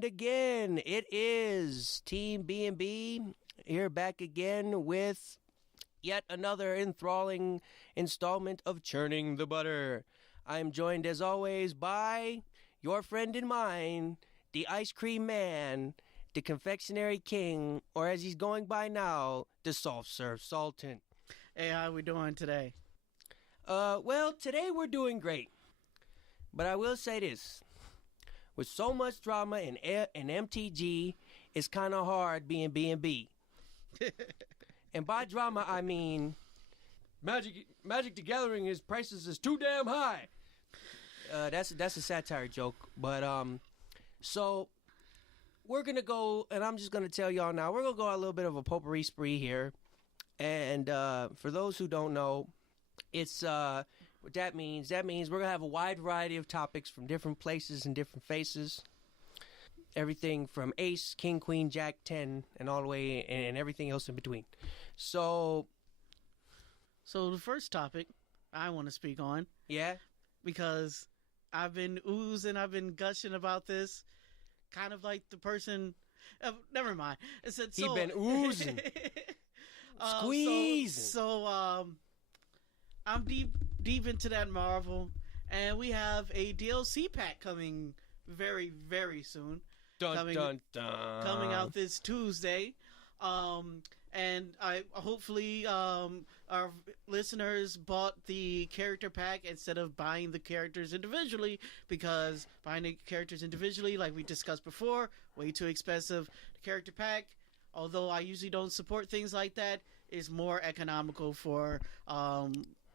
And again, it is Team B&B here back again with yet another enthralling installment of Churning the Butter. I'm joined as always by your friend and mine, the Ice Cream Man, the Confectionery King, or as he's going by now, the Soft Serve Sultan. Hey, how we doing today? Well, today we're doing great. But I will say this. With so much drama in MTG, it's kind of hard being B&B. And by drama, I mean Magic the Gathering, his prices is too damn high. That's a satire joke. But, so we're going to go, and I'm just going to tell y'all now, we're going to go on a little bit of a potpourri spree here. And for those who don't know, it's what that means we're going to have a wide variety of topics from different places and different faces. Everything from ace, king, queen, jack, 10, and all the way, and everything else in between. So the first topic I want to speak on. Yeah? Because I've been oozing, I've been gushing about this. Kind of like the person... never mind. It said, He been oozing. Squeezing. I'm deep into that Marvel, and we have a DLC pack coming very, very soon. Coming out this Tuesday. And I hopefully our listeners bought the character pack instead of buying the characters individually, because buying the characters individually, like we discussed before, way too expensive. The character pack, although I usually don't support things like that, is more economical for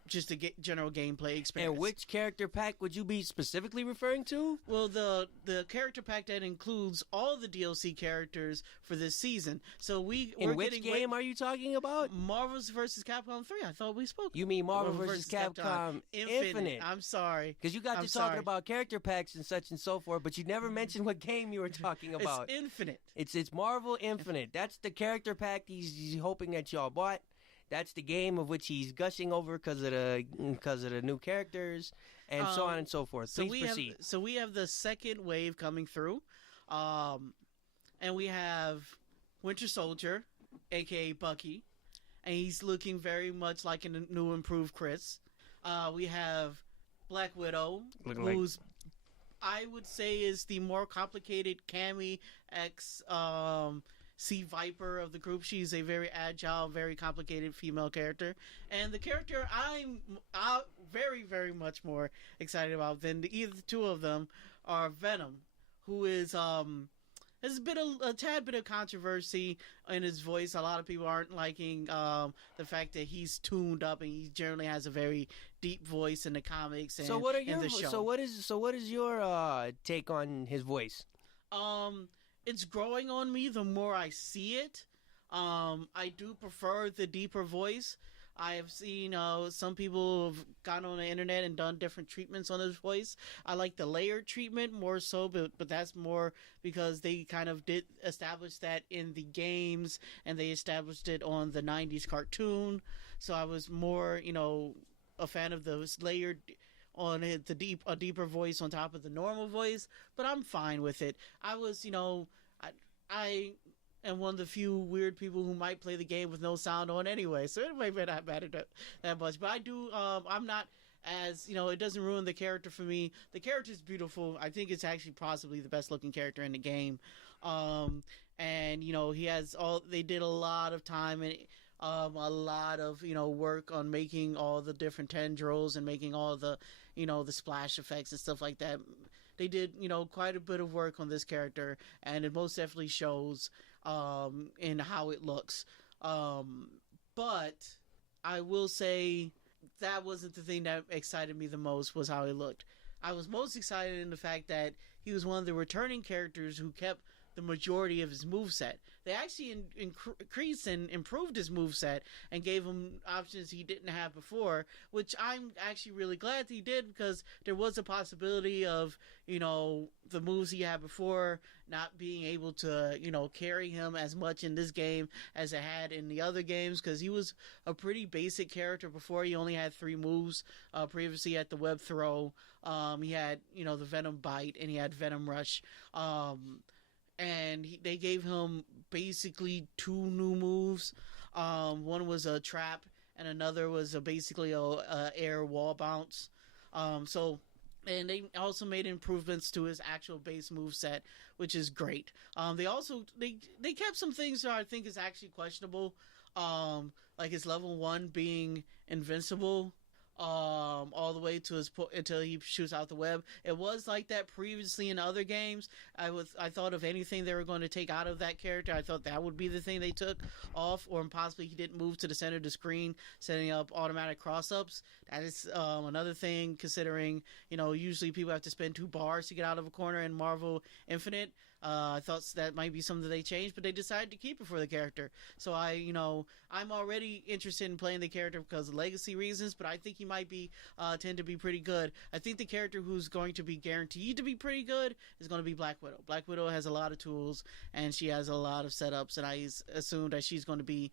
just to get general gameplay experience. And which character pack would you be specifically referring to? Well, the character pack that includes all the DLC characters for this season. So which game are you talking about? Marvel's vs. Capcom 3. I thought we spoke. You mean Marvel vs. Capcom Infinite? I'm sorry. Because you got to talking about character packs and such and so forth, but you never mentioned what game you were talking about. It's Infinite. It's Marvel Infinite. That's the character pack he's hoping that y'all bought. That's the game of which he's gushing over because of the new characters and so on and so forth. Please proceed. So we have the second wave coming through, and we have Winter Soldier, aka Bucky, and he's looking very much like a new improved Chris. We have Black Widow, who's I would say is the more complicated Cammy X Sea Viper of the group. She's a very agile, very complicated female character. And the character I'm very, very much more excited about than either two of them are Venom, who is there's been a tad bit of controversy in his voice. A lot of people aren't liking the fact that he's tuned up and he generally has a very deep voice in the comics and in the show. So what is your take on his voice? It's growing on me the more I see it. I do prefer the deeper voice. I have seen some people have gone on the internet and done different treatments on his voice. I like the layered treatment more so, but that's more because they kind of did establish that in the games, and they established it on the 90s cartoon. So I was more, a fan of those layered on a deeper voice on top of the normal voice, but I'm fine with it. I was, I am one of the few weird people who might play the game with no sound on anyway, so it might not matter that much. But I do, I'm not as, it doesn't ruin the character for me. The character's beautiful. I think it's actually possibly the best looking character in the game. And, he has they did a lot of time and a lot of, work on making all the different tendrils and making all the, the splash effects and stuff like that. They did, quite a bit of work on this character, and it most definitely shows in how it looks. But I will say that wasn't the thing that excited me the most, was how he looked. I was most excited in the fact that he was one of the returning characters who kept the majority of his moveset. They actually increased and improved his moveset and gave him options he didn't have before, which I'm actually really glad that he did, because there was a possibility of, the moves he had before not being able to, carry him as much in this game as it had in the other games, because he was a pretty basic character before. He only had 3 moves. Previously, he had the web throw, he had, the Venom bite, and he had Venom rush. and they gave him basically 2 new moves. One was a trap, and another was basically a air wall bounce. And they also made improvements to his actual base move set, which is great. They kept some things that I think is actually questionable, like his level 1 being invincible. All the way to until he shoots out the web. It was like that previously in other games. I thought if anything they were going to take out of that character, I thought that would be the thing they took off, or possibly he didn't move to the center of the screen, setting up automatic cross-ups. That is another thing, considering usually people have to spend 2 bars to get out of a corner in Marvel Infinite. I thought that might be something they changed, but they decided to keep it for the character. So I'm already interested in playing the character because of legacy reasons, but I think he might tend to be pretty good. I think the character who's going to be guaranteed to be pretty good is going to be Black Widow. Black Widow has a lot of tools, and she has a lot of setups, and I assume that she's going to be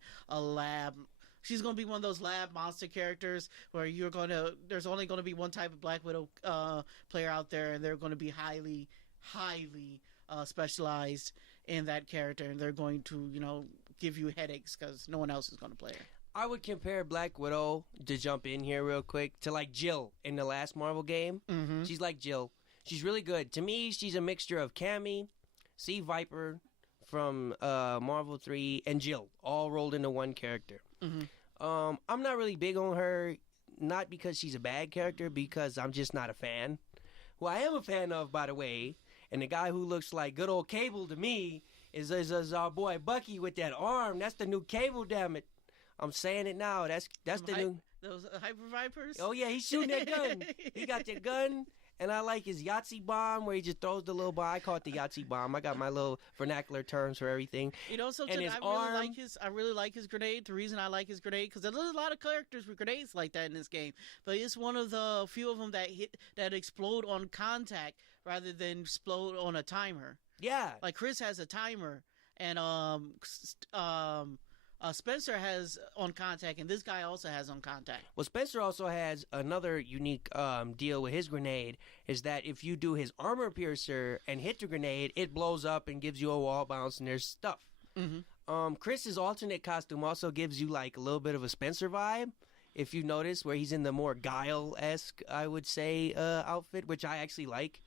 She's going to be one of those lab monster characters where there's only going to be one type of Black Widow player out there, and they're going to be highly specialized in that character, and they're going to give you headaches because no one else is going to play her. I would compare Black Widow, to jump in here real quick, to like Jill in the last Marvel game. Mm-hmm. She's like Jill. She's really good. To me, she's a mixture of Cammy, Sea Viper from Marvel 3, and Jill, all rolled into one character. Mm-hmm. I'm not really big on her, not because she's a bad character, because I'm just not a fan. Who I am a fan of, by the way, and the guy who looks like good old Cable to me is our boy Bucky with that arm. That's the new Cable, damn it. I'm saying it now. That's the new... Those Hyper Vipers? Oh, yeah, he's shooting that gun. He got that gun, and I like his Yahtzee bomb where he just throws the little bomb. I call it the Yahtzee bomb. I got my little vernacular terms for everything. I really like his grenade. The reason I like his grenade, because there's a lot of characters with grenades like that in this game, but it's one of the few of them that explode on contact rather than explode on a timer. Yeah. Like Chris has a timer, and Spencer has on contact, and this guy also has on contact. Well, Spencer also has another unique deal with his grenade, is that if you do his armor piercer and hit the grenade, it blows up and gives you a wall bounce, and there's stuff. Mm-hmm. Chris's alternate costume also gives you like a little bit of a Spencer vibe, if you notice, where he's in the more Guile-esque, I would say, outfit, which I actually like.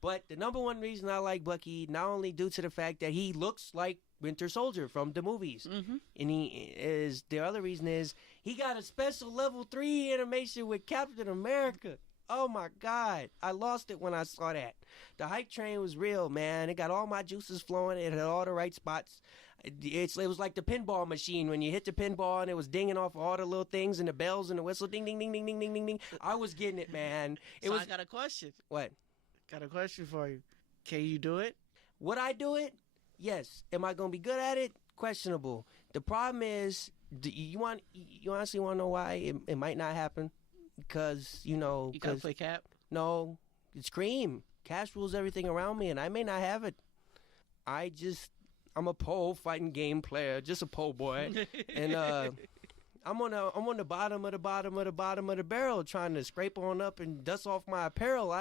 But the number one reason I like Bucky, not only due to the fact that he looks like Winter Soldier from the movies, mm-hmm. and the other reason is he got a special level 3 animation with Captain America. Oh my God, I lost it when I saw that. The hype train was real, man. It got all my juices flowing. It had all the right spots. It was like the pinball machine when you hit the pinball and it was dinging off all the little things and the bells and the whistle, ding, ding, ding, ding, ding, ding, ding, ding. I was getting it, man. I got a question. What? Got a question for you. Can you do it? Would I do it? Yes. Am I going to be good at it? Questionable. The problem is, you honestly want to know why it might not happen? Because, You got to play Cap? No, it's Cream. Cash rules everything around me, and I may not have it. I'm a pole fighting game player, just a pole boy. And I'm on the bottom of the barrel trying to scrape on up and dust off my apparel.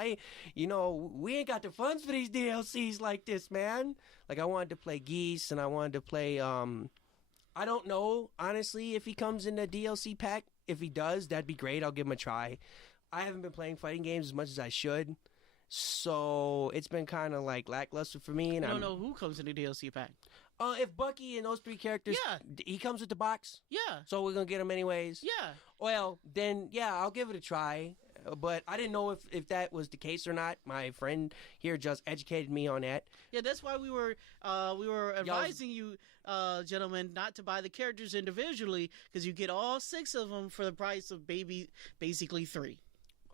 We ain't got the funds for these DLCs like this, man. Like I wanted to play Geese and I wanted to play I don't know, honestly, if he comes in the DLC pack. If he does, that'd be great. I'll give him a try. I haven't been playing fighting games as much as I should. So it's been kind of like lackluster for me. And I don't know who comes in the DLC pack. If Bucky and those 3 characters, he comes with the box. Yeah. So we're gonna get him anyways. Yeah. Well, then I'll give it a try. But I didn't know if that was the case or not. My friend here just educated me on that. Yeah, that's why we were advising you, gentlemen, not to buy the characters individually because you get all 6 of them for the price of basically 3.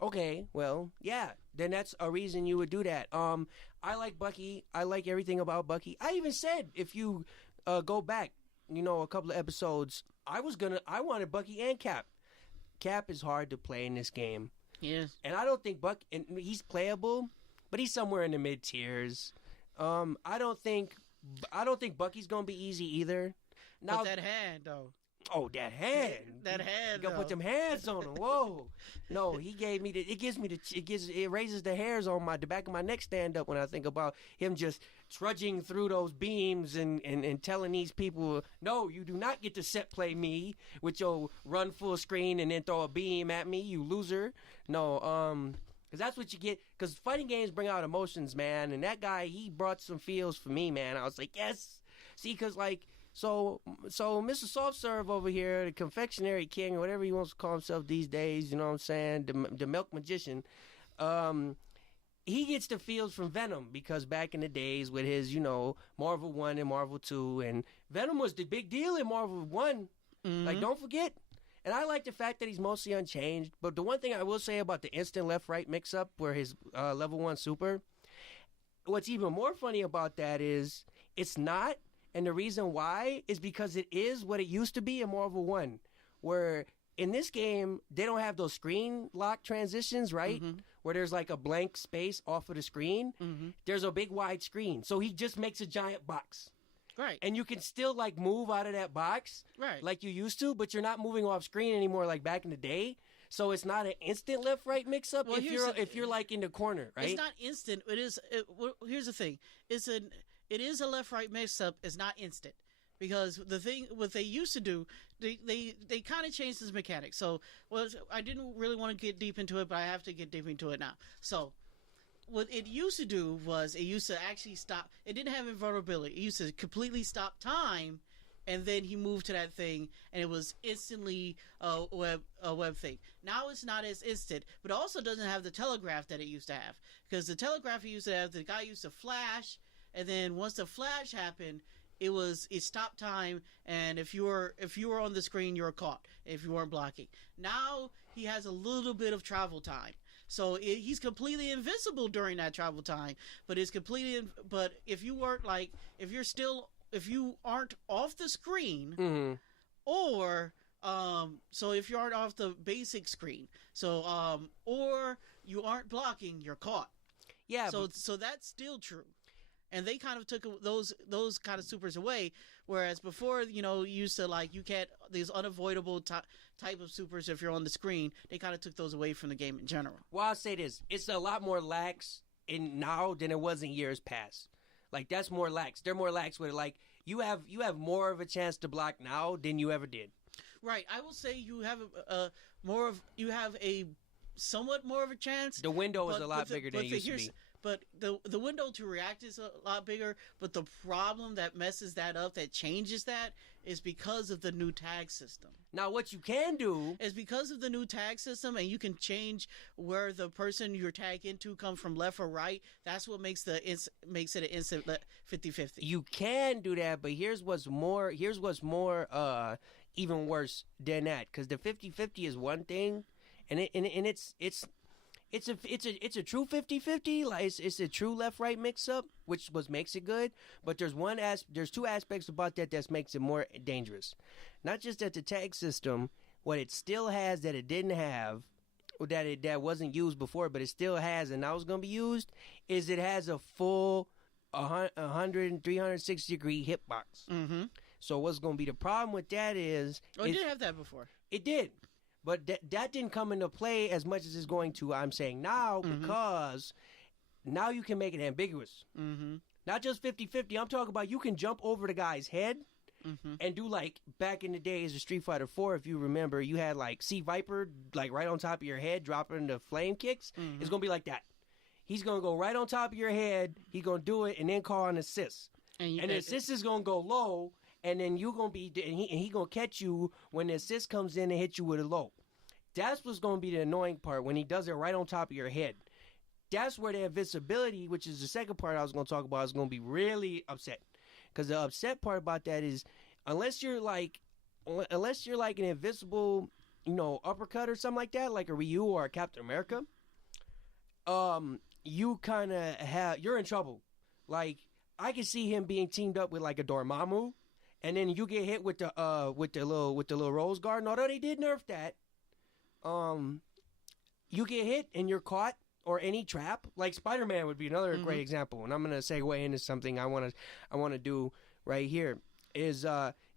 Okay, well, yeah, then that's a reason you would do that. I like Bucky. I like everything about Bucky. I even said if you go back, a couple of episodes, I wanted Bucky and Cap. Cap is hard to play in this game. Yes. And I don't think he's playable, but he's somewhere in the mid tiers. I don't think Bucky's gonna be easy either. Now, but that hand though. Oh, that hand. That hand. You gotta put them hands on him. Whoa. No, he gave me it raises the hairs on the back of my neck stand up when I think about him just trudging through those beams and telling these people, no, you do not get to set play me with your run full screen and then throw a beam at me, you loser. No, because that's what you get. Because fighting games bring out emotions, man. And that guy, he brought some feels for me, man. I was like, yes. See, because like, So Mr. Soft Serve over here, the confectionery king, or whatever he wants to call himself these days, you know what I'm saying, the milk magician, he gets the feels from Venom because back in the days with his, Marvel 1 and Marvel 2, and Venom was the big deal in Marvel 1. Mm-hmm. Like, don't forget. And I like the fact that he's mostly unchanged. But the one thing I will say about the instant left-right mix-up where his level 1 super, what's even more funny about that is it's not. And the reason why is because it is what it used to be in Marvel 1, where in this game, they don't have those screen lock transitions, right? Mm-hmm. Where there's like a blank space off of the screen. Mm-hmm. There's a big wide screen. So he just makes a giant box. Right. And you can still like move out of that box like you used to, but you're not moving off screen anymore like back in the day. So it's not an instant left-right mix-up if you're like in the corner, right? It's not instant. Here's the thing. It is a left-right mix-up. It's not instant. Because what they used to do, they kind of changed this mechanic. So, I didn't really want to get deep into it, but I have to get deep into it now. So, what it used to do was it used to actually stop. It didn't have invulnerability. It used to completely stop time, and then he moved to that thing, and it was instantly a web thing. Now it's not as instant, but it also doesn't have the telegraph that it used to have. Because the telegraph it used to have, the guy used to flash, and then once the flash happened, it stopped time, and if you were on the screen, you were caught if you weren't blocking. Now he has a little bit of travel time, so he's completely invincible during that travel time. But but if you aren't off the screen, mm-hmm. or so if you aren't off the basic screen, so or you aren't blocking, you're caught. Yeah. So that's still true. And they kind of took those kind of supers away, whereas before, you used to you can't, these unavoidable type of supers if you're on the screen, they kind of took those away from the game in general. Well, I'll say this. It's a lot more lax now than it was in years past. Like, that's more lax. They're more lax with it. Like, you have more of a chance to block now than you ever did. Right. I will say you have a somewhat more of a chance. The window is a lot bigger than it used to be. But the window to react is a lot bigger. But the problem that messes that up, that changes that, is because of the new tag system. Now, what you can do is because of the new tag system, and you can change where the person you're tagged into comes from, left or right. That's what makes it an instant 50-50. You can do that, but here's what's more even worse than that. Because the 50-50 is one thing, and it's a true 50-50, like it's a true left-right mix-up, which makes it good. But there's two aspects about that makes it more dangerous. Not just that the tag system, what it still has that it didn't have, or that wasn't used before, but it still has, and now it's going to be used, is it has a full 360 degree hitbox. Mm-hmm. So what's going to be the problem with that is... Oh, it did have that before. It did. But that didn't come into play as much as it's going to, I'm saying now, mm-hmm. because now you can make it ambiguous. Mm-hmm. Not just 50-50. I'm talking about you can jump over the guy's head mm-hmm. and do like back in the days of Street Fighter 4, if you remember, you had like C Viper like right on top of your head dropping the flame kicks. Mm-hmm. It's going to be like that. He's going to go right on top of your head. He's going to do it and then call an assist. And the assist is going to go low. And then you're going to be, and he going to catch you when the assist comes in and hit you with a low. That's what's going to be the annoying part, when he does it right on top of your head. That's where the invincibility, which is the second part I was going to talk about, is going to be really upset. Because the upset part about that is, unless you're like an invincible, uppercut or something like that, like a Ryu or a Captain America, you kind of you're in trouble. Like, I can see him being teamed up with like a Dormammu. And then you get hit with the little Rose Garden. Although they did nerf that, you get hit and you're caught, or any trap. Like Spider-Man would be another mm-hmm. great example. And I'm gonna segue into something I wanna do right here. Is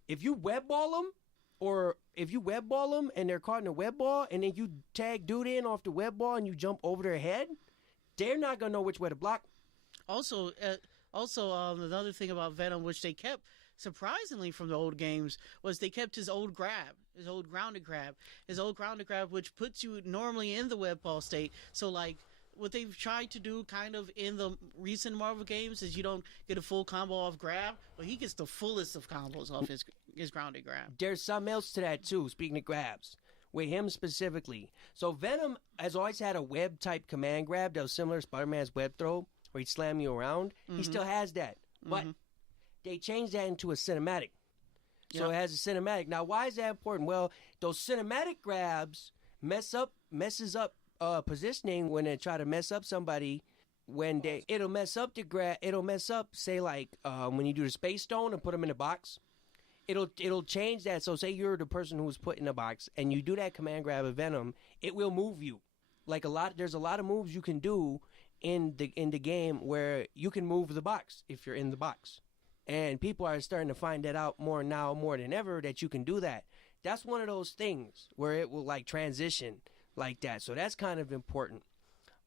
if you web ball him or if you web ball them and they're caught in a web ball, and then you tag dude in off the web ball and you jump over their head, they're not gonna know which way to block. Also, another thing about Venom, which they kept surprisingly from the old games, was they kept his old grounded grab, which puts you normally in the web ball state. So like what they've tried to do kind of in the recent Marvel games is you don't get a full combo off grab, but he gets the fullest of combos off his grounded grab. There's something else to that too, speaking of grabs. With him specifically. So Venom has always had a web type command grab that was similar to Spider-Man's web throw, where he'd slam you around. He still has that. But they changed that into a cinematic. So it has a cinematic. Now, why is that important? Well, those cinematic grabs messes up positioning when they try to mess up somebody. It'll mess up the grab. It'll mess up, say, like when you do the Space Stone and put them in a box. It'll change that. So say you're the person who's put in a box and you do that command grab of Venom, it will move you. There's a lot of moves you can do in the game where you can move the box if you're in the box. And people are starting to find that out more now, more than ever, that you can do that. That's one of those things where it will like transition like that. So that's kind of important.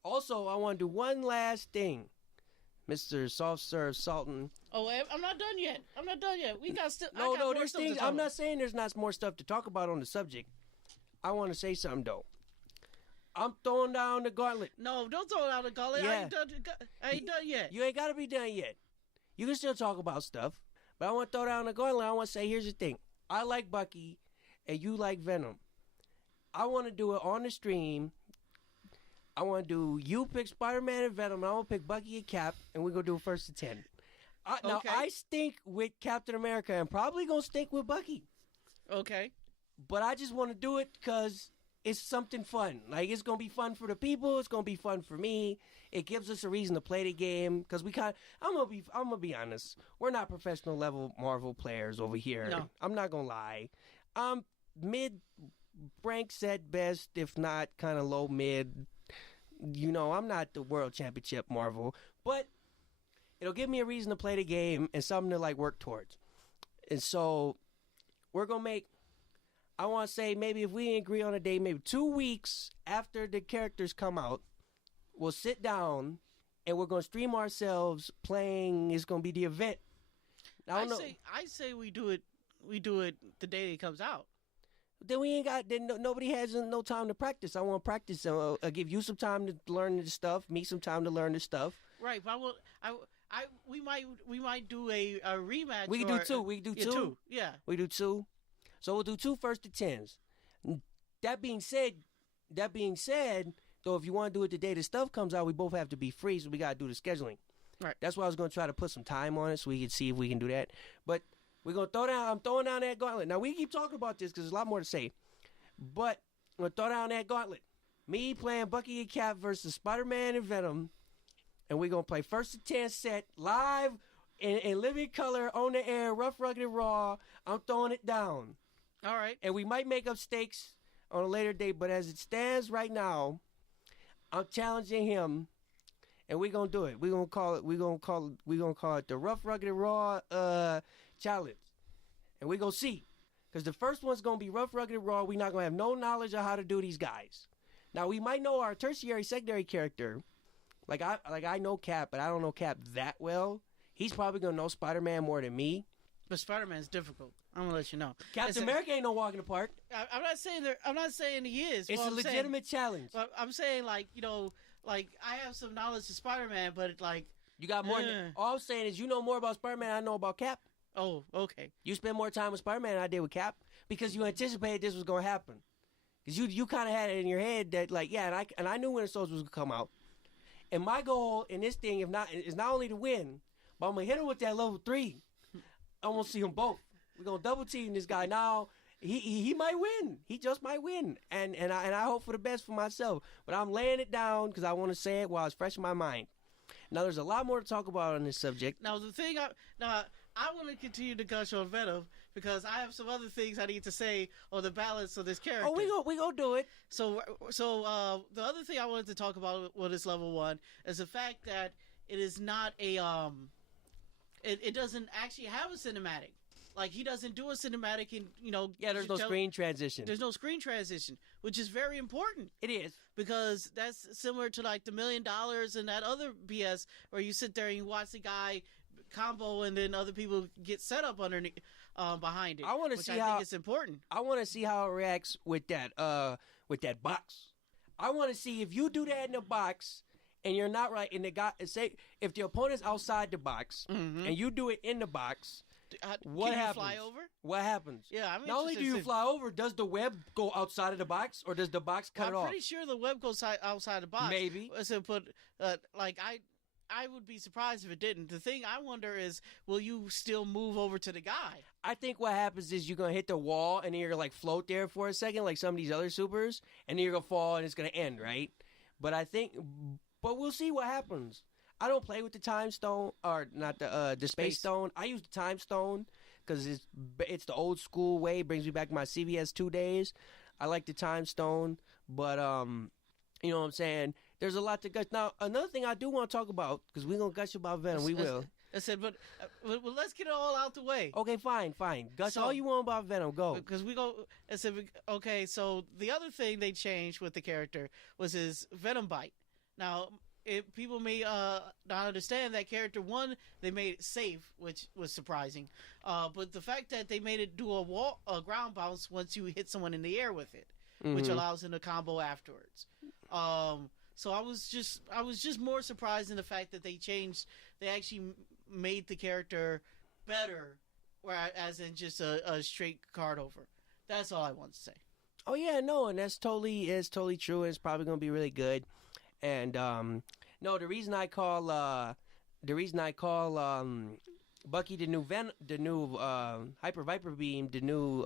Also, I want to do one last thing. Mr. Soft Serve Sultan. Oh, I'm not done yet. We got still. No, there's things. I'm not saying there's not more stuff to talk about on the subject. I want to say something though. I'm throwing down the gauntlet. No, don't throw down the gauntlet. Yeah. I ain't done yet. You ain't got to be done yet. You can still talk about stuff, but I want to throw down the gauntlet. I want to say, here's the thing. I like Bucky, and you like Venom. I want to do it on the stream. I want to do you pick Spider-Man and Venom, and I want to pick Bucky and Cap, and we're going to do it 1st to 10. Now, I stink with Captain America and probably going to stink with Bucky. Okay. But I just want to do it because it's something fun. Like, it's going to be fun for the people. It's going to be fun for me. It gives us a reason to play the game because I'm going to be honest. We're not professional level Marvel players over here. No. I'm not going to lie. I'm mid-ranks at best, if not kind of low-mid. You know, I'm not the world championship Marvel, but it'll give me a reason to play the game and something to like work towards. And so we're going to make, I want to say maybe if we agree on a day, maybe 2 weeks after the characters come out, we'll sit down and we're going to stream ourselves playing. It's going to be the event. I say we do it the day it comes out. Then we ain't got. Then nobody has no time to practice. I want to practice. I'll give you some time to learn the stuff. Me some time to learn the stuff. Right, but we might do a rematch. We can do two. We can do two. Yeah, we do two. So we'll do 2 1st to 10s. That being said, though, if you want to do it the day the stuff comes out, we both have to be free. So we got to do the scheduling. Right. That's why I was going to try to put some time on it so we can see if we can do that. But we're going to throw down. I'm throwing down that gauntlet. Now, we keep talking about this because there's a lot more to say. But I'm going to throw down that gauntlet. Me playing Bucky and Cap versus Spider-Man and Venom. And we're going to play 1st to 10 set live in living color on the air, rough, rugged, and raw. I'm throwing it down. All right. And we might make up stakes on a later date. But as it stands right now, I'm challenging him. And we're going to do it. We're going to call it the rough, rugged, and raw challenge. And we're going to see. Because the first one's going to be rough, rugged, and raw. We're not going to have no knowledge of how to do these guys. Now, we might know our tertiary, secondary character. Like I know Cap, but I don't know Cap that well. He's probably going to know Spider-Man more than me. But Spider-Man's difficult. I'm going to let you know. Captain America ain't no walk in the park. I'm not saying he is. It's a legitimate challenge. But I'm saying, like, you know, like, I have some knowledge of Spider-Man, but like... You got more... All I'm saying is you know more about Spider-Man than I know about Cap. Oh, okay. You spend more time with Spider-Man than I did with Cap because you anticipated this was going to happen. Because you kind of had it in your head that, like, yeah, and I knew Winter Soldier was going to come out. And my goal in this thing is not only to win, but I'm going to hit him with that level 3. I want to see them both. We're going to double team this guy. Now, he might win. He just might win. And I hope for the best for myself. But I'm laying it down because I want to say it while it's fresh in my mind. Now, there's a lot more to talk about on this subject. Now, I want to continue to gush on Venom because I have some other things I need to say on the balance of this character. Oh, we gonna do it. So the other thing I wanted to talk about with this level 1 is the fact that it is not a it doesn't actually have a cinematic. Like, he doesn't do a cinematic and, Yeah, there's no screen transition. There's no screen transition, which is very important. It is. Because that's similar to, like, the $1 million and that other BS where you sit there and you watch the guy combo and then other people get set up underneath, behind it. I want to see how... I think it's important. I want to see how it reacts with that box. I want to see if you do that in the box and you're not right, and the guy, say, if the opponent's outside the box and you do it in the box... What happens? Fly over? What happens? Yeah, I'm not only do you fly over, does the web go outside of the box, or does the box cut it off? I'm pretty sure the web goes outside the box. Maybe. So, I would be surprised if it didn't. The thing I wonder is, will you still move over to the guy? I think what happens is you're gonna hit the wall, and then you're gonna like float there for a second, like some of these other supers, and then you're gonna fall, and it's gonna end, right? But we'll see what happens. I don't play with the time stone, or not the space stone. I use the time stone because it's the old school way. It brings me back to my CVS 2 days. I like the time stone, but you know what I'm saying? There's a lot to gush. Now, another thing I do want to talk about, because we're going to gush about Venom. We will. I said, but let's get it all out the way. Okay, fine. Gush all you want about Venom. Go. Because I said, okay, so the other thing they changed with the character was his Venom bite. Now, people may not understand that character. One, they made it safe, which was surprising. But the fact that they made it do a ground bounce once you hit someone in the air with it, which allows him to combo afterwards. So I was just more surprised in the fact that they actually made the character better, as in just a straight card over. That's all I want to say. Oh yeah, no, and that's totally true. And it's probably going to be really good. And no, the reason I call Bucky the new Hyper Viper Beam, the new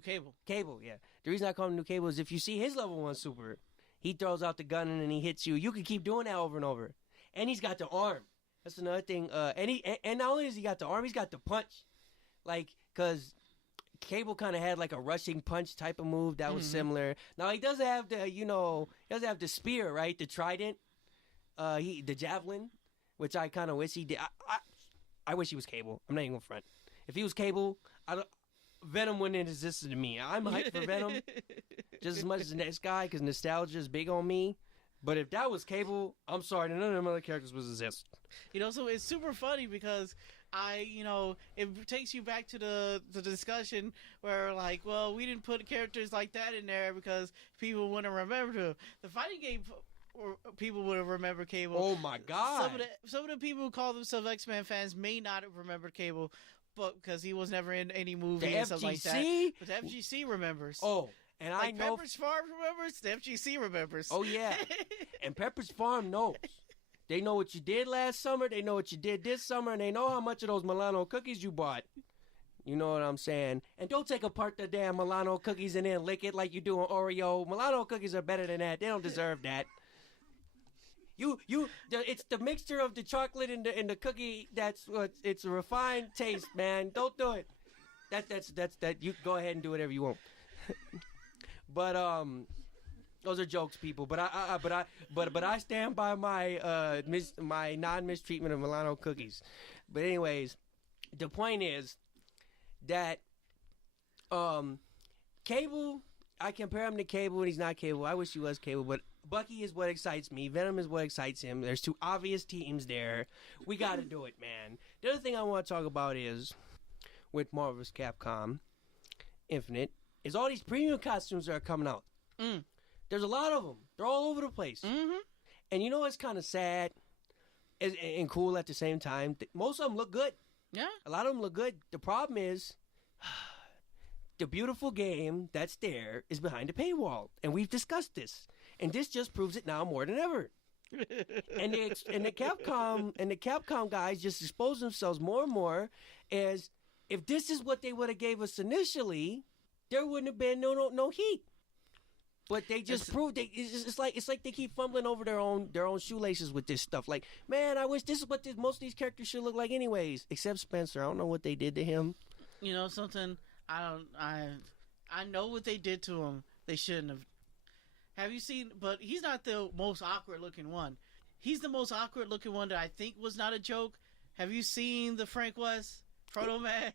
Cable. Yeah, the reason I call him new Cable is if you see his level 1 super, he throws out the gun and then he hits you. You can keep doing that over and over. And he's got the arm. That's another thing. And not only has he got the arm, he's got the punch. Like, because Cable kind of had like a rushing punch type of move that was similar. Now he doesn't have the spear, right? The trident, the javelin, which I kind of wish he did. I wish he was Cable. I'm not even gonna front. If he was Cable, Venom wouldn't have existed to me. I'm hyped for Venom just as much as the next guy because nostalgia is big on me. But if that was Cable, I'm sorry, none of them other characters would exist. So it's super funny because it takes you back to the discussion where, like, well, we didn't put characters like that in there because people wouldn't remember the fighting game. Or people would have remembered Cable. Oh my God! Some of the people who call themselves X-Men fans may not have remembered Cable, but because he was never in any movie and stuff like that. But the FGC remembers. Oh, and I know Pepper's Farm remembers. The FGC remembers. Oh yeah, and Pepper's Farm knows. They know what you did last summer. They know what you did this summer, and they know how much of those Milano cookies you bought. You know what I'm saying? And don't take apart the damn Milano cookies and then lick it like you do on Oreo. Milano cookies are better than that. They don't deserve that. It's the mixture of the chocolate and the cookie. It's a refined taste, man. Don't do it. That's you go ahead and do whatever you want. But those are jokes, people. But I stand by my my non-mistreatment of Milano cookies. But anyways, the point is that Cable, I compare him to Cable and he's not Cable. I wish he was Cable, but Bucky is what excites me. Venom is what excites him. There's two obvious teams there. We got to do it, man. The other thing I want to talk about is, with Marvel vs. Capcom Infinite, is all these premium costumes that are coming out. There's a lot of them. They're all over the place. And you know what's kind of sad and cool at the same time? Most of them look good. Yeah. A lot of them look good. The problem is, the beautiful game that's there is behind a paywall. And we've discussed this. And this just proves it now more than ever. and the Capcom guys just expose themselves more and more as if this is what they would have gave us initially, there wouldn't have been no heat. But they just proved it's like they keep fumbling over their own shoelaces with this stuff. Like, man, I wish this is what most of these characters should look like anyways. Except Spencer. I don't know what they did to him. You know something? I know what they did to him. They shouldn't have. Have you seen? But he's not the most awkward looking one. He's the most awkward looking one that I think was not a joke. Have you seen the Frank West Proto Man?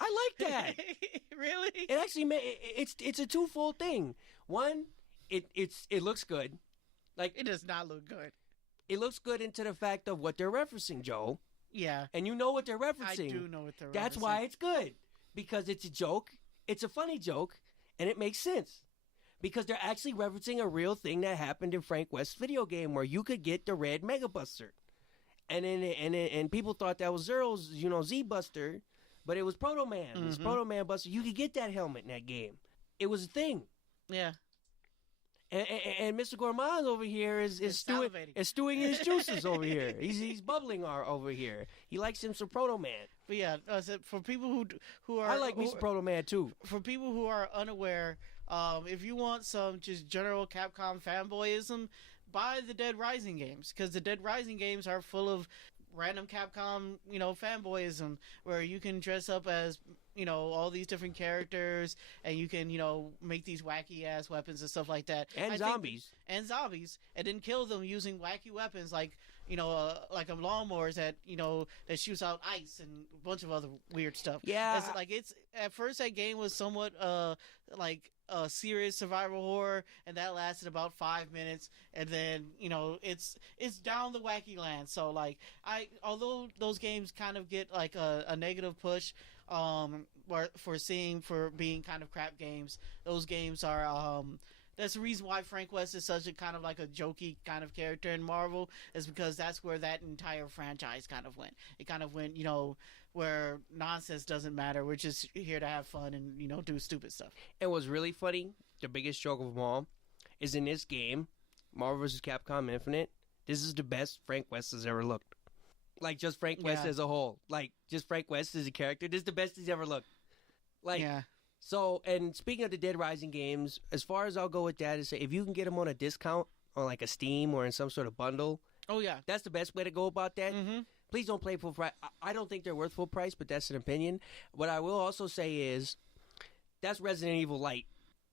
I like that. Really? It actually it's a twofold thing. One, it looks good. Like It does not look good. it looks good into the fact of what they're referencing, Joe. Yeah. And you know what they're referencing. I do know what they're referencing. That's why it's good. Because it's a joke. It's a funny joke. And it makes sense. Because they're actually referencing a real thing that happened in Frank West's video game where you could get the red Mega Buster. And people thought that was Zero's, Z Buster. But it was Proto Man. Mm-hmm. It's Proto Man Buster. You could get that helmet in that game. It was a thing. Yeah. And Mr. Gourmand over here is stewing his juices over here. He's bubbling over here. He likes him some Proto Man. But yeah, for people who are, I like me some Proto Man too. For people who are unaware, if you want some just general Capcom fanboyism, buy the Dead Rising games, because the Dead Rising games are full of random Capcom, fanboyism, where you can dress up as, all these different characters, and you can, make these wacky ass weapons and stuff like that. And zombies. And then kill them using wacky weapons like lawnmowers that, that shoots out ice and a bunch of other weird stuff. Yeah. It's at first that game was somewhat, like a serious survival horror, and that lasted about 5 minutes, and then it's down the wacky land. So although those games kind of get like a negative push for being kind of crap games, those games are that's the reason why Frank West is such a kind of like a jokey kind of character in Marvel, is because that's where that entire franchise kind of went. It kind of went, where nonsense doesn't matter. We're just here to have fun and, do stupid stuff. And what's really funny, the biggest joke of them all, is in this game, Marvel vs. Capcom Infinite, this is the best Frank West has ever looked. Like, just Frank West as a whole. Like, just Frank West as a character. This is the best he's ever looked. Like, yeah. So, and speaking of the Dead Rising games, as far as I'll go with that is say, if you can get them on a discount, on like a Steam or in some sort of bundle. Oh, yeah. That's the best way to go about that. Mm-hmm. Please don't play full price. I don't think they're worth full price, but that's an opinion. What I will also say is, that's Resident Evil Light.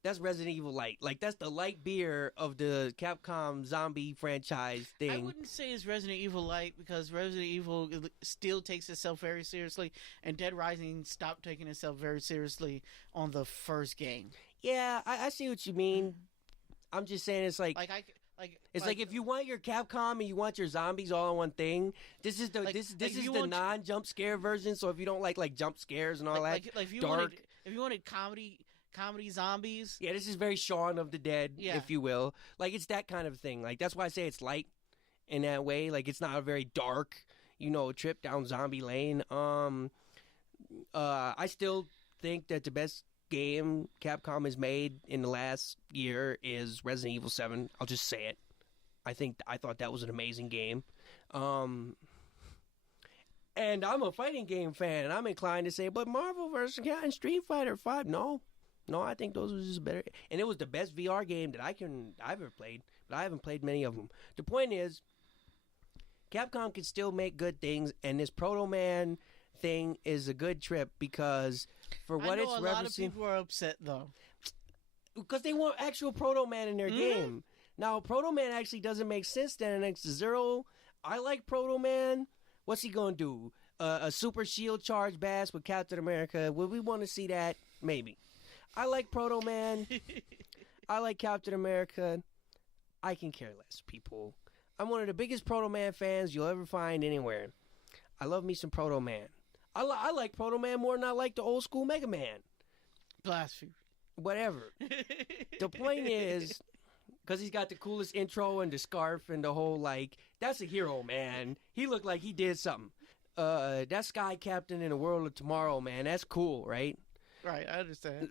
That's Resident Evil Light. Like, that's the light beer of the Capcom zombie franchise thing. I wouldn't say it's Resident Evil Light, because Resident Evil still takes itself very seriously, and Dead Rising stopped taking itself very seriously on the first game. Yeah, I see what you mean. I'm just saying it's like it's like if you want your Capcom and you want your zombies all in one thing, this is the this is the non-jump scare version. So if you don't like jump scares and all that, if you wanted comedy zombies. Yeah, this is very Shaun of the Dead, if you will. Like, it's that kind of thing. Like, that's why I say it's light in that way. Like, it's not a very dark, trip down zombie lane. I still think that the best game Capcom has made in the last year is Resident Evil 7. I'll just say it. I thought that was an amazing game. And I'm a fighting game fan, and I'm inclined to say, but Marvel vs. Capcom, Street Fighter 5, no, I think those were just better. And it was the best VR game that I've ever played, but I haven't played many of them. The point is, Capcom can still make good things, and this Proto Man thing is a good trip because for what it's referencing. A lot of people are upset though, because they want actual Proto Man in their game. Now, Proto Man actually doesn't make sense then next to Zero. I like Proto Man. What's he gonna do? A super shield charge bash with Captain America? Would we want to see that? Maybe. I like Proto Man. I like Captain America. I can care less, people. I'm one of the biggest Proto Man fans you'll ever find anywhere. I love me some Proto Man. I like Proto Man more than I like the old school Mega Man. Blasphemy. Whatever. The point is, because he's got the coolest intro and the scarf and the whole, that's a hero, man. He looked like he did something. That Sky Captain in the World of Tomorrow, man, that's cool, right? Right, I understand.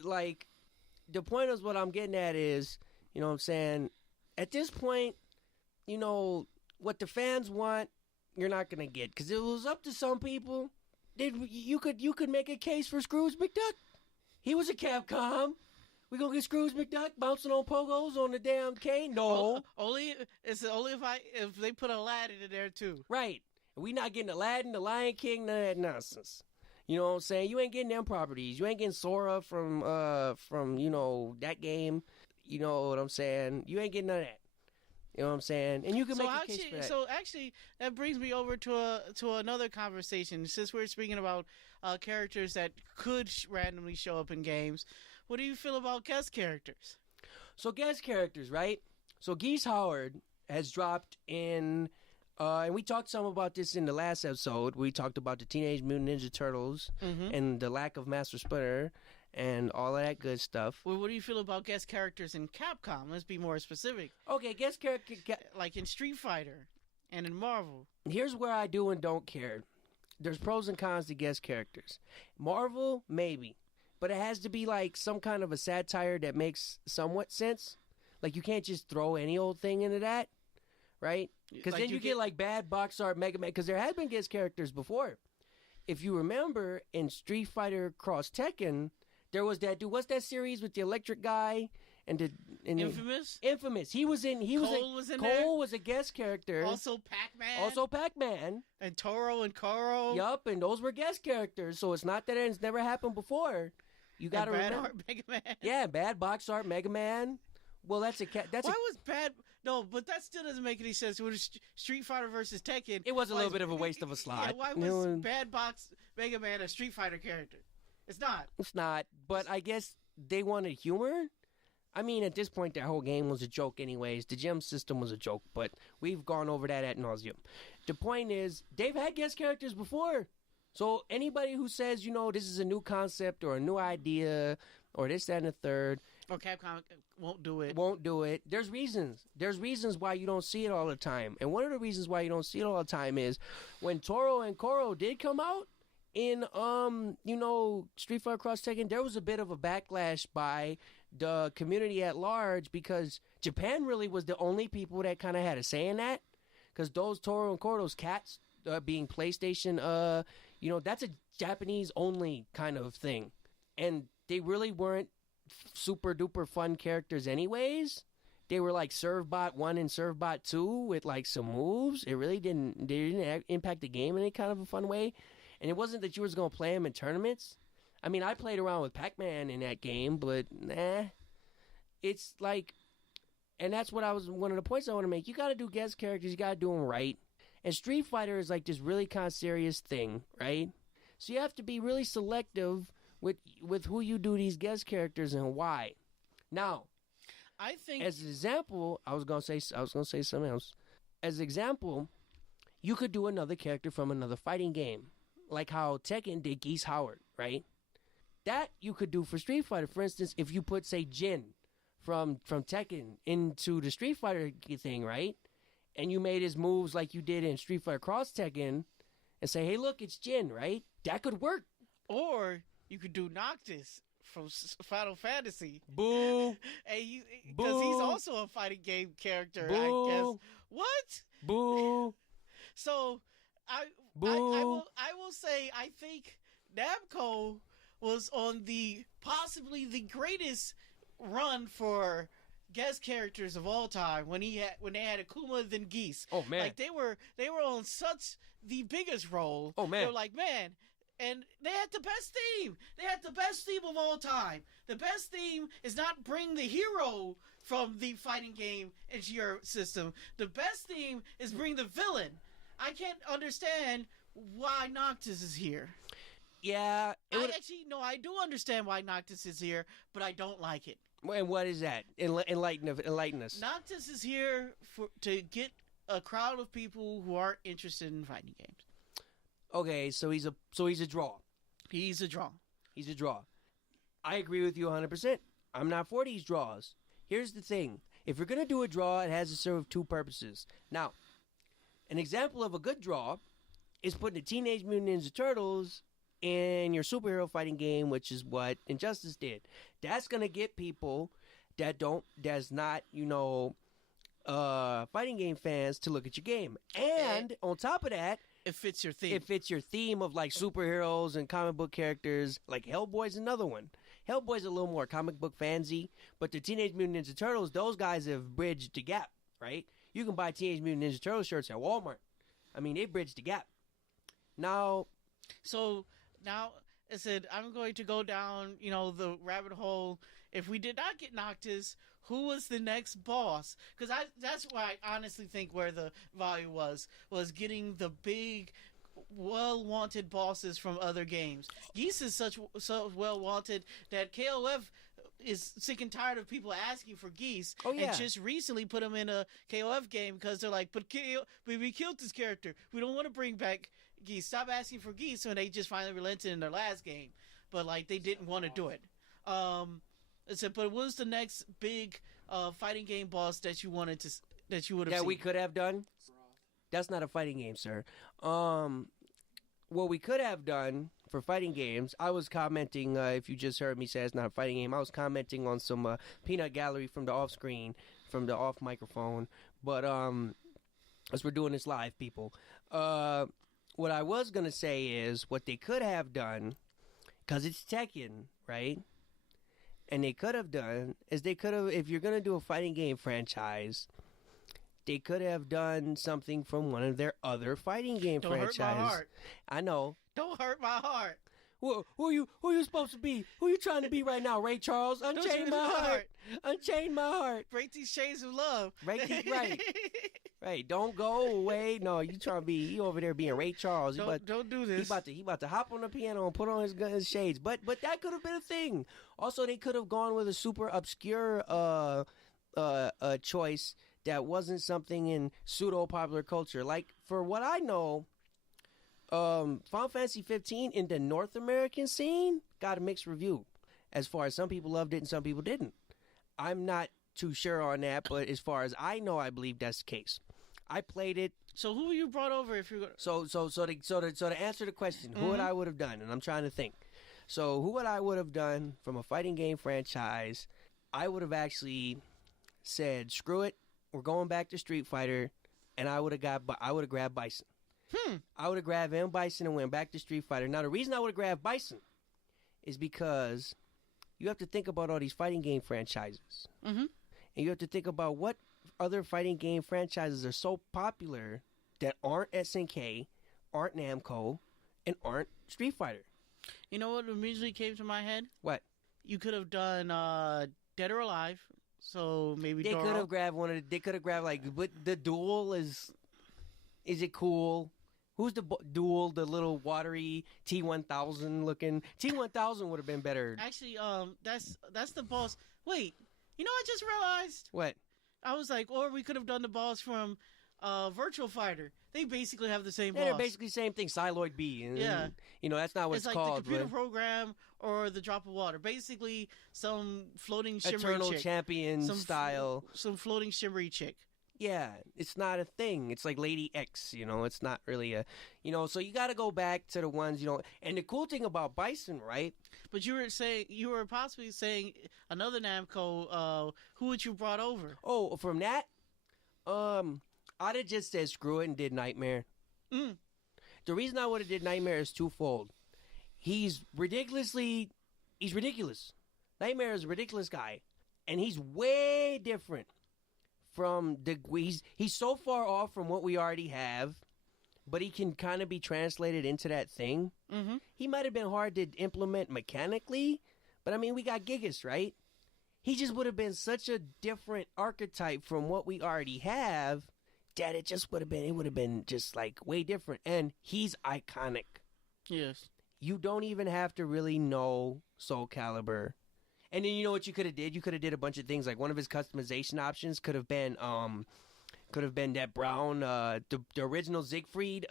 The point is what I'm getting at is, you know what I'm saying, at this point, what the fans want, you're not going to get. Because it was up to some people, you could make a case for Scrooge McDuck. He was a Capcom. We gonna get Scrooge McDuck bouncing on pogos on the damn cane? No. Only if they put Aladdin in there too. Right. We not getting Aladdin, the Lion King, none of that nonsense. You know what I'm saying? You ain't getting them properties. You ain't getting Sora from that game. You know what I'm saying? You ain't getting none of that. You know what I'm saying? And you can make a case for that. So actually, that brings me over to another conversation. Since we're speaking about characters that could randomly show up in games, what do you feel about guest characters? So guest characters, right? So Geese Howard has dropped in, and we talked some about this in the last episode. We talked about the Teenage Mutant Ninja Turtles and the lack of Master Splinter and all of that good stuff. Well, what do you feel about guest characters in Capcom? Let's be more specific. Okay, guest character... like in Street Fighter and in Marvel. Here's where I do and don't care. There's pros and cons to guest characters. Marvel, maybe. But it has to be like some kind of a satire that makes somewhat sense. Like you can't just throw any old thing into that, right? Because Like then you get like bad box art Mega Man. Because there had been guest characters before. If you remember, in Street Fighter Cross Tekken, there was that dude. What's that series with the electric guy and Infamous? Infamous. Cole was in there. Cole was a guest character. Also Pac-Man. And Toro and Koro. Yup, and those were guest characters. So it's not that it's never happened before. You got to remember. Bad Art Mega Man. Yeah, bad box art Mega Man. Well, was bad? No, but that still doesn't make any sense. It was Street Fighter versus Tekken. It was a little bit of a waste of a slot. Yeah, why was Bad Box Mega Man a Street Fighter character? It's not. It's not. But I guess they wanted humor. I mean, at this point, that whole game was a joke anyways. The gem system was a joke, but we've gone over that ad nauseum. The point is, they've had guest characters before. So anybody who says, this is a new concept or a new idea or this, that, and the third. Or Capcom won't do it. There's reasons. There's reasons why you don't see it all the time. And one of the reasons why you don't see it all the time is when Toro and Koro did come out in, Street Fighter Cross Tekken, there was a bit of a backlash by the community at large because Japan really was the only people that kind of had a say in that. Because those Toro and Koro's cats being PlayStation, that's a Japanese-only kind of thing. And they really weren't super duper fun characters anyways. They were like Servbot 1 and Servbot 2 with like some moves. They didn't impact the game in any kind of a fun way. And it wasn't that you was going to play them in tournaments. I mean, I played around with Pac-Man in that game, but it's like, and that's one of the points I want to make. You got to do guest characters. You got to do them right. And Street Fighter is like this really kind of serious thing, right? So you have to be really selective with who you do these guest characters and why. Now, I think as an example, I was gonna say something else. As an example, you could do another character from another fighting game, like how Tekken did Geese Howard, right? That you could do for Street Fighter. For instance, if you put, say, Jin from Tekken into the Street Fighter thing, right? And you made his moves like you did in Street Fighter Cross Tekken, and say, hey, look, it's Jin, right? That could work. Or you could do Noctis from Final Fantasy. Boo. Because he's also a fighting game character, Boo. I guess. What? Boo. So, I will say, I think Namco was on possibly the greatest run for guest characters of all time when they had Akuma then Geese. Oh man. Like they were on such the biggest role. Oh man. They were like, man, and they had the best theme. They had the best theme of all time. The best theme is not bring the hero from the fighting game into your system. The best theme is bring the villain. I can't understand why Noctis is here. Yeah. I do understand why Noctis is here, but I don't like it. And what is that? Enlighten us. Noctis is here to get a crowd of people who aren't interested in fighting games. Okay, so he's a draw. He's a draw. He's a draw. I agree with you 100%. I'm not for these draws. Here's the thing. If you're going to do a draw, it has to serve two purposes. Now, an example of a good draw is putting the Teenage Mutant Ninja Turtles in your superhero fighting game, which is what Injustice did. That's going to get people that's not, fighting game fans to look at your game. And on top of that, it fits your theme. It fits your theme of like superheroes and comic book characters. Like Hellboy's another one. Hellboy's a little more comic book fansy, but the Teenage Mutant Ninja Turtles, those guys have bridged the gap, right? You can buy Teenage Mutant Ninja Turtle shirts at Walmart. I mean, they bridged the gap. Now, I said, I'm going to go down, the rabbit hole. If we did not get Noctis, who was the next boss? Because that's why I honestly think where the value was getting the big, well-wanted bosses from other games. Geese is so well-wanted that KOF is sick and tired of people asking for Geese. Oh, yeah. And just recently put him in a KOF game because they're like, but we killed this character. We don't want to bring back Geese. Stop asking for Geese. So they just finally relented in their last game. But, like, they didn't want to do it. But what was the next big fighting game boss that you would have seen? That we could have done? That's not a fighting game, sir. What we could have done for fighting games, I was commenting, if you just heard me say it's not a fighting game, I was commenting on some peanut gallery from the off-screen, from the off-microphone. But as we're doing this live, people, what I was going to say is what they could have done, because it's Tekken, right? And they could have done is if you're going to do a fighting game franchise, they could have done something from one of their other fighting game franchises. Don't hurt my heart. I know. Don't hurt my heart. Who are you supposed to be? Who are you trying to be right now, Ray Charles? Unchain my heart. Unchain my heart. Break these chains of love. Right. Right. Don't go away. No, you trying to be you over there being Ray Charles. Don't do this. He about to hop on the piano and put on his shades. But that could have been a thing. Also, they could have gone with a super obscure choice that wasn't something in pseudo popular culture. Like, for what I know, Final Fantasy 15 in the North American scene got a mixed review. As far as some people loved it and some people didn't. I'm not too sure on that, but as far as I know, I believe that's the case. I played it. So who you brought over if you're So to answer the question, who would I would have done? And I'm trying to think. So who would I would have done from a fighting game franchise? I would have actually said, screw it, we're going back to Street Fighter, and I would have grabbed Bison. I would have grabbed M. Bison and went back to Street Fighter. Now, the reason I would have grabbed Bison is because you have to think about all these fighting game franchises. Mm-hmm. And you have to think about what other fighting game franchises are so popular that aren't SNK, aren't Namco, and aren't Street Fighter. You know what immediately came to my head? What? You could have done Dead or Alive. So maybe they could have grabbed one of they could have grabbed but the Duel is it cool? Who's the Duel? The little watery T1000 looking T1000 would have been better. Actually, that's the boss. Wait, you know I just realized. What? I was like, or we could have done the boss from Virtual Fighter. They basically have the same boss. They're basically the same thing. Psylloid B. And, yeah. You know that's not what it's like called. The computer program or the drop of water. Basically, some floating shimmery Eternal chick. champion style. Some floating shimmery chick. Yeah, it's not a thing. It's like Lady X, it's not really a, so you got to go back to the ones, and the cool thing about Bison, right? But you were possibly saying another Namco, who would you brought over? Oh, from that? I'd have just said screw it and did Nightmare. The reason I would have did Nightmare is twofold. He's ridiculous. Nightmare is a ridiculous guy, and he's way different from he's so far off from what we already have, but he can kind of be translated into that thing. Mm-hmm. He might have been hard to implement mechanically, but I mean, we got Gigas, right? He just would have been such a different archetype from what we already have that it would have been just like way different. And he's iconic. Yes. You don't even have to really know Soul Calibur. And then you know what you could have did? You could have did a bunch of things. Like one of his customization options could have been that brown, the original Siegfried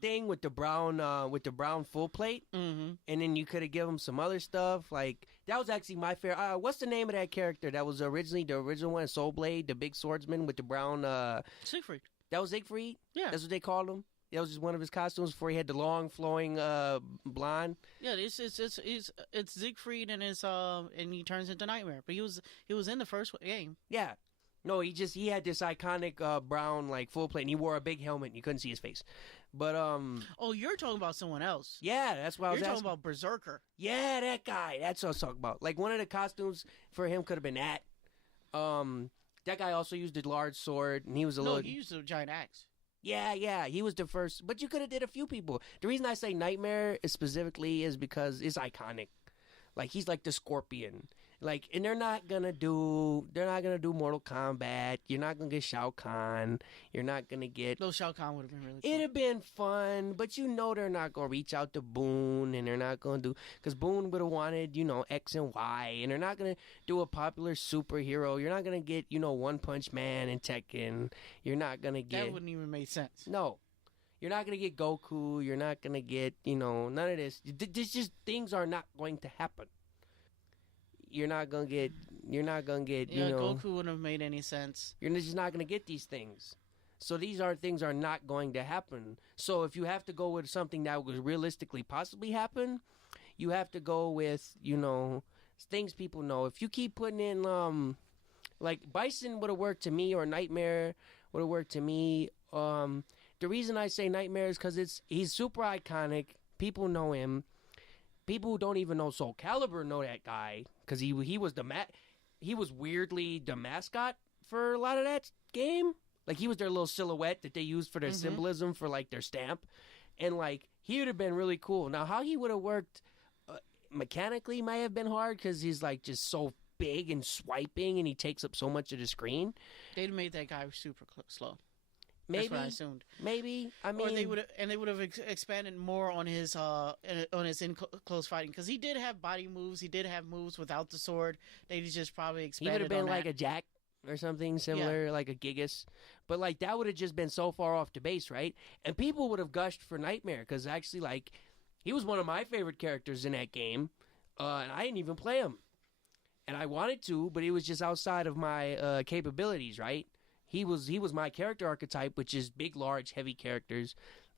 thing with the brown full plate. Mm-hmm. And then you could have given him some other stuff. Like that was actually my favorite. What's the name of that character that was originally the original one? Soul Blade, the big swordsman with the brown. Siegfried. That was Siegfried. Yeah, that's what they called him. That was just one of his costumes before he had the long flowing blonde. Yeah, it's Siegfried and and he turns into Nightmare. But he was in the first game. Yeah, no, he had this iconic brown like full plate, and he wore a big helmet, and you couldn't see his face. But oh, you're talking about someone else. Yeah, that's what I was talking asking. about. Berserker. Yeah, that guy. That's what I was talking about. Like one of the costumes for him could have been that. That guy also used a large sword, and he was he used a giant axe. Yeah, he was the first. But you could have did a few people. The reason I say Nightmare specifically is because it's iconic. Like, he's like the Scorpion. Like, and they're not gonna do Mortal Kombat. You're not gonna get Shao Kahn. You're not gonna get. No, Shao Kahn would have been really cool. It'd have been fun, but they're not gonna reach out to Boone, and they're not gonna do because Boone would have wanted X and Y, and they're not gonna do a popular superhero. You're not gonna get One Punch Man and Tekken. You're not gonna get. That wouldn't even make sense. No. You're not going to get Goku. You're not going to get, none of this. This just things are not going to happen. You're not going to get, Goku wouldn't have made any sense. You're just not going to get these things. So these things are not going to happen. So if you have to go with something that would realistically possibly happen, you have to go with, things people know. If you keep putting in, like Bison would have worked to me, or Nightmare would have worked to me. The reason I say Nightmare is because he's super iconic. People know him. People who don't even know Soul Calibur know that guy because he was weirdly the mascot for a lot of that game. Like he was their little silhouette that they used for their symbolism for like their stamp, and like he would have been really cool. Now how he would have worked mechanically might have been hard because he's like just so big and swiping, and he takes up so much of the screen. They'd made that guy super slow. Maybe, that's what I assumed. Maybe, I mean, or they would have expanded more on his in close fighting because he did have body moves. He did have moves without the sword. They just probably expanded. He would have been on like that. a Jack or something similar, like a Gigas. But like that would have just been so far off the base, right? And people would have gushed for Nightmare because actually, like, he was one of my favorite characters in that game, and I didn't even play him, and I wanted to, but it was just outside of my capabilities, right? He was my character archetype, which is big, large, heavy characters.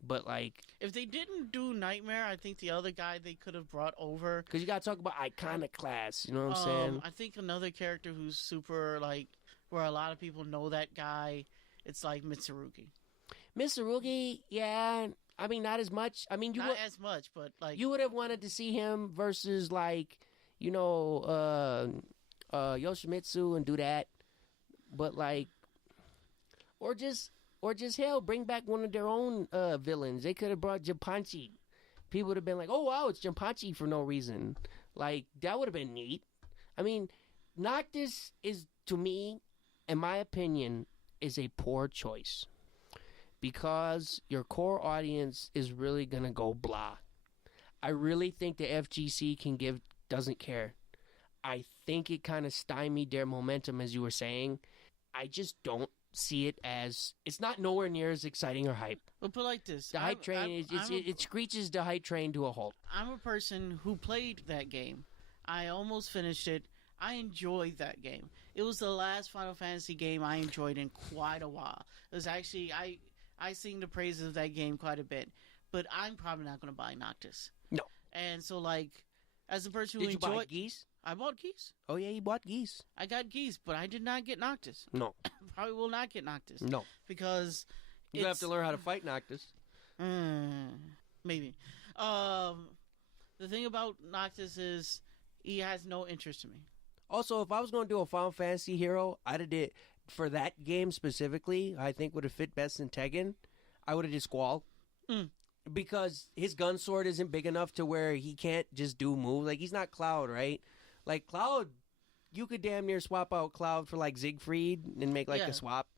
But like, if they didn't do Nightmare, I think the other guy they could have brought over, because you got to talk about iconoclast. You know what I'm saying? I think another character who's super like where a lot of people know that guy. It's like Mitsurugi. Mitsurugi, yeah. I mean, not as much. I mean, not as much, but like you would have wanted to see him versus like Yoshimitsu and do that, but like. Or just hell, bring back one of their own villains. They could have brought Jinpachi. People would have been like, "Oh wow, it's Jinpachi" for no reason. Like that would have been neat. I mean, Noctis is, to me, in my opinion, is a poor choice because your core audience is really gonna go blah. I really think the FGC doesn't care. I think it kind of stymied their momentum, as you were saying. I just don't see it as it's not nowhere near as exciting or hype. But put like this, the hype train it screeches the hype train to a halt. I'm a person who played that game. I almost finished it. I enjoyed that game. It was the last Final Fantasy game I enjoyed in quite a while. It was actually I sing the praises of that game quite a bit, but I'm probably not going to buy Noctis. No. And so like as a person who Did you buy Geese? I bought Geese. Oh yeah, you bought Geese. I got Geese, but I did not get Noctis. No. Probably will not get Noctis. No. Because you have to learn how to fight Noctis. Maybe. The thing about Noctis is he has no interest in me. Also, if I was going to do a Final Fantasy hero, I'd have did for that game specifically. I think would have fit best in Tekken. I would have did Squall. Because his gun sword isn't big enough to where he can't just do moves. Like he's not Cloud, right? Like Cloud, you could damn near swap out Cloud for like Siegfried and make like a swap.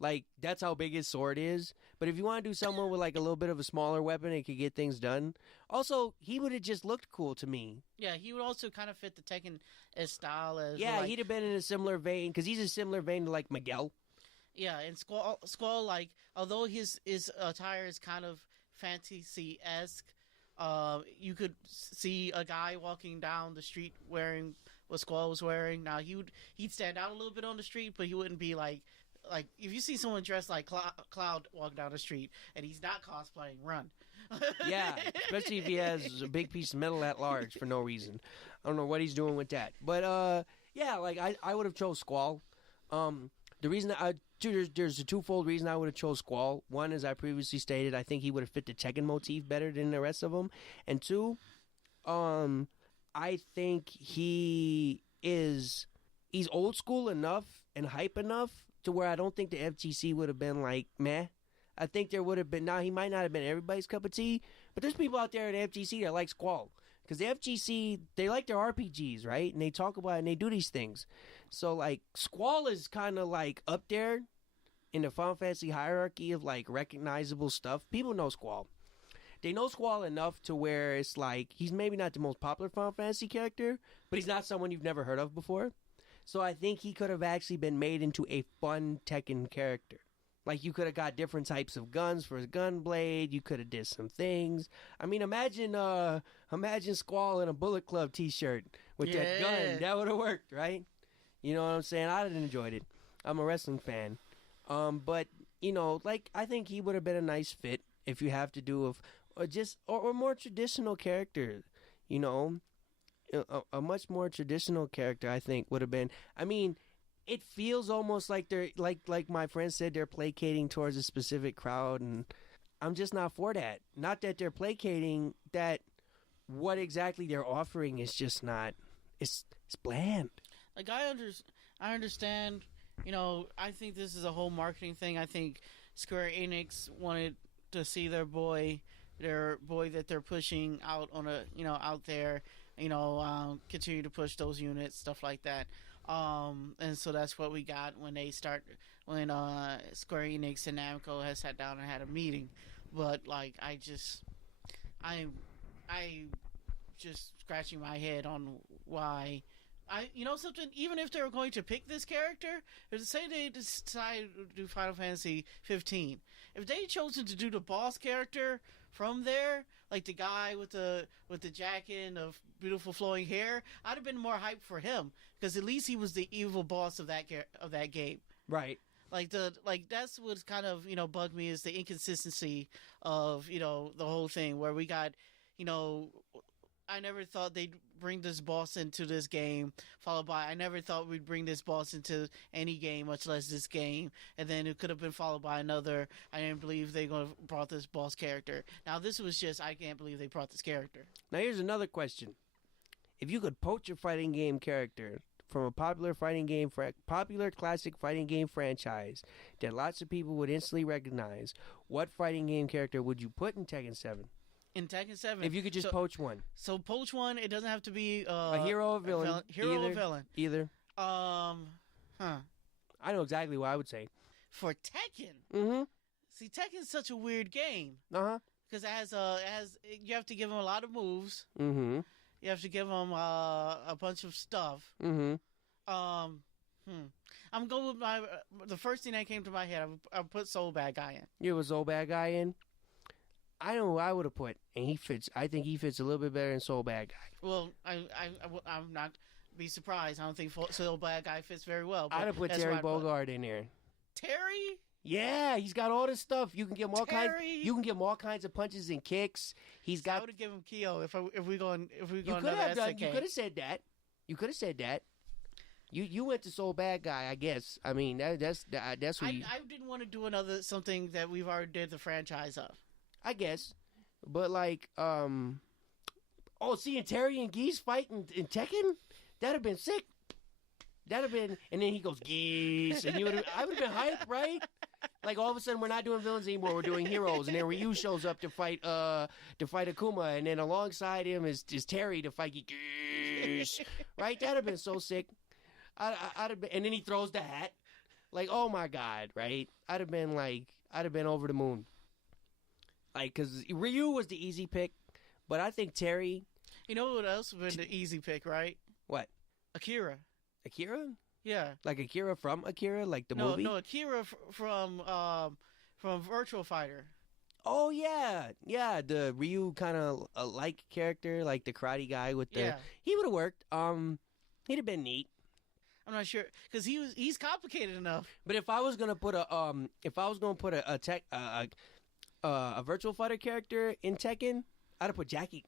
Like that's how big his sword is. But if you want to do someone with like a little bit of a smaller weapon and could get things done, also he would have just looked cool to me. Yeah, he would also kind of fit the Tekken style as he'd have been in a similar vein because he's a similar vein to like Miguel. Yeah, and Squall like although his attire is kind of fantasy-esque. You could see a guy walking down the street wearing what Squall was wearing. Now he'd stand out a little bit on the street, but he wouldn't be like if you see someone dressed like Cloud walking down the street and he's not cosplaying, run. Yeah, especially if he has a big piece of metal at large for no reason. I don't know what he's doing with that, but yeah, like I would have chose Squall. The reason there's a twofold reason I would have chose Squall. One, as I previously stated, I think he would have fit the Tekken motif better than the rest of them. And two, I think he's old school enough and hype enough to where I don't think the FGC would have been like, meh. I think there would have been, now he might not have been everybody's cup of tea, but there's people out there at FGC that like Squall. Because the FGC, they like their RPGs, right? And they talk about it and they do these things. So, like, Squall is kind of, like, up there in the Final Fantasy hierarchy of, like, recognizable stuff. People know Squall. They know Squall enough to where it's like, he's maybe not the most popular Final Fantasy character, but he's not someone you've never heard of before. So I think he could have actually been made into a fun Tekken character. Like, you could have got different types of guns for his gun blade. You could have did some things. I mean, imagine Squall in a Bullet Club t-shirt with that gun. That would have worked, right? You know what I'm saying? I'd have enjoyed it. I'm a wrestling fan. But, you know, like, I think he would have been a nice fit if you have to do a more traditional character, you know? A much more traditional character, I think, would have been. I mean, it feels almost like they're like my friend said, they're placating towards a specific crowd, and I'm just not for that. Not that they're placating, that what exactly they're offering is just not. It's bland. Like, I understand. You know, I think this is a whole marketing thing. I think Square Enix wanted to see their boy that they're pushing out out there. Continue to push those units, stuff like that. And so that's what we got when Square Enix and Namco has sat down and had a meeting. But like, I just scratching my head on why. Something, even if they were going to pick this character, say they decided to do Final Fantasy 15, if they chosen to do the boss character from there, like the guy with the jacket and of beautiful flowing hair, I'd have been more hyped for him, because at least he was the evil boss of that game. Right. That's what's kind of bugged me, is the inconsistency of the whole thing, where we got I never thought they'd bring this boss into this game, followed by I never thought we'd bring this boss into any game, much less this game. And then it could have been followed by another, I didn't believe they brought this boss character. Now this was just, I can't believe they brought this character. Now here's another question. If you could poach a fighting game character from a popular classic fighting game franchise that lots of people would instantly recognize, what fighting game character would you put in Tekken 7? In Tekken 7. If you could just poach one. So poach one, it doesn't have to be a hero or villain. Hero or villain. Either. I know exactly what I would say. For Tekken? Mm-hmm. See, Tekken's such a weird game. Uh-huh. Because you have to give him a lot of moves. Mm-hmm. You have to give him a bunch of stuff. Mm-hmm. I'm going with the first thing that came to my head. I put Soul Bad Guy in. You have a Soul Bad Guy in? I know who I would have put, and he fits. I think he fits a little bit better than Soul Bad Guy. Well, I'm not be surprised. I don't think Soul Bad Guy fits very well. I'd have put Terry Bogard in there. Terry? Yeah, he's got all this stuff. You can give him all kinds. You can give him all kinds of punches and kicks. He's got. I would have given him Kyo if we go You could have said that. You could have said that. You went to Soul Bad Guy, I guess. I mean, that's what I didn't want to do something that we've already did the franchise of. I guess, but like, seeing Terry and Geese fight in Tekken, that'd have been sick. That'd have been, and then he goes Geese, and I would have been hyped, right? Like all of a sudden, we're not doing villains anymore; we're doing heroes, and then Ryu shows up to fight Akuma, and then alongside him is Terry to fight Geese, right? That'd have been so sick. I'd have been, and then he throws the hat, like, oh my god, right? I'd have been over the moon. Like, because Ryu was the easy pick, but I think Terry... You know what else would have been the easy pick, right? What? Akira. Akira? Yeah. Like Akira from Akira, like the movie? No, Akira from Virtual Fighter. Oh, yeah. Yeah, the Ryu kind of like character, like the karate guy with the... Yeah. He would have worked. He'd have been neat. I'm not sure, because he's complicated enough. But if I was going to put a Virtual Fighter character in Tekken, I'd have put Jackie.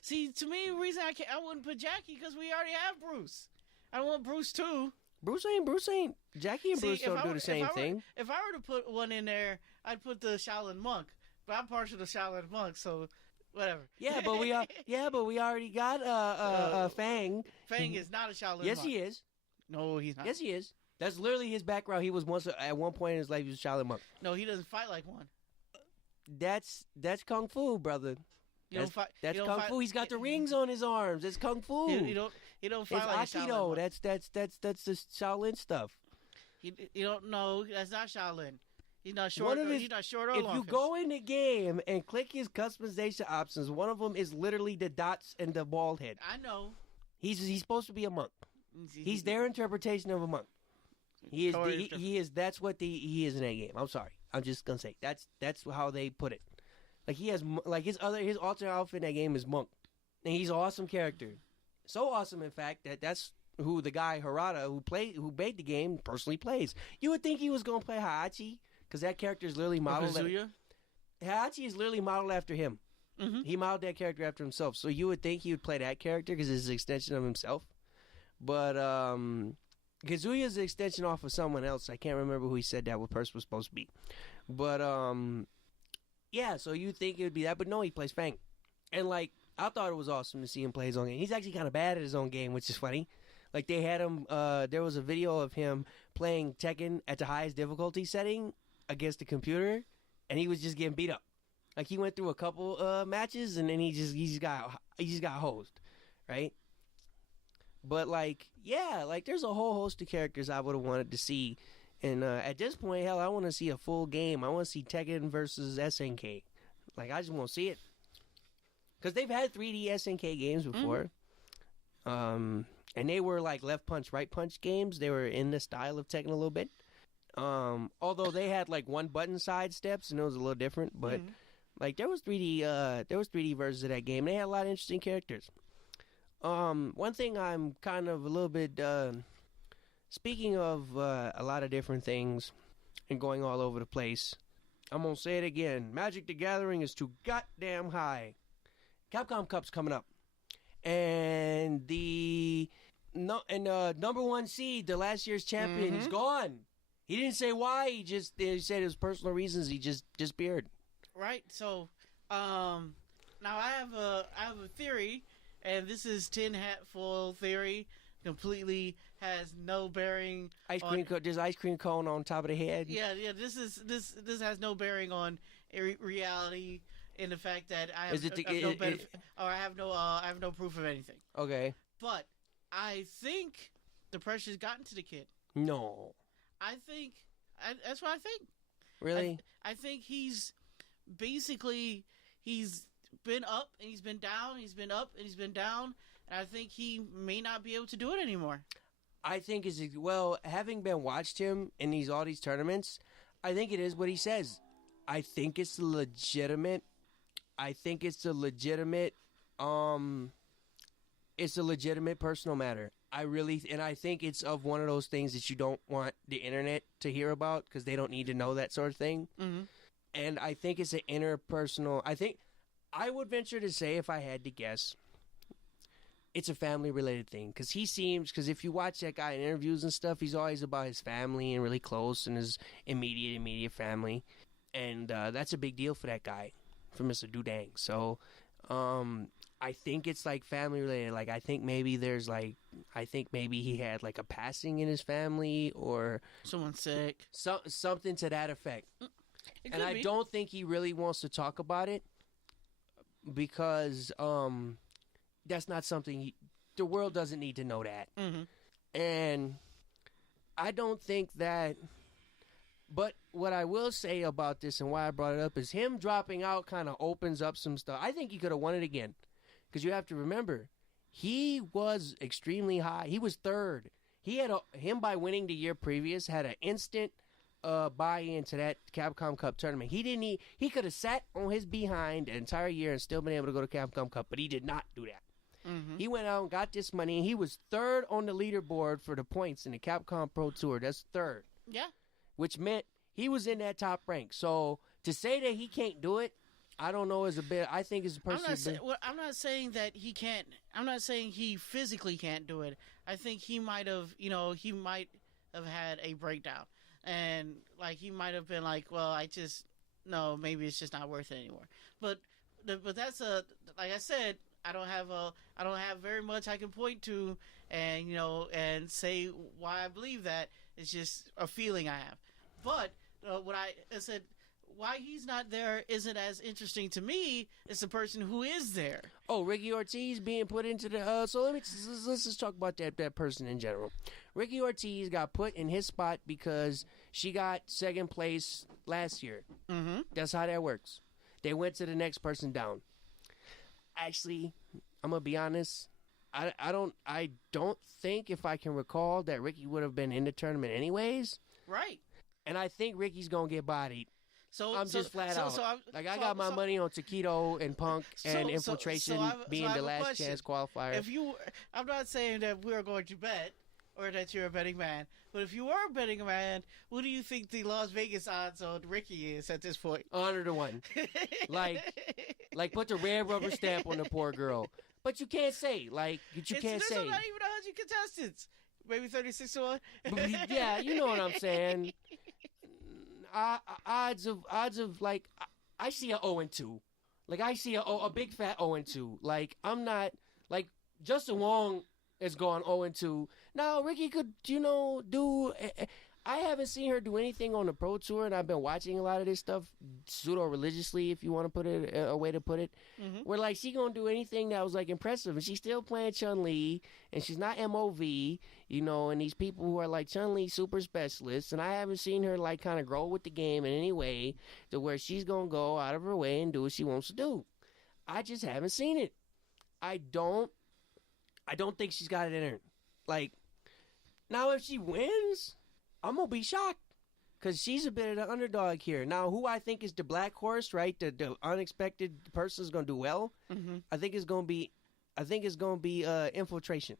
See, to me, the reason I wouldn't put Jackie, because we already have Bruce. I don't want Bruce too. Bruce ain't. Jackie and Bruce don't do the same thing. If I were to put one in there, I'd put the Shaolin Monk. But I'm partial to Shaolin Monk, so whatever. Yeah, but we already got Fang. Fang is not a Shaolin Monk. Yes, he is. No, he's not. Yes, he is. That's literally his background. He was at one point in his life, he was a Shaolin Monk. No, he doesn't fight like one. That's Kung Fu, brother. That's you don't kung fight, fu. He's got the rings on his arms. It's kung fu. You don't fight It's like Aikido. a Shaolin monk. That's the Shaolin stuff. You don't know. That's not Shaolin. He's not short. One of his- He's not short or If long. you go in the game and click his customization options, one of them is literally the dots and the bald head. I know. He's supposed to be a monk. He's their interpretation of a monk. He is. Totally He is. That's what he is in that game. I'm sorry. I'm just gonna say that's how they put it. Like he has like his alternate outfit in that game is monk, and he's an awesome character. So awesome, in fact, that's who the guy Harada who made the game personally plays. You would think he was gonna play Heihachi because that character is literally modeled. Heihachi is literally modeled after him. Mm-hmm. He modeled that character after himself. So you would think he would play that character because it's an extension of himself. But Kazuya is an extension off of someone else. I can't remember who he said that person was supposed to be. But yeah, so you think it would be that, but no, he plays Fang. And like I thought it was awesome to see him play his own game. He's actually kind of bad at his own game, which is funny. Like they had him. There was a video of him playing Tekken at the highest difficulty setting against the computer, and he was just getting beat up. Like he went through a couple matches, and then he just got hosed, right? But like, yeah, like there's a whole host of characters I would have wanted to see, and at this point, hell, I want to see a full game. I want to see Tekken versus SNK. Like I just want to see it because they've had 3D SNK games before, and they were like left punch, right punch games. They were in the style of Tekken a little bit, although they had like one button side steps and it was a little different, but. Like there was 3D versions of that game. They had a lot of interesting characters. One thing I'm kind of a little bit speaking of a lot of different things and going all over the place. I'm gonna say it again. Magic the Gathering is too goddamn high. Capcom Cup's coming up, and number one seed, the last year's champion, he's gone. He didn't say why. They said it was personal reasons. He just disappeared. Right. So, now I have a theory, and this is tin hat full theory. Completely has no bearing. There's ice cream cone on top of the head. Yeah. This has no bearing on reality in the fact that I have no proof of anything. Okay. But I think the pressure's gotten to the kid. No. That's what I think. Really? I think he's been up and he's been down, he's been up and he's been down, and I think he may not be able to do it anymore. I think having been watched him in all these tournaments, I think it is what he says. I think it's legitimate. It's a legitimate personal matter. I think it's of one of those things that you don't want the internet to hear about because they don't need to know that sort of thing. Mm-hmm. And I think it's an interpersonal. I would venture to say, if I had to guess, it's a family-related thing. Because if you watch that guy in interviews and stuff, he's always about his family and really close and his immediate family. And that's a big deal for that guy, for Mr. Dudang. So, I think it's like family-related. Like, I think maybe he had like a passing in his family or someone sick. Something to that effect. And I don't think he really wants to talk about it because that's not something the world doesn't need to know that. Mm-hmm. And I don't think that. But what I will say about this and why I brought it up is him dropping out kind of opens up some stuff. I think he could have won it again because you have to remember he was extremely high. He was third. Him by winning the year previous had an instant buy into that Capcom Cup tournament. He could have sat on his behind the entire year and still been able to go to Capcom Cup, but he did not do that. Mm-hmm. He went out and got this money, and he was third on the leaderboard for the points in the Capcom Pro Tour. That's third. Yeah. Which meant he was in that top rank. So to say that he can't do it, I don't know, is a bit. I think it's a person. I'm not saying that he can't. I'm not saying he physically can't do it. I think he might have had a breakdown. And like he might have been like, well, maybe it's just not worth it anymore. But that's like I said, I don't have very much I can point to and say why I believe that. It's just a feeling I have. But what I said, why he's not there isn't as interesting to me as the person who is there. Oh, Ricky Ortiz being put into the so let's just talk about that person in general. Ricky Ortiz got put in his spot because she got second place last year. Mm-hmm. That's how that works. They went to the next person down. Actually, I'm gonna be honest. I don't think, if I can recall, that Ricky would have been in the tournament anyways. Right. And I think Ricky's gonna get bodied. I'm just flat out. I got my money on Taquito and Punk and Infiltration being the last chance qualifier. I'm not saying that we're going to bet or that you're a betting man, but if you are a betting man, what do you think the Las Vegas odds on Ricky is at this point? 100-1. like put the red rubber stamp on the poor girl. But you can't say, you can't say. There's not even 100 contestants. Maybe 36-1. Yeah, you know what I'm saying. Odds of I see a 0-2. Like I see a big fat 0-2. Like I'm not Justin Wong is going 0-2. Now Ricky could do. I haven't seen her do anything on the Pro Tour, and I've been watching a lot of this stuff pseudo religiously, if you want to put it a way to put it. Mm-hmm. Where she gonna do anything that was impressive, and she's still playing Chun-Li, and she's not MOV, and these people who are Chun-Li super specialists, and I haven't seen her kind of grow with the game in any way to where she's gonna go out of her way and do what she wants to do. I just haven't seen it. I don't think she's got it in her. Now if she wins, I'm going to be shocked because she's a bit of the underdog here. Now, who I think is the black horse, right? The unexpected person is going to do well. Mm-hmm. I think it's going to be Infiltration.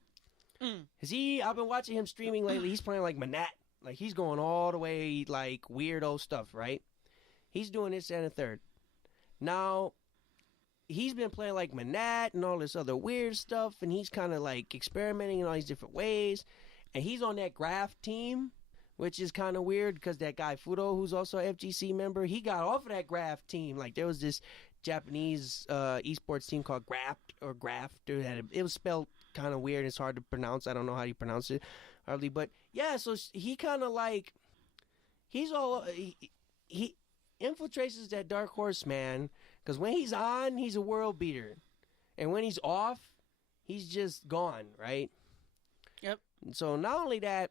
I've been watching him streaming lately. He's playing like Manat. He's going all the way weirdo stuff, right? He's doing this and a third. Now, he's been playing like Manat and all this other weird stuff, and he's kind of experimenting in all these different ways. And he's on that Graph team, which is kind of weird because that guy Fudo, who's also an FGC member, he got off of that Graph team. There was this Japanese esports team called Graft. It was spelled kind of weird. It's hard to pronounce. I don't know how you pronounce it hardly, but yeah. So he kind of he's all he infiltrates that dark horse, man. Because when he's on, he's a world beater, and when he's off, he's just gone, right? Yep. So not only that,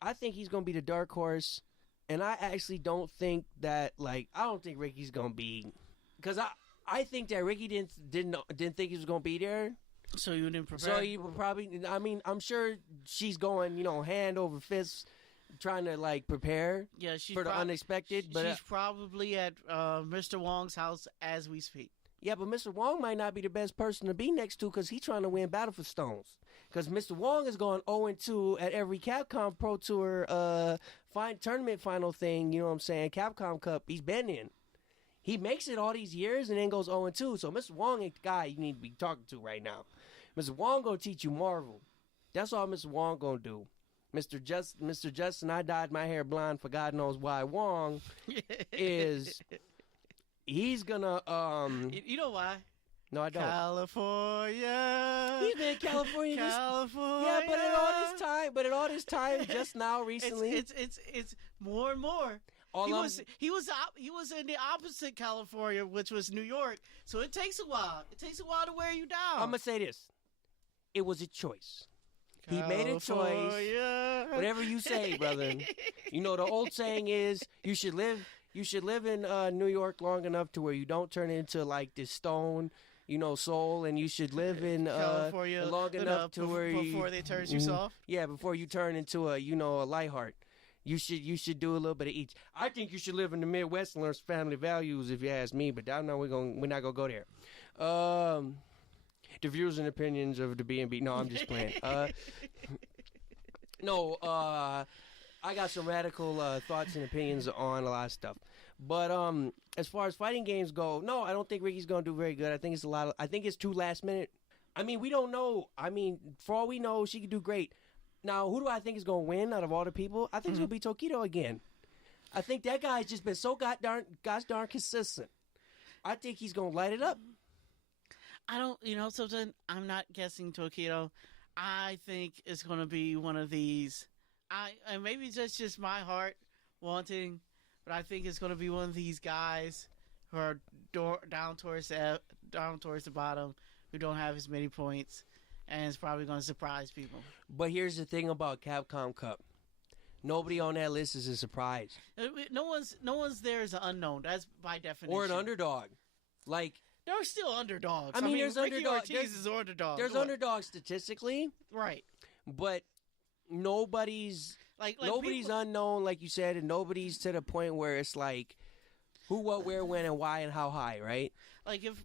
I think he's going to be the dark horse, and I actually don't think that I don't think Ricky's going to be, because I think that Ricky didn't think he was going to be there. So you didn't prepare. So you would probably. I mean, I'm sure she's going, hand over fist, trying to prepare. Yeah, she's for the unexpected. But she's probably at Mr. Wong's house as we speak. Yeah, but Mr. Wong might not be the best person to be next to because he's trying to win Battle for Stones. Because Mr. Wong is going 0-2 at every Capcom Pro Tour tournament final thing, you know what I'm saying, Capcom Cup, he's been in. He makes it all these years and then goes 0-2. So Mr. Wong ain't the guy you need to be talking to right now. Mr. Wong going to teach you Marvel. That's all Mr. Wong going to do. Mr. Justin, I dyed my hair blonde for God knows why. Wong is... He's gonna You know why? No, I don't. California. He's been in California. California. Yeah, but at all this time, just now recently, it's more and more. He was in the opposite California, which was New York. So it takes a while. It takes a while to wear you down. I'm gonna say this: it was a choice. He made a choice. Whatever you say, brother. The old saying is you should live in New York long enough to where you don't turn into this stone, soul, and you should live in California long enough to where before they turn you soft. Yeah, before you turn into a light heart. You should do a little bit of each. I think you should live in the Midwest and learn some family values, if you ask me. But I know we're not gonna go there. The views and opinions of the B&B. No, I'm just playing. I got some radical thoughts and opinions on a lot of stuff. But as far as fighting games go, no, I don't think Ricky's going to do very good. I think it's too last minute. I mean, we don't know. I mean, for all we know, she could do great. Now, who do I think is going to win out of all the people? I think it's going to be Tokido again. I think that guy's just been so gosh darn consistent. I think he's going to light it up. I don't, something, I'm not guessing Tokido. I think it's going to be one of these. And maybe that's just my heart wanting but I think it's going to be one of these guys who are down towards the bottom, who don't have as many points, and it's probably going to surprise people. But here's the thing about Capcom Cup. Nobody on that list is a surprise. No one's there as an unknown. That's by definition. Or an underdog. Like, there are still underdogs. I mean, there's Ricky underdogs. Ortiz is an underdog. There's underdogs statistically. Right. But nobody's nobody's people, unknown, like you said, and nobody's to the point where it's like who, what, where, when, and why, and how high, right? Like if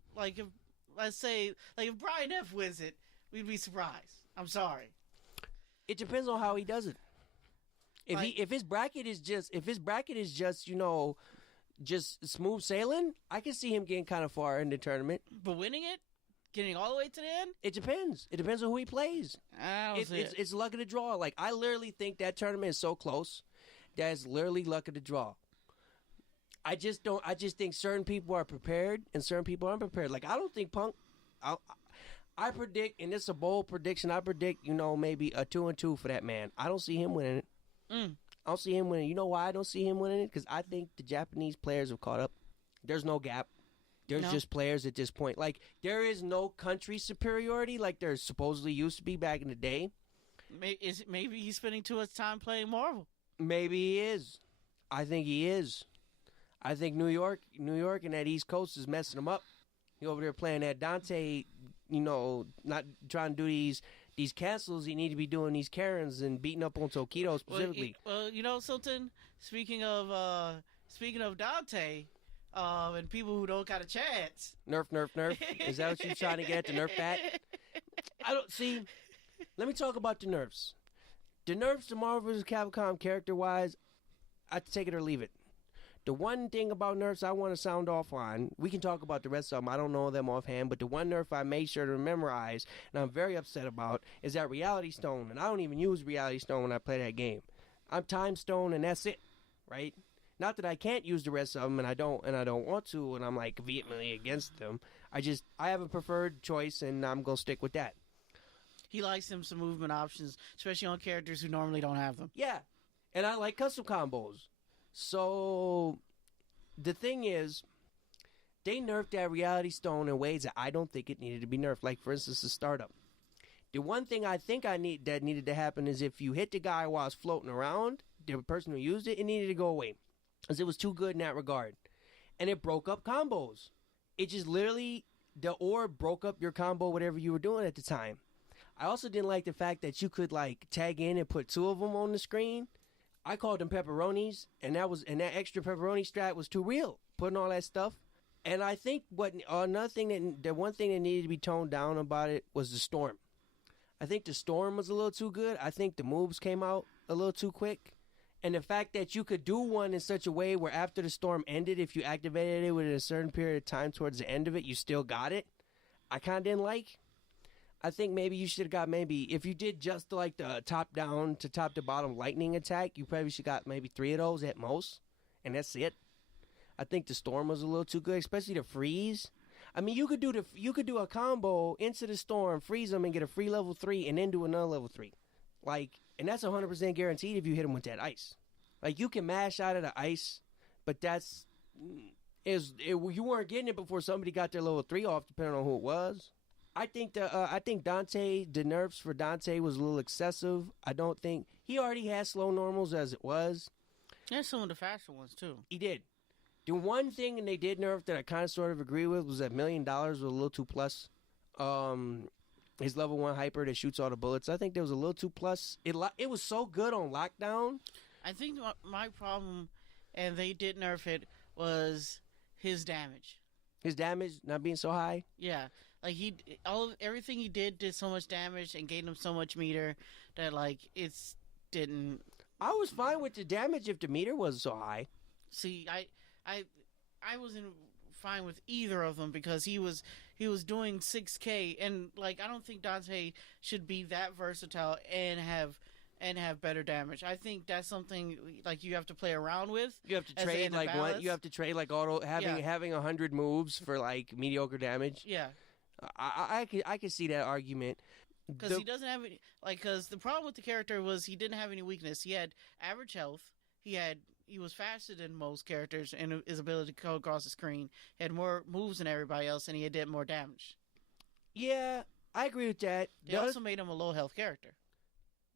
let's say if Brian F wins it, we'd be surprised. I'm sorry. It depends on how he does it. If his bracket is just just smooth sailing, I can see him getting kind of far in the tournament. But winning it, getting all the way to the end, it depends. It depends on who he plays. It's luck of the draw. Like, I literally think that tournament is so close that it's literally luck of the draw. I just think certain people are prepared and certain people aren't prepared. Like, I don't think Punk. I predict, and it's a bold prediction. I predict, maybe a 2-2 for that man. I don't see him winning it. I don't see him winning. You know why I don't see him winning it? Because I think the Japanese players have caught up. There's no gap. There's just players at this point. Like, there is no country superiority like there supposedly used to be back in the day. Maybe he's spending too much time playing Marvel. Maybe he is. I think he is. I think New York and that East Coast is messing him up. He over there playing that Dante, not trying to do these cancels. He need to be doing these Karens and beating up on Tokido specifically. Well, you know something? Speaking of Dante, and people who don't got a chance. Nerf. Is that what you're trying to get, the Nerf bat? I don't see. Let me talk about the nerfs. The nerfs to Marvel vs. Capcom character-wise, I take it or leave it. The one thing about nerfs I want to sound off on, we can talk about the rest of them. I don't know them offhand, but the one nerf I made sure to memorize, and I'm very upset about, is that Reality Stone. And I don't even use Reality Stone when I play that game. I'm Time Stone, and that's it, right? Not that I can't use the rest of them, and I don't want to, and I'm like vehemently against them. I have a preferred choice, and I'm gonna stick with that. He likes him some movement options, especially on characters who normally don't have them. Yeah, and I like custom combos. So, the thing is, they nerfed that Reality Stone in ways that I don't think it needed to be nerfed. Like, for instance, the startup. The one thing I think that needed to happen is if you hit the guy while it's floating around, the person who used it, it needed to go away. Because it was too good in that regard. And it broke up combos. It just literally, the orb broke up your combo, whatever you were doing at the time. I also didn't like the fact that you could, like, tag in and put two of them on the screen. I called them pepperonis, and that extra pepperoni strat was too real, putting all that stuff. And I think the one thing that needed to be toned down about it was the storm. I think the storm was a little too good. I think the moves came out a little too quick. And the fact that you could do one in such a way where after the storm ended, if you activated it within a certain period of time towards the end of it, you still got it, I kind of didn't like. I think maybe you should have got if you did just like the top down to top to bottom lightning attack, you probably should have got maybe 3 of those at most, and that's it. I think the storm was a little too good, especially the freeze. I mean, you could do a combo into the storm, freeze them, and get a free level 3, and then do another level 3. Like, and that's 100% guaranteed if you hit them with that ice. Like, you can mash out of the ice, but you weren't getting it before somebody got their level 3 off, depending on who it was. I think the nerfs for Dante was a little excessive. I don't think he already had slow normals as it was. There's some of the faster ones too. He did. The one thing they did nerf that I kind of sort of agree with was that $1 million was a little too plus. His level 1 hyper that shoots all the bullets. I think there was a little too plus. It was so good on lockdown. I think my problem, and they did nerf it, was his damage. His damage not being so high. Yeah. Like everything he did so much damage and gained him so much meter that it didn't. I was fine with the damage if the meter wasn't so high. See, I wasn't fine with either of them because he was doing 6K and I don't think Dante should be that versatile and have better damage. I think that's something you have to play around with. You have to trade You have to trade auto having 100 moves for mediocre damage. Yeah. I can see that argument because he doesn't have any because the problem with the character was he didn't have any weakness. He had average health, he had he was faster than most characters and his ability to go across the screen. He had more moves than everybody else, and he did more damage. Yeah, I agree with that. They also made him a low health character.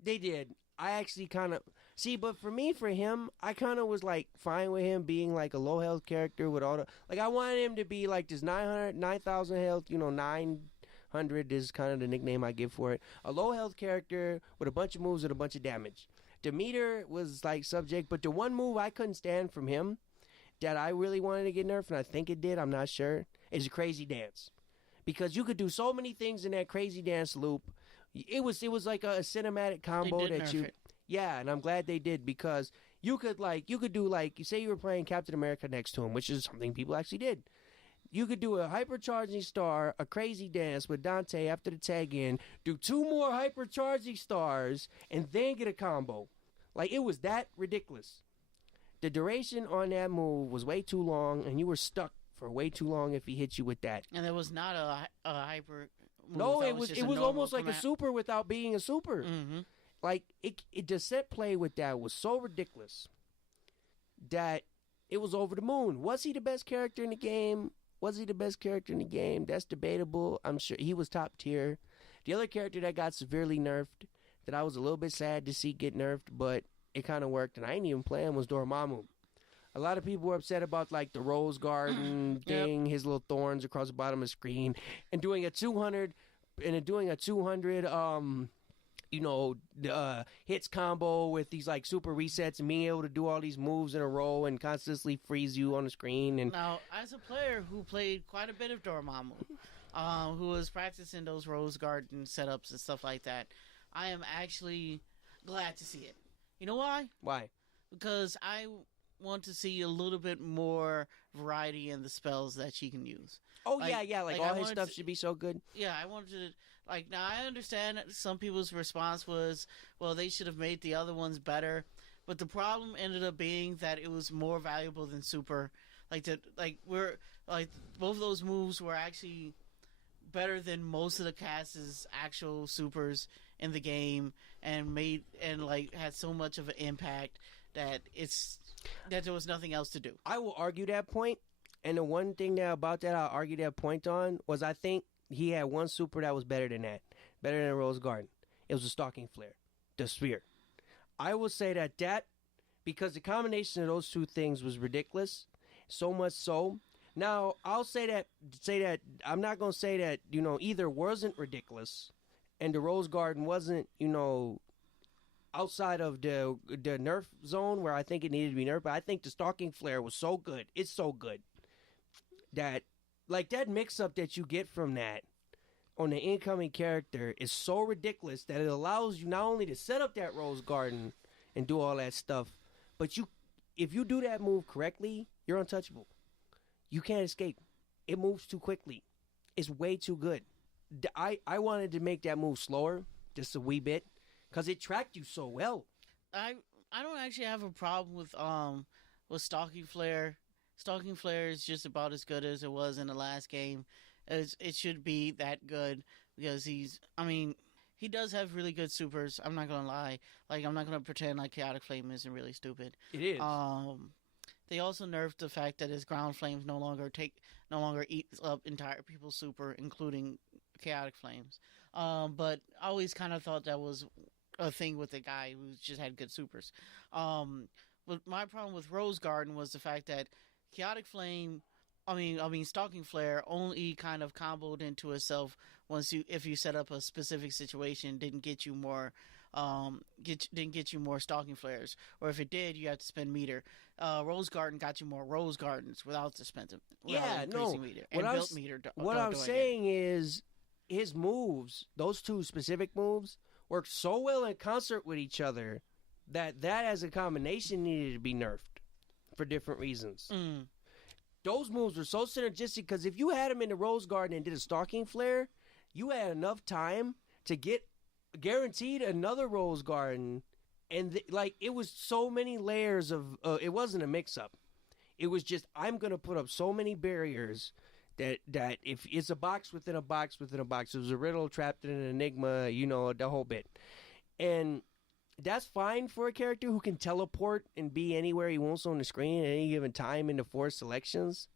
They did. I actually kind of see, but for him, I kind of was like fine with him being like a low health character with all the like. I wanted him to be like this 9,000 health. 900 is kind of the nickname I give for it. A low health character with a bunch of moves and a bunch of damage. Demeter was like subject, but the one move I couldn't stand from him that I really wanted to get nerfed, and I think it did, I'm not sure, is a crazy dance. Because you could do so many things in that crazy dance loop. It was like a cinematic combo that you... Yeah, and I'm glad they did, because you could do like, you say you were playing Captain America next to him, which is something people actually did. You could do a hypercharging star, a crazy dance with Dante after the tag in, do 2 more hypercharging stars, and then get a combo. Like, it was that ridiculous. The duration on that move was way too long, and you were stuck for way too long if he hit you with that. And it was not a hyper move. No, it was almost like a super without being a super. Mm-hmm. Like, the set play with that was so ridiculous that it was over the moon. Was he the best character in the game? Was he the best character in the game? That's debatable. I'm sure he was top tier. The other character that got severely nerfed, that I was a little bit sad to see get nerfed, but it kind of worked, and I ain't even playing, was Dormammu. A lot of people were upset about like the Rose Garden thing, his little thorns across the bottom of the screen, and doing a 200 hits combo with these like super resets and being able to do all these moves in a row and constantly freeze you on the screen. And now, as a player who played quite a bit of Dormammu, who was practicing those Rose Garden setups and stuff like that, I am actually glad to see it. You know why? Why? Because I want to see a little bit more variety in the spells that she can use. Oh, like all his stuff should be so good. Yeah, I wanted to, now I understand that some people's response was, well, they should have made the other ones better, but the problem ended up being that it was more valuable than Super. Both of those moves were actually better than most of the cast's actual supers in the game, and had so much of an impact that there was nothing else to do. I will argue that point, and the one thing about that I'll argue that point on was I think he had one super that was better than Rose Garden. It was a Stalking Flare, the Sphere. I will say that because the combination of those two things was ridiculous, so much so. Now I'll say that I'm not gonna say that either wasn't ridiculous, and the Rose Garden wasn't outside of the nerf zone where I think it needed to be nerfed, but I think the Stalking Flare was so good. It's so good that that mix-up that you get from that on the incoming character is so ridiculous that it allows you not only to set up that Rose Garden and do all that stuff, but if you do that move correctly, you're untouchable. You can't escape. It moves too quickly. It's way too good. I wanted to make that move slower, just a wee bit, because it tracked you so well. I don't actually have a problem with Stalking Flare. Stalking Flare is just about as good as it was in the last game. It should be that good because he does have really good supers. I'm not gonna lie. I'm not gonna pretend like Chaotic Flame isn't really stupid. It is. They also nerfed the fact that his Ground Flames no longer eat up entire people's super, including Chaotic Flames. But I always kind of thought that was a thing with a guy who just had good supers. But my problem with Rose Garden was the fact that Chaotic Flame, Stalking Flare only kind of comboed into itself if you set up a specific situation, didn't get you more Stalking Flares, or if it did, you have to spend meter. Rose Garden got you more Rose Gardens without increasing meter. What I'm saying is his moves, those two specific moves, worked so well in concert with each other that as a combination needed to be nerfed for different reasons. Mm. Those moves were so synergistic because if you had him in the Rose Garden and did a Stalking Flare, you had enough time to get guaranteed another Rose Garden, and it was so many layers of it wasn't a mix-up. It was just, I'm going to put up so many barriers that if it's a box within a box within a box, it was a riddle trapped in an enigma, the whole bit. And that's fine for a character who can teleport and be anywhere he wants on the screen at any given time in the 4 selections.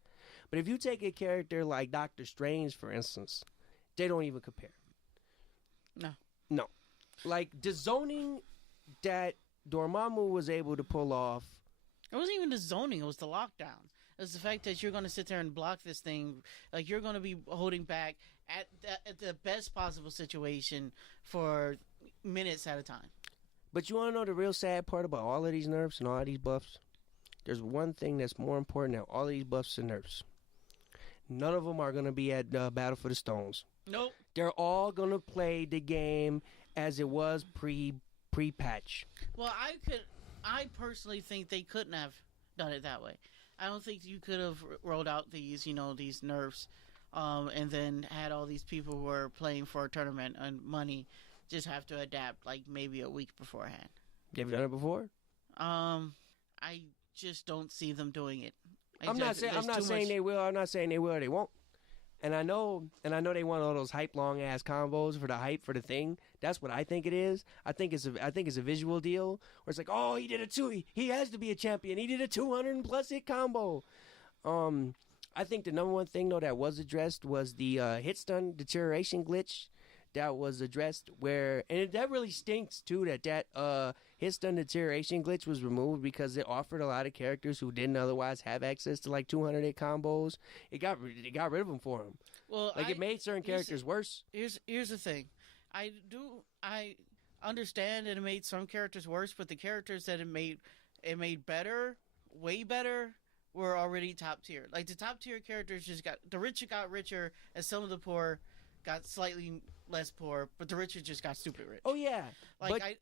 But if you take a character like Doctor Strange, for instance, they don't even compare. No. Like, the zoning that Dormammu was able to pull off. It wasn't even the zoning, it was the lockdown. It's the fact that you're going to sit there and block this thing. Like, you're going to be holding back at the best possible situation for minutes at a time. But you want to know the real sad part about all of these nerfs and all of these buffs? There's one thing that's more important than all of these buffs and nerfs. None of them are going to be at Battle for the Stones. Nope. They're all going to play the game as it was pre-patch. Well, I personally think they couldn't have done it that way. I don't think you could have rolled out these nerfs, and then had all these people who are playing for a tournament and money just have to adapt like maybe a week beforehand. You've done it before? I just don't see them doing it. I'm not saying they will. I'm not saying they will or they won't. And I know they want all those hype long ass combos for the hype for the thing. That's what I think it is. I think it's a visual deal where it's like, oh, he did a 2. He has to be a champion. He did a 200+ hit combo. I think the number one thing though that was addressed was the hit stun deterioration glitch. That was addressed that really stinks too that hit stun deterioration glitch was removed because it offered a lot of characters who didn't otherwise have access to like 200 hit combos. It got rid of them for them. Well, it made certain characters worse. Here's the thing, I understand that it made some characters worse, but the characters that it made better, way better, were already top tier. Like the top tier characters the rich got richer, and some of the poor got slightly less poor, but the rich just got stupid rich. Oh yeah, I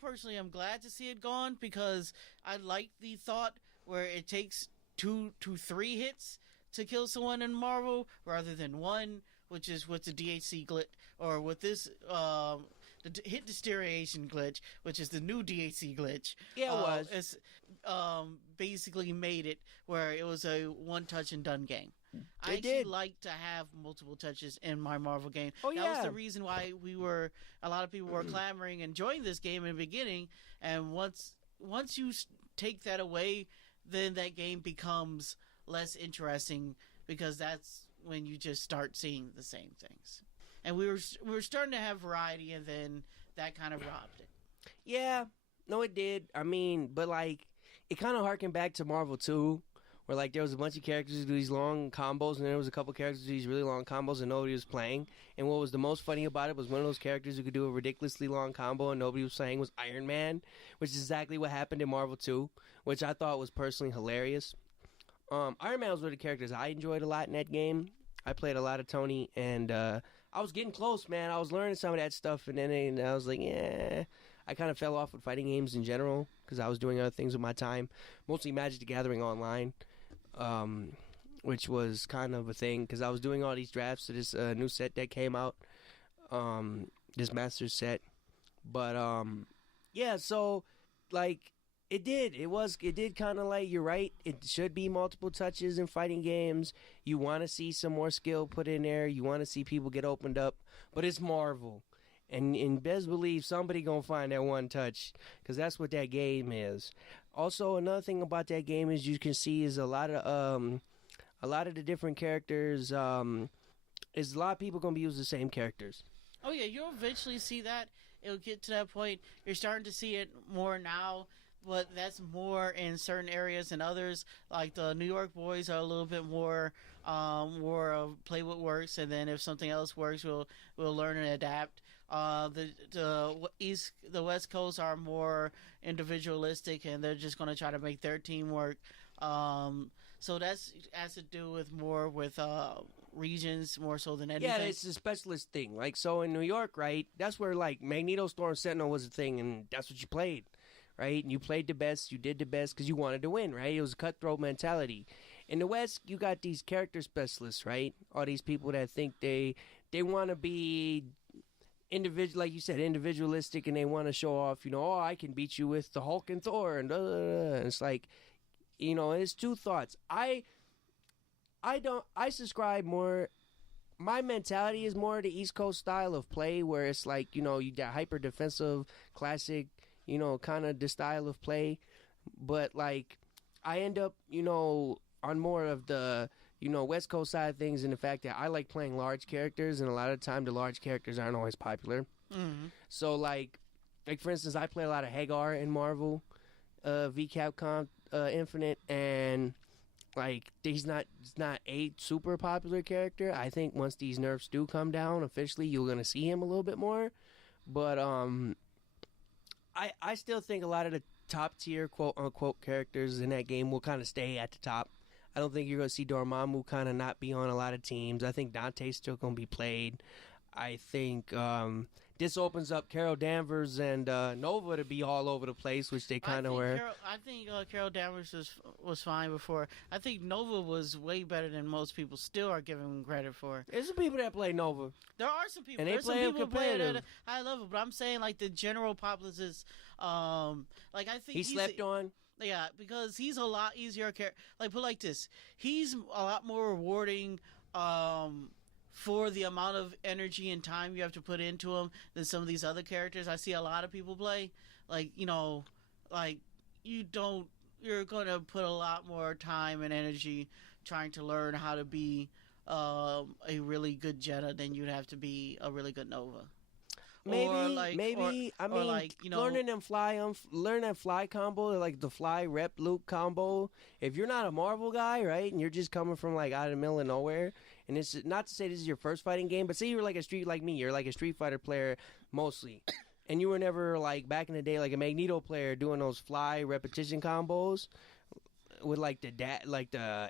personally am glad to see it gone because I like the thought where it takes 2 to 3 hits to kill someone in Marvel rather than 1, which is with the DHC glitch, or with this the hit deterioration glitch, which is the new DHC glitch. Yeah, it was. It's basically made it where it was a one touch and done game. I actually like to have multiple touches in my Marvel game. Oh, yeah. That was the reason why a lot of people were clamoring and enjoying this game in the beginning. And once you take that away, then that game becomes less interesting because that's when you just start seeing the same things. And we were starting to have variety, and then that kind of robbed it. Yeah, no, it did. I mean, but like it kind of harkened back to Marvel 2. Where like there was a bunch of characters who do these long combos, and there was a couple characters who do these really long combos, and nobody was playing. And what was the most funny about it was one of those characters who could do a ridiculously long combo, and nobody was playing was Iron Man, which is exactly what happened in Marvel 2, which I thought was personally hilarious. Iron Man was one of the characters I enjoyed a lot in that game. I played a lot of Tony, and I was getting close, man. I was learning some of that stuff, and then I was like, yeah. I kind of fell off with fighting games in general because I was doing other things with my time, mostly Magic the Gathering Online. Which was kind of a thing because I was doing all these drafts to this new set that came out, this Masters set. But yeah, so like it did kind of like, you're right, it should be multiple touches in fighting games. You want to see some more skill put in there. You want to see people get opened up, but it's Marvel. And best believe somebody gonna find that one touch because that's what that game is. Also, another thing about that game is you can see is a lot of the different characters. Is a lot of people gonna be using the same characters. Oh yeah, you'll eventually see that. It'll get to that point. You're starting to see it more now, but that's more in certain areas than others. Like the New York boys are a little bit more of play what works, and then if something else works, we'll learn and adapt. The West Coast are more individualistic, and they're just going to try to make their team work. So that's has to do with more with regions more so than anything. Yeah, it's a specialist thing. Like so in New York, right? That's where like Magneto, Storm, Sentinel was a thing, and that's what you played, right? And you played the best, you did the best because you wanted to win, right? It was a cutthroat mentality. In the West, you got these character specialists, right? All these people that think they want to be individual, like you said, individualistic, and they want to show off, oh, I can beat you with the Hulk and Thor, and and it's like, it's two thoughts. I subscribe more my mentality is more the East Coast style of play, where it's like, you got hyper defensive, classic, kind of the style of play. But like, I end up, on more of the, West Coast side of things, and the fact that I like playing large characters, and a lot of the time the large characters aren't always popular. Mm-hmm. So like for instance, I play a lot of Hagar in Marvel, v Capcom Infinite, and like he's not a super popular character. I think once these nerfs do come down officially, you're gonna see him a little bit more. But I still think a lot of the top tier quote unquote characters in that game will kind of stay at the top. I don't think you're gonna see Dormammu kind of not be on a lot of teams. I think Dante's still gonna be played. I think this opens up Carol Danvers and Nova to be all over the place, which they kind of were. I think Carol Danvers was fine before. I think Nova was way better than most people still are giving him credit for. There's some people that play Nova. There are some people. And they There's play some people who play it at competitive. a high level, but I'm saying like the general populace is, like I think He slept on. Yeah, because he's a lot easier character. Like put it like this, he's a lot more rewarding. For the amount of energy and time you have to put into him than some of these other characters I see a lot of people play. Like, like you're going to put a lot more time and energy trying to learn how to be a really good Jetta than you'd have to be a really good Nova. Maybe. Learning them learn that fly combo, like the fly rep loop combo. If you're not a Marvel guy, right, and you're just coming from like out of the middle of nowhere, and it's not to say this is your first fighting game, but say you're like you're like a Street Fighter player mostly, and you were never like back in the day like a Magneto player doing those fly repetition combos with like the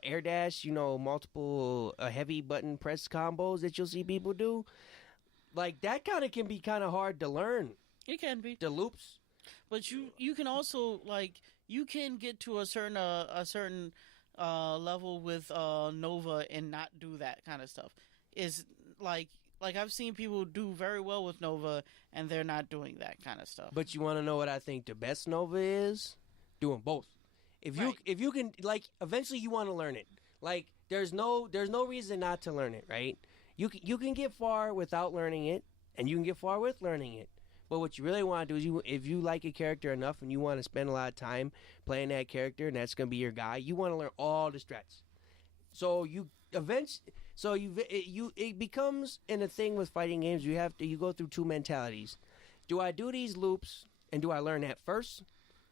air dash, multiple heavy button press combos that you'll see people do. Like, that kind of can be kind of hard to learn. It can be. The loops. But you can also, like, you can get to a certain level with Nova and not do that kind of stuff. Is like I've seen people do very well with Nova and they're not doing that kind of stuff. But you want to know what I think the best Nova is? Doing both. If you can, like, eventually you want to learn it. Like, there's no reason not to learn it, right? You can get far without learning it, and you can get far with learning it. But what you really want to do is, if you like a character enough and you want to spend a lot of time playing that character, and that's going to be your guy, you want to learn all the strats. So it becomes in a thing with fighting games. You go through two mentalities. Do I do these loops and do I learn that first,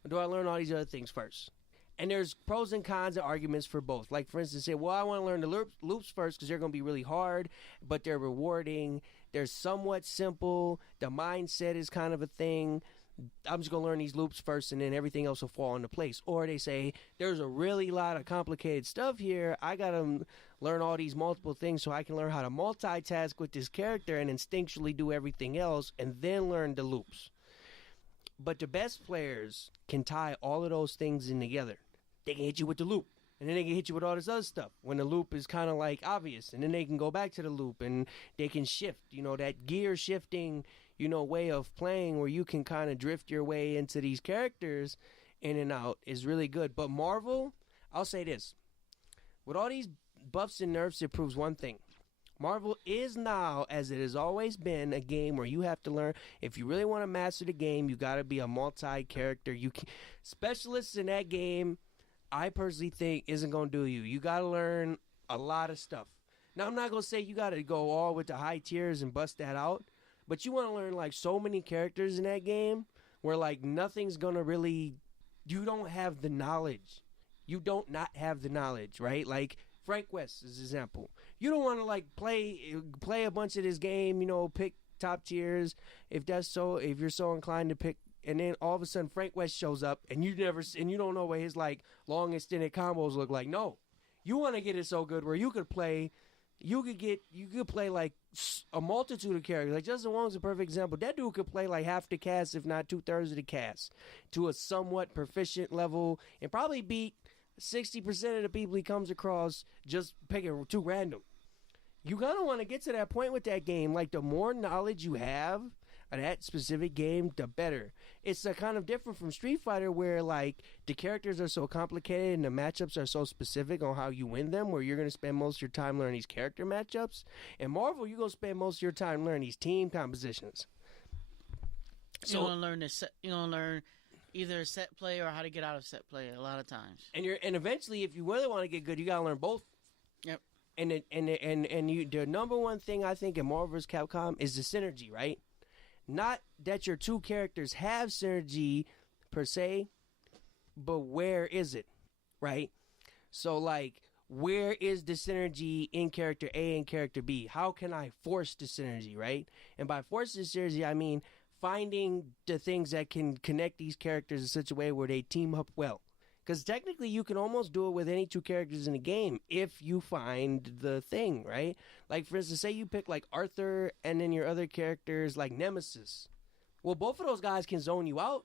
or do I learn all these other things first? And there's pros and cons and arguments for both. Like, for instance, say, well, I want to learn the loops first because they're going to be really hard, but they're rewarding. They're somewhat simple. The mindset is kind of a thing. I'm just going to learn these loops first, and then everything else will fall into place. Or they say, there's a really lot of complicated stuff here. I got to learn all these multiple things so I can learn how to multitask with this character and instinctually do everything else, and then learn the loops. But the best players can tie all of those things in together. They can hit you with the loop, and then they can hit you with all this other stuff when the loop is kind of like obvious, and then they can go back to the loop, and they can shift, that gear shifting, way of playing where you can kind of drift your way into these characters in and out is really good. But Marvel, I'll say this. With all these buffs and nerfs, it proves one thing. Marvel is now, as it has always been, a game where you have to learn. If you really want to master the game, you got to be a multi-character. Specialists in that game, I personally think, isn't going to do you. You got to learn a lot of stuff. Now, I'm not going to say you got to go all with the high tiers and bust that out, but you want to learn, like, so many characters in that game where, like, nothing's going to really... You don't have the knowledge. You don't not have the knowledge, right? Like... Frank West is an example. You don't want to like play a bunch of this game, pick top tiers if you're so inclined to pick, and then all of a sudden Frank West shows up and you don't know what his like long extended combos look like. No, you want to get it so good where you could play like a multitude of characters. Like Justin Wong's a perfect example. That dude could play like half the cast, if not 2/3 of the cast, to a somewhat proficient level, and probably beat 60% of the people he comes across just picking too random. You gotta want to get to that point with that game. Like, the more knowledge you have, of that specific game, the better. It's kind of different from Street Fighter, where like the characters are so complicated and the matchups are so specific on how you win them, where you're going to spend most of your time learning these character matchups. In Marvel, you're going to spend most of your time learning these team compositions. So you're gonna learn either set play or how to get out of set play a lot of times. And eventually, if you really want to get good, you gotta learn both. Yep. And the number one thing I think in Marvel vs. Capcom is the synergy, right? Not that your two characters have synergy per se, but where is it, right? So like, where is the synergy in character A and character B? How can I force the synergy, right? And by force the synergy, I mean finding the things that can connect these characters in such a way where they team up well. Because technically you can almost do it with any two characters in the game if you find the thing, right? Like, for instance, say you pick like Arthur and then your other characters like Nemesis. Well, both of those guys can zone you out.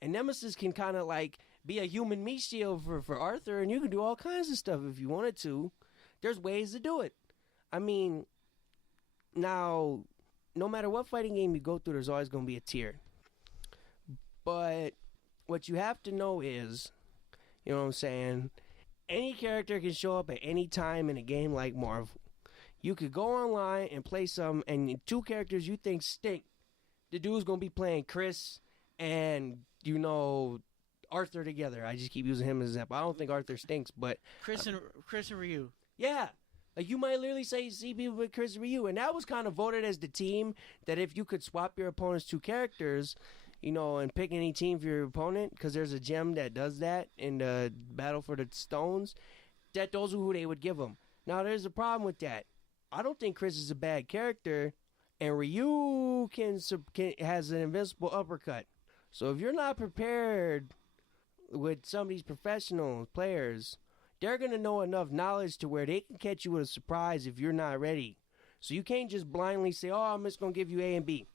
And Nemesis can kind of like be a human meat shield for Arthur, and you can do all kinds of stuff if you wanted to. There's ways to do it. I mean, now, no matter what fighting game you go through, there's always going to be a tier. But what you have to know is, you know what I'm saying, any character can show up at any time in a game like Marvel. You could go online and play some, and two characters you think stink. The dude's going to be playing Chris and, you know, Arthur together. I just keep using him as an example. I don't think Arthur stinks, but Chris and Ryu. Yeah. Like, you might literally see people with Chris and Ryu, and that was kind of voted as the team that if you could swap your opponent's two characters, you know, and pick any team for your opponent, because there's a gem that does that in the Battle for the Stones, that those are who they would give them. Now, there's a problem with that. I don't think Chris is a bad character, and Ryu has an invincible uppercut. So if you're not prepared with some of these professional players, they're going to know enough knowledge to where they can catch you with a surprise if you're not ready. So you can't just blindly say, oh, I'm just going to give you A and B.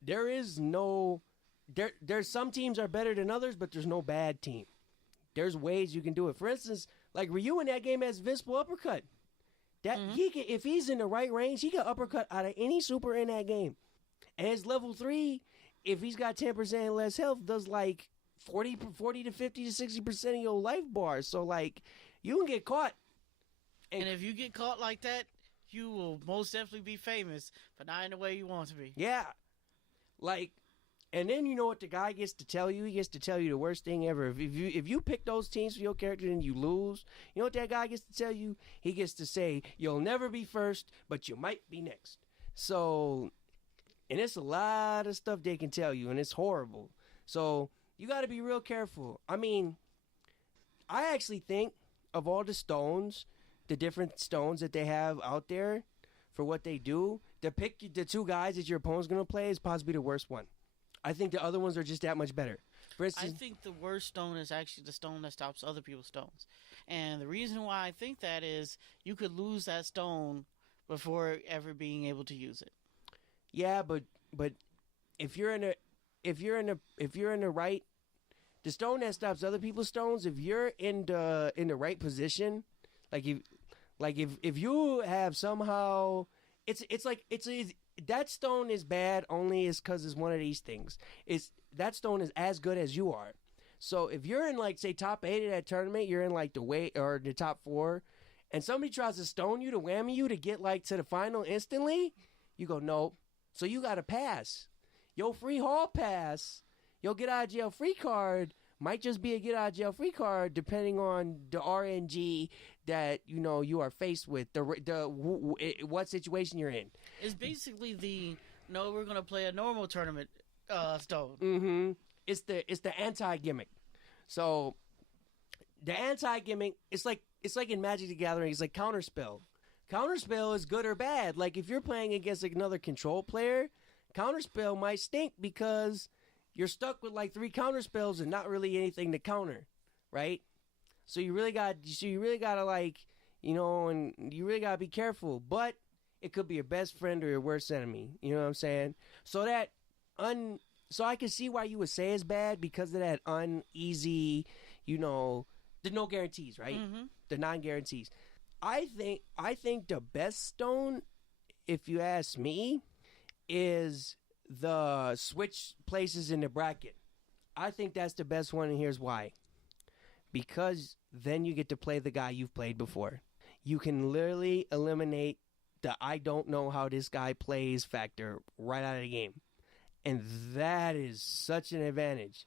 There is no... There's some teams are better than others, but there's no bad team. There's ways you can do it. For instance, like Ryu in that game has invincible uppercut. That he can, if he's in the right range, he can uppercut out of any super in that game. And his level 3, if he's got 10% less health, does like 40 to 50 to 60% of your life bars. So like, you can get caught. And if you get caught like that, you will most definitely be famous, but not in the way you want to be. Yeah. Like, and then you know what the guy gets to tell you? He gets to tell you the worst thing ever. If you pick those teams for your character and you lose, you know what that guy gets to tell you? He gets to say, you'll never be first, but you might be next. So, and it's a lot of stuff they can tell you, and it's horrible. So, you got to be real careful. I mean, I actually think of all the stones, the different stones that they have out there for what they do, to pick the two guys that your opponent's going to play is possibly the worst one. I think the other ones are just that much better. For instance, I think the worst stone is actually the stone that stops other people's stones. And the reason why I think that is you could lose that stone before ever being able to use it. Yeah, but if you're in the right, the stone that stops other people's stones, if you're in the right position, like if you have somehow, that stone is bad only is because it's one of these things. That stone is as good as you are. So if you're in like say top 8 of that tournament, you're in like the top 4, and somebody tries to stone you to whammy you to get like to the final instantly, you go nope. So you got to pass. Your free hall pass, your get out of jail free card might just be a get out of jail free card depending on the RNG that you know you are faced with, what situation you're in. It's basically we're gonna play a normal tournament stone. Mm-hmm. It's the anti-gimmick. So the anti-gimmick, it's like in Magic the Gathering, it's like counterspell. Counterspell is good or bad. Like if you're playing against another control player, counterspell might stink because you're stuck with like 3 counterspells and not really anything to counter, right? So you really gotta like, you know, and you really gotta be careful. But it could be your best friend or your worst enemy. You know what I'm saying? So so I can see why you would say it's bad because of that uneasy, you know, the no guarantees, right? Mm-hmm. The non-guarantees. I think the best stone, if you ask me, is the switch places in the bracket. I think that's the best one, and here's why. Because then you get to play the guy you've played before. You can literally eliminate the I don't know how this guy plays factor right out of the game. And that is such an advantage.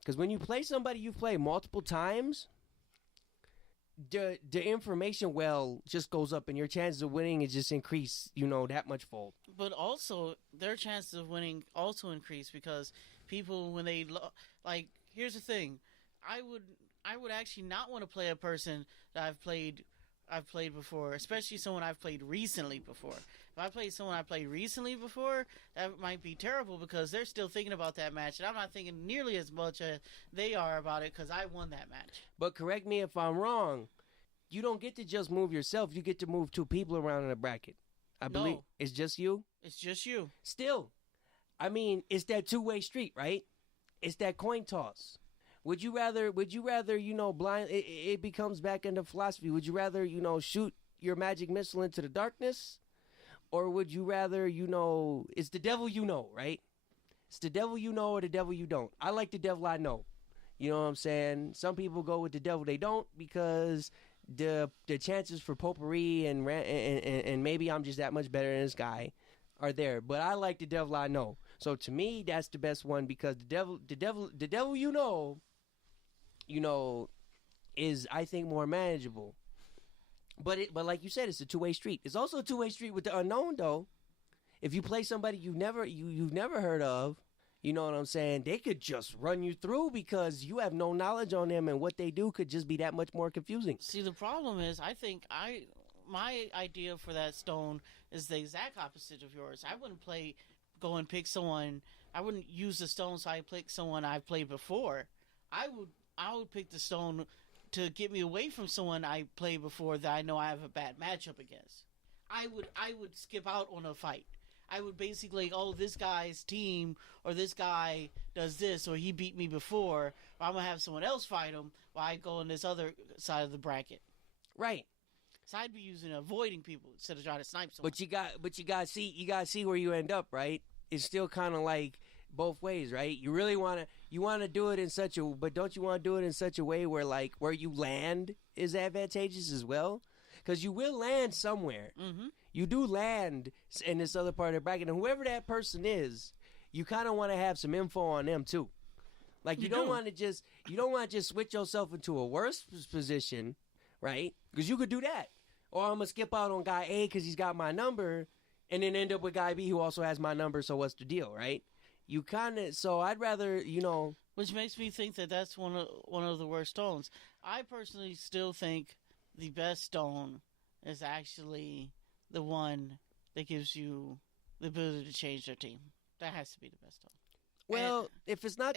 Because when you play somebody you've played multiple times, the information well just goes up, and your chances of winning is just increase, that much fold. But also, their chances of winning also increase because people, when they here's the thing, I would actually not want to play a person that I've played before, especially someone I've played recently before. If I play someone I played recently before, that might be terrible because they're still thinking about that match, and I'm not thinking nearly as much as they are about it because I won that match. But correct me if I'm wrong, you don't get to just move yourself. You get to move two people around in a bracket. I believe it's just you. It's just you. Still, I mean, it's that two-way street, right? It's that coin toss. Would you rather, blind? It becomes back into philosophy. Would you rather, shoot your magic missile into the darkness? Or would you rather, it's the devil right? It's the devil or the devil you don't. I like the devil I know. You know what I'm saying? Some people go with the devil they don't because the chances for potpourri and maybe I'm just that much better than this guy are there. But I like the devil I know. So to me, that's the best one because the devil is I think more manageable. But like you said, it's a two-way street. It's also a two-way street with the unknown though. If you play somebody you've never heard of, you know what I'm saying? They could just run you through because you have no knowledge on them, and what they do could just be that much more confusing. See, the problem is, I think my idea for that stone is the exact opposite of yours. I wouldn't go and pick someone. I wouldn't use the stone so I pick someone I've played before. I would pick the stone to get me away from someone I played before that I know I have a bad matchup against. I would skip out on a fight. I would basically, this guy's team or this guy does this or he beat me before, or I'm going to have someone else fight him while I go on this other side of the bracket. Right. So I'd be avoiding people instead of trying to snipe someone. But you got to see where you end up, right? It's still kind of like both ways, right? You really want to do it in but don't you want to do it in such a way where you land is advantageous as well? Because you will land somewhere. Mm-hmm. You do land in this other part of the bracket, and whoever that person is, you kind of want to have some info on them too. Like you don't want to just switch yourself into a worse position, right? Because you could do that, or I'm gonna skip out on guy A because he's got my number, and then end up with guy B who also has my number. So what's the deal, right? So I'd rather, Which makes me think that that's one of the worst stones. I personally still think the best stone is actually the one that gives you the ability to change their team. That has to be the best stone. Well, and if it's not,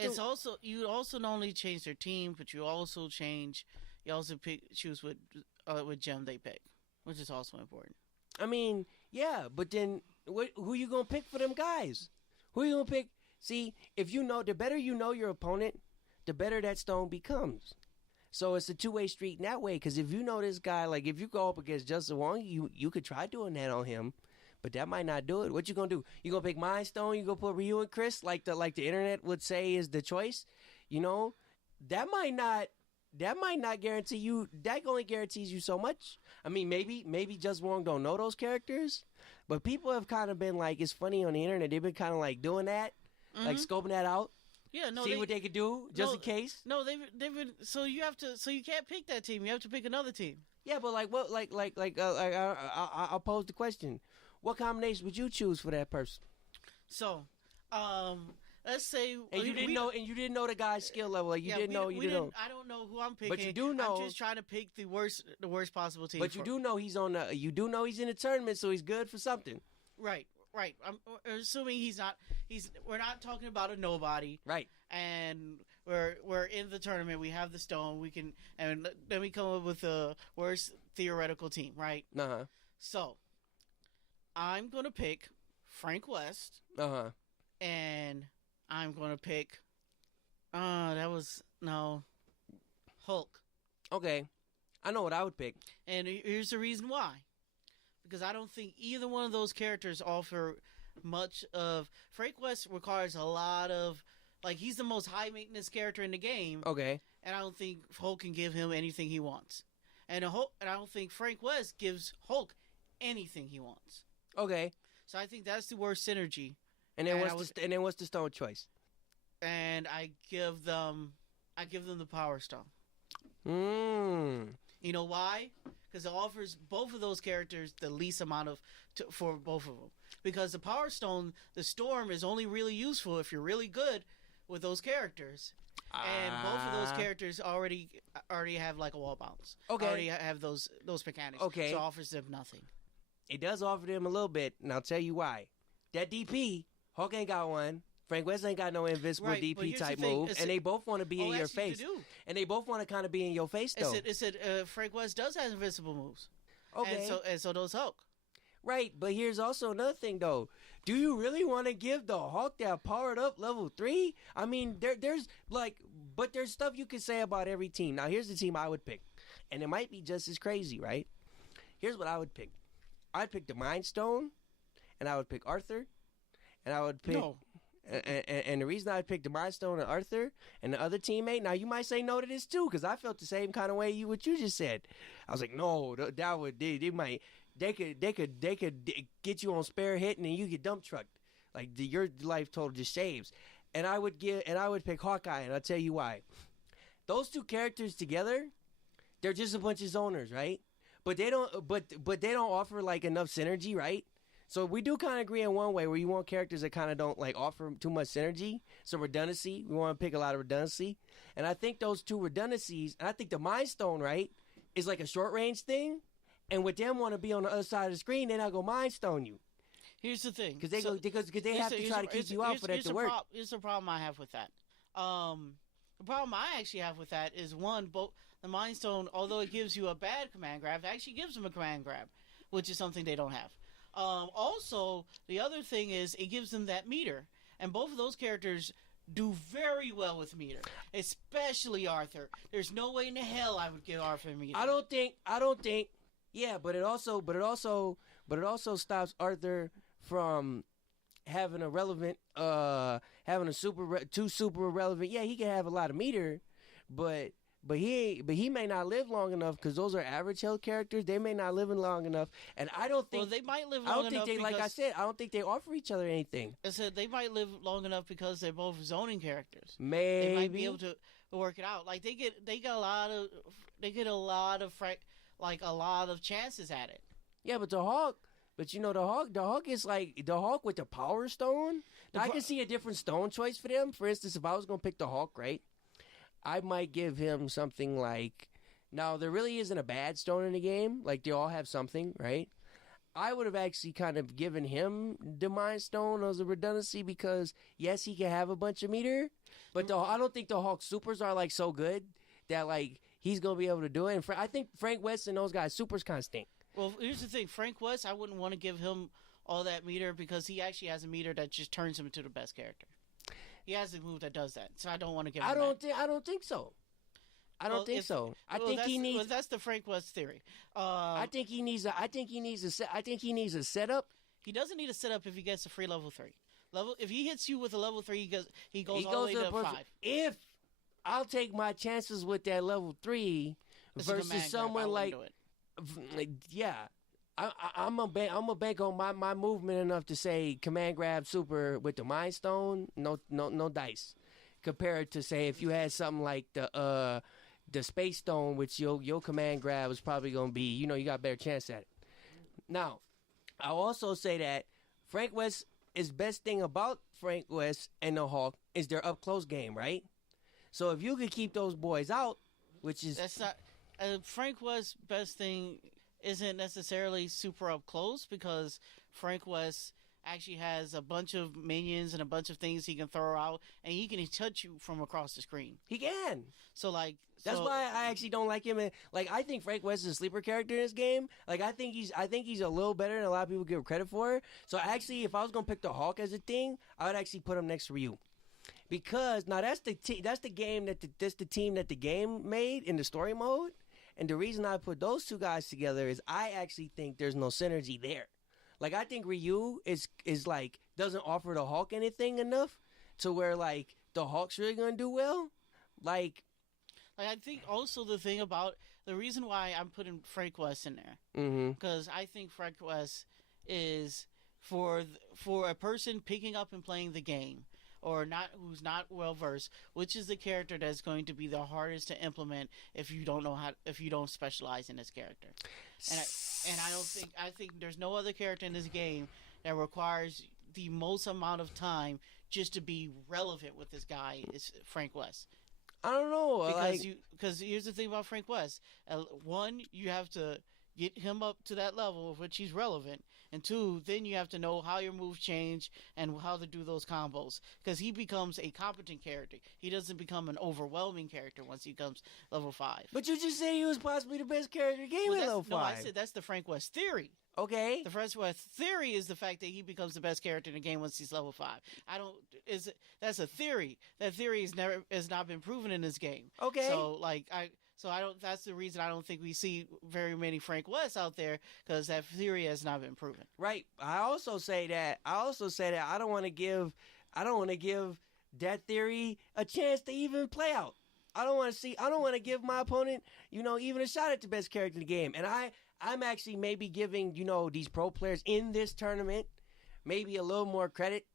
you also not only change their team, but you also choose what gem they pick, which is also important. I mean, yeah, but then who you gonna pick for them guys? Who you gonna pick? See, if the better you know your opponent, the better that stone becomes. So it's a two-way street in that way, because if you know this guy, like if you go up against Justin Wong, you could try doing that on him, but that might not do it. What you gonna do? You gonna pick my stone? You gonna put Ryu and Chris, like the internet would say is the choice? That might not guarantee you. That only guarantees you so much. I mean, maybe Just Wong don't know those characters, but people have kind of been like, it's funny on the internet. They've been kind of like doing that, like scoping that out. Yeah, no. See what they could do just in case. No, they've been. So you have to. So you can't pick that team. You have to pick another team. Yeah, but I'll pose the question: what combination would you choose for that person? So, let's say you didn't know the guy's skill level. Like you didn't know. I don't know who I'm picking. But you do know. I'm just trying to pick the worst possible team. But you do know he's in a tournament, so he's good for something. Right. I'm assuming he's not. We're not talking about a nobody. Right. And we're in the tournament. We have the stone. We can, and then we come up with the worst theoretical team. Right. So, I'm gonna pick Frank West. And I'm gonna pick. Hulk. Okay, I know what I would pick. And here's the reason why. Because I don't think either one of those characters offer much of Frank West requires a lot of like he's the most high maintenance character in the game. Okay. And I don't think Hulk can give him anything he wants. And I don't think Frank West gives Hulk anything he wants. Okay. So I think that's the worst synergy. And then what's the stone choice? And I give them the Power Stone. You know why? Because it offers both of those characters the least amount for both of them. Because the Power Stone, the Storm, is only really useful if you're really good with those characters. And both of those characters already have like a wall bounce. Okay. Already have those mechanics. Okay. So it offers them nothing. It does offer them a little bit, and I'll tell you why. That DP, Hulk ain't got one. Frank West ain't got no invincible DP type move, and they both want to be in your face. And they both want to kind of be in your face, though. Frank West does have invincible moves. Okay. And so does Hulk. Right, but here's also another thing, though. Do you really want to give the Hulk that powered up level 3? I mean, there's stuff you can say about every team. Now, here's the team I would pick, and it might be just as crazy, right? Here's what I would pick. I'd pick the Mind Stone, and I would pick Arthur, and I would pick... No. And the reason I picked the Mind Stone and Arthur and the other teammate, now you might say no to this too, because I felt the same kind of way what you just said. I was like, no, they could get you on spare hit and then you get dump trucked, like your life total just shaves. And I would pick Hawkeye, and I'll tell you why. Those two characters together, they're just a bunch of zoners, right? But they don't offer like enough synergy, right? So we do kind of agree in one way where you want characters that kind of don't like offer too much synergy, some redundancy. We want to pick a lot of redundancy. And I think those two redundancies, and I think the Mind Stone, right, is like a short range thing. And with them want to be on the other side of the screen, then I'll go Mind Stone you. Here's the thing. Because they have to try to keep you out for that to work. Here's the problem I have with that. The problem I actually have with that is, one, the Mind Stone, although it gives you a bad command grab, it actually gives them a command grab, which is something they don't have. Also, the other thing is it gives them that meter, and both of those characters do very well with meter, especially Arthur. There's no way in the hell I would give Arthur meter. I don't think. Yeah, but it also stops Arthur from having a relevant, two super relevant. Yeah, he can have a lot of meter, but he may not live long enough because those are average health characters. They may not live long enough, and I don't think. Well, they might live long enough. I don't think they, like I said, I don't think they offer each other anything. I said they might live long enough because they're both zoning characters. Maybe they might be able to work it out. Like they get a lot of chances at it. Yeah, but the Hawk. But you know the Hawk is like the Hawk with the Power Stone. Now, I can see a different stone choice for them. For instance, if I was gonna pick the Hawk, right? I might give him something like, now there really isn't a bad stone in the game. Like they all have something, right? I would have actually kind of given him the Mind Stone as a redundancy because yes, he can have a bunch of meter, but I don't think the Hawk supers are like so good that like he's gonna be able to do it. And I think Frank West and those guys supers kind of stink. Well, here's the thing, Frank West, I wouldn't want to give him all that meter because he actually has a meter that just turns him into the best character. He has a move that does that, so I don't want to give him that. I don't think so. I think he needs. Well, that's the Frank West theory. I think he needs a setup. He doesn't need a setup if he gets a free level 3. If he hits you with a level 3, he goes all the way to 5. If I'll take my chances with that level 3 versus someone like. Yeah, I'm a bank on my movement enough to say command grab super with the Mind Stone. No dice. Compared to say if you had something like the Space Stone, which your command grab is probably gonna be, you got a better chance at it. Now, I'll also say that Frank West is best thing about Frank West and the Hawk is their up close game, right? So if you could keep those boys out, which is that's not. Frank West's best thing isn't necessarily super up close because Frank West actually has a bunch of minions and a bunch of things he can throw out, and he can touch you from across the screen. He can. So that's why I actually don't like him. I think Frank West is a sleeper character in this game. Like I think he's a little better than a lot of people give credit for. So actually, if I was gonna pick the Hawk as a thing, I would actually put him next to Ryu. Because now that's the team that the game made in the story mode. And the reason I put those two guys together is I actually think there's no synergy there. Like I think Ryu is like doesn't offer the Hulk anything enough to where like the Hulk's really gonna do well. Like I think also the thing about the reason why I'm putting Frank West in there mm-hmm. because I think Frank West is for a person picking up and playing the game or not who's not well versed, which is the character that's going to be the hardest to implement if you don't specialize in this character. And I think there's no other character in this game that requires the most amount of time just to be relevant with this guy is Frank West. I don't know Because here's the thing about Frank West. One, you have to get him up to that level of which he's relevant, and two, then you have to know how your moves change and how to do those combos. Because he becomes a competent character. He doesn't become an overwhelming character once he becomes level 5. But you just said he was possibly the best character in the game at level 5. No, I said that's the Frank West theory. Okay. The Frank West theory is the fact that he becomes the best character in the game once he's level 5. That's a theory. That theory has not been proven in this game. Okay. So I don't. That's the reason I don't think we see very many Frank West out there because that theory has not been proven. Right. I also say that I don't want to give that theory a chance to even play out. I don't want to give my opponent, even a shot at the best character in the game. And I'm actually maybe giving, these pro players in this tournament maybe a little more credit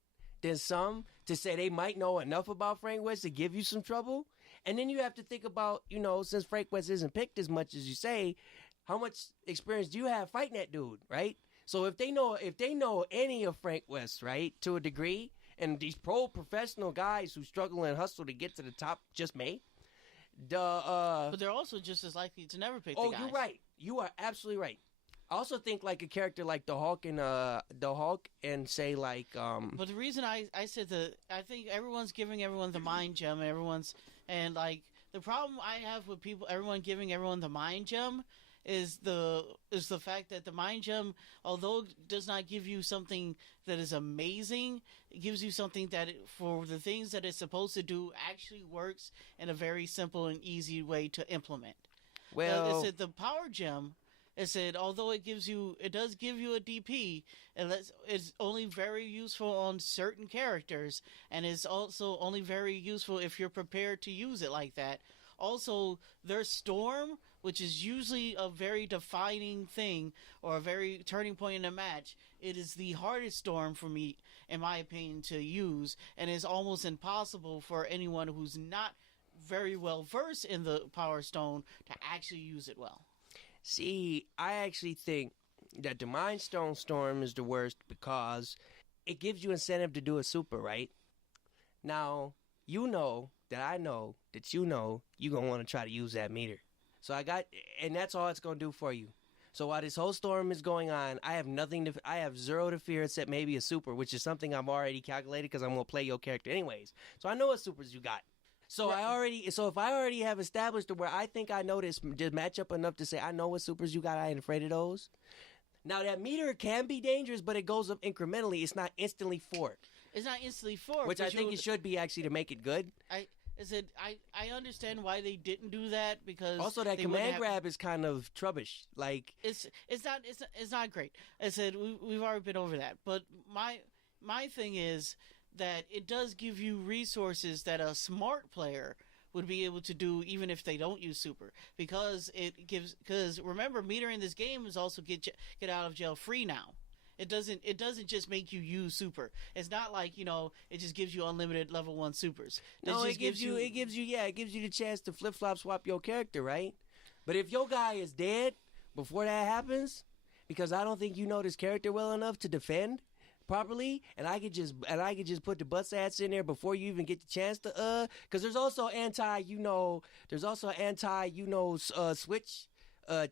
than some to say they might know enough about Frank West to give you some trouble. And then you have to think about, since Frank West isn't picked as much as you say, how much experience do you have fighting that dude, right? So if they know any of Frank West, right, to a degree, and these professional guys who struggle and hustle to get to the top just may, but they're also just as likely to never pick the guys. Oh, you're right. You are absolutely right. I also think like a character like the Hulk and say like But the reason I said I think everyone's giving everyone the mind gem and like the problem I have with everyone giving everyone the mind gem is the fact that the mind gem, although it does not give you something that is amazing, it gives you something that for the things that it's supposed to do actually works in a very simple and easy way to implement. Well, it said the power gem. It said although it does give you a DP, it's only very useful on certain characters, and it's also only very useful if you're prepared to use it like that. Also, their storm, which is usually a very defining thing or a very turning point in a match, it is the hardest storm for me, in my opinion, to use, and is almost impossible for anyone who's not very well versed in the Power Stone to actually use it well. See, I actually think that the Mind Stone Storm is the worst because it gives you incentive to do a super, right? Now, that I know that you're going to want to try to use that meter. So and that's all it's going to do for you. So while this whole storm is going on, I have zero to fear except maybe a super, which is something I've already calculated because I'm going to play your character anyways. So I know what supers you got. So if I already have established to where I think I know this matchup enough to say I know what supers you got, I ain't afraid of those. Now that meter can be dangerous, but it goes up incrementally. It's not instantly 4. It's not instantly 4, which I think it should be actually to make it good. I understand why they didn't do that because also that command grab is kind of trubbish. Like it's not great. I said we've already been over that, but my thing is that it does give you resources that a smart player would be able to do even if they don't use super, because remember, meter in this game is also get out of jail free now. It doesn't just make you use super. It's not like, it just gives you unlimited level 1 supers. It gives you the chance to flip-flop swap your character, right? But if your guy is dead before that happens, because I don't think you know this character well enough to defend properly, and I could just put the butt sats in there before you even get the chance to because there's also switch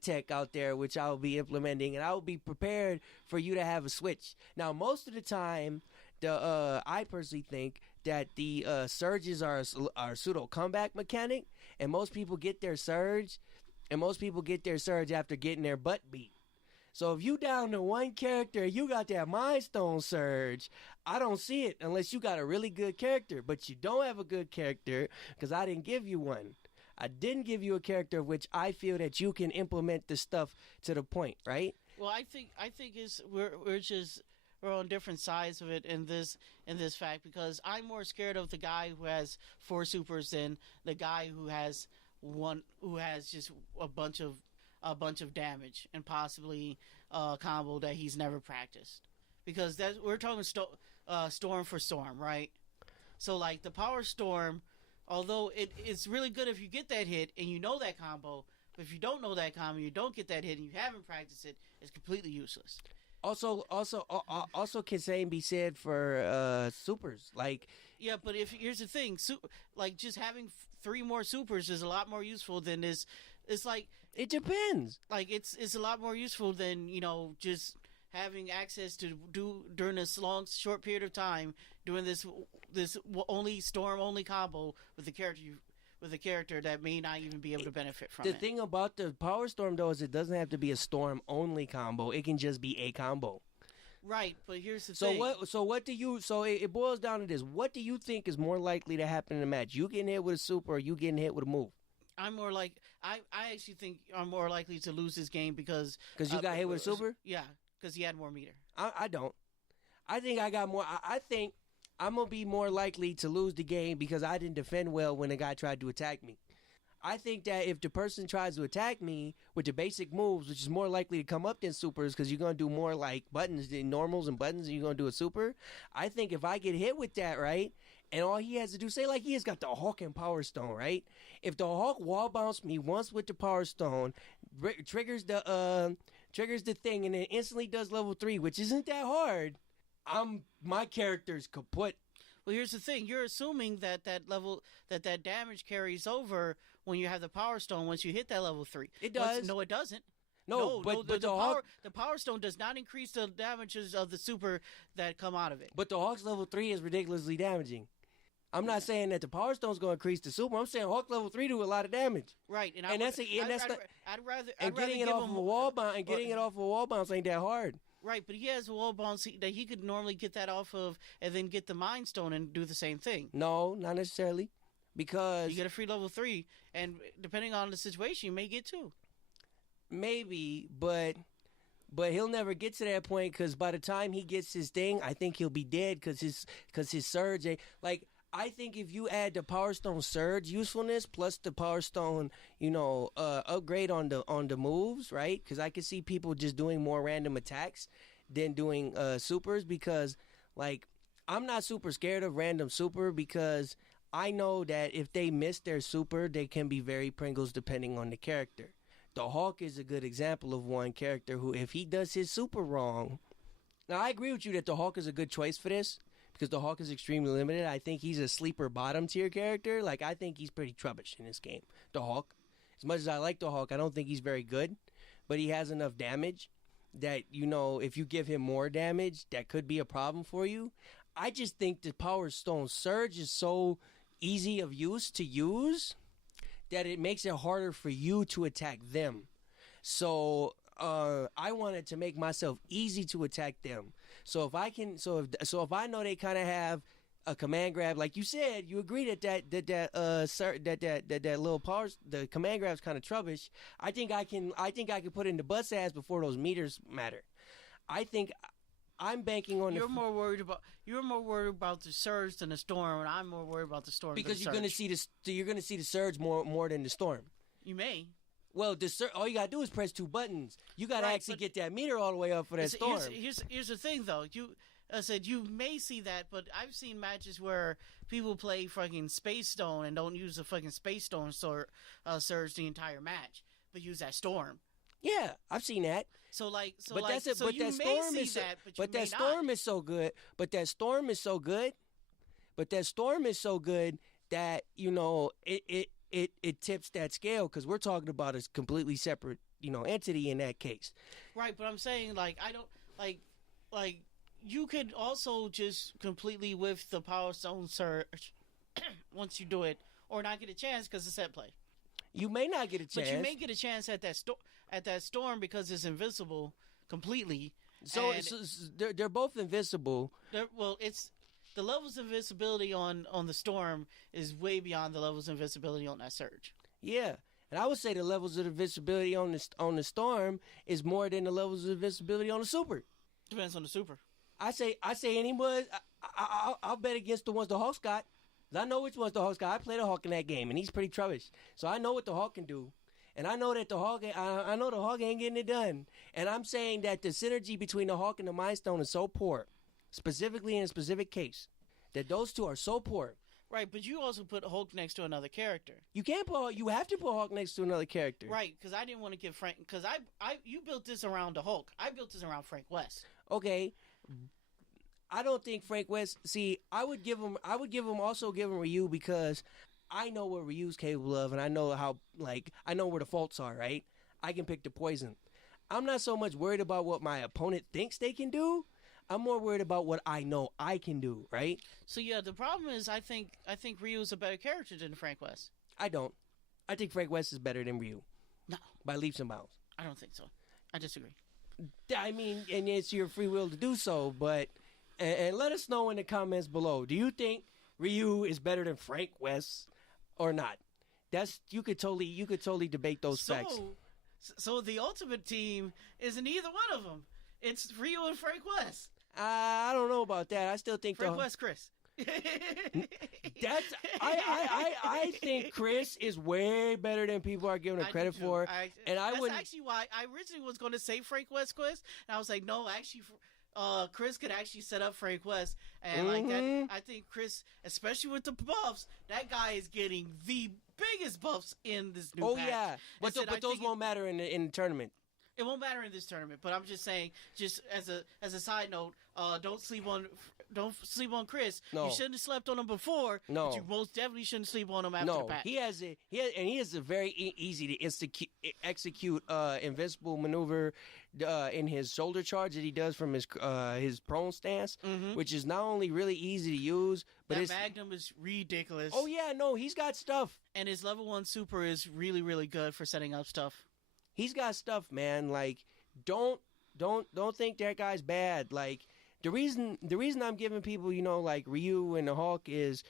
tech out there which I will be implementing, and I will be prepared for you to have a switch. Now most of the time I personally think that the surges are a pseudo comeback mechanic, and most people get their surge after getting their butt beat. So if you down to one character, you got that Mind Stone surge, I don't see it unless you got a really good character. But you don't have a good character because I didn't give you one. I didn't give you a character of which I feel that you can implement the stuff to the point, right? Well, I think we're just we're on different sides of it in this fact, because I'm more scared of the guy who has 4 supers than the guy who has just a bunch of damage and possibly a combo that he's never practiced. Because we're talking storm for storm, right? So like the power storm, although it's really good if you get that hit and you know that combo, but if you don't know that combo, you don't get that hit and you haven't practiced it, it's completely useless. Also, can same be said for supers? Like, yeah, but here's the thing, like just having 3 more supers is a lot more useful than this. It's like it depends. Like it's a lot more useful than just having access to do during this short period of time doing this only storm only combo with the character that may not even be able to benefit from it. The thing about the power storm though is it doesn't have to be a storm only combo. It can just be a combo. Right, but here's the thing. It boils down to this. What do you think is more likely to happen in a match? You getting hit with a super or you getting hit with a move? I actually think I'm more likely to lose this game because you got hit with a super? Yeah, because he had more meter. I don't. I think I got more. I think I'm going to be more likely to lose the game because I didn't defend well when the guy tried to attack me. I think that if the person tries to attack me with the basic moves, which is more likely to come up than supers because you're going to do more like buttons than normals and buttons and you're going to do a super, I think if I get hit with that, right, and all he has to do, say like he has got the Hawk and Power Stone, right? If the Hawk wall bounced me once with the Power Stone, triggers the thing and then instantly does level 3, which isn't that hard, my character's kaput. Well, here's the thing. You're assuming that that damage carries over when you have the Power Stone once you hit that level 3. It does. No, it doesn't. No, but the Power Stone does not increase the damages of the super that come out of it. But the Hawk's level 3 is ridiculously damaging. I'm not saying that the Power Stone's going to increase the super. I'm saying Hawk level 3 do a lot of damage. Right, I'd rather getting it off of a wall bounce ain't that hard. Right, but he has a wall bounce that he could normally get that off of and then get the Mind Stone and do the same thing. No, not necessarily. Because you get a free level 3, and depending on the situation, you may get 2. Maybe, but he'll never get to that point because by the time he gets his thing, I think he'll be dead because his surge. Like, I think if you add the Power Stone surge usefulness plus the Power Stone, upgrade on the moves, right? Because I can see people just doing more random attacks than doing supers because, like, I'm not super scared of random super because I know that if they miss their super, they can be very Pringles depending on the character. The Hawk is a good example of one character who, if he does his super wrong... Now, I agree with you that the Hawk is a good choice for this because the Hawk is extremely limited. I think he's a sleeper bottom tier character. Like, I think he's pretty trubbish in this game, the Hawk. As much as I like the Hawk, I don't think he's very good. But he has enough damage that, if you give him more damage, that could be a problem for you. I just think the Power Stone Surge is so easy of use to use that it makes it harder for you to attack them. So I wanted to make myself easy to attack them. So if I can, if I know they kind of have a command grab, like you said, you agree that little power, the command grab's kind of trubbish. I think I can put it in the bus ass before those meters matter. I think I'm banking on you're more worried about the surge than the storm, and I'm more worried about the storm. Because you're going to see the surge more than the storm. You may. Well, all you gotta do is press 2 buttons. You gotta actually get that meter all the way up for that storm. Here's the thing, though. I said you may see that, but I've seen matches where people play fucking Space Stone and don't use the fucking Space Stone surge the entire match, but use that storm. Yeah, I've seen that. That storm is so good. But that storm is so good. That it tips that scale because we're talking about a completely separate entity in that case. Right, but I'm saying I don't like you could also just completely whiff the Power Stone surge once you do it, or not get a chance because it's set play. You may not get a chance, but you may get a chance at that storm because it's invincible completely. So they're both invincible. It's the levels of invincibility on the storm is way beyond the levels of invincibility on that surge. Yeah, and I would say the levels of invincibility on the storm is more than the levels of invincibility on the super. Depends on the super. I say anyone. I'll bet against the ones the Hawks got. 'Cause I know which ones the Hawks got. I played a Hawk in that game, and he's pretty trubbish. So I know what the Hawk can do. And I know that the Hawk, I know the Hawk ain't getting it done. And I'm saying that the synergy between the Hawk and the Mind Stone is so poor, specifically in a specific case, that those two are so poor. Right, but you also put Hulk next to another character. You have to put Hawk next to another character. Right, because I didn't want to give Frank, because you built this around the Hulk. I built this around Frank West. Okay. I don't think Frank West. See, I would give him Ryu because I know what Ryu's capable of, and I know I know where the faults are. Right, I can pick the poison. I'm not so much worried about what my opponent thinks they can do. I'm more worried about what I know I can do. Right. So yeah, the problem is I think Ryu is a better character than Frank West. I don't. I think Frank West is better than Ryu. No, by leaps and bounds. I don't think so. I disagree. I mean, and it's your free will to do so, but. And let us know in the comments below. Do you think Ryu is better than Frank West or not? You could totally debate those facts. So the ultimate team isn't either one of them. It's Ryu and Frank West. I don't know about that. I still think Frank West, Chris. I think Chris is way better than people are giving him credit for. That's actually why I originally was going to say Frank West, Chris, and I was like, no, actually. Chris could actually set up Frank West, and like that, I think Chris, especially with the buffs, that guy is getting the biggest buffs in this new patch. Yeah, but those won't matter in the tournament. It won't matter in this tournament, but I'm just saying, just as a side note, don't sleep on Chris. No. You shouldn't have slept on him before. No, but you most definitely shouldn't sleep on him after the patch. He has a very easy to execute invincible maneuver in his shoulder charge that he does from his prone stance, which is not only really easy to use, but that Magnum is ridiculous. Oh yeah, no, he's got stuff, and his level 1 super is really, really good for setting up stuff. He's got stuff, man. Like, don't think that guy's bad. Like, the reason I'm giving people, like Ryu and the Hulk is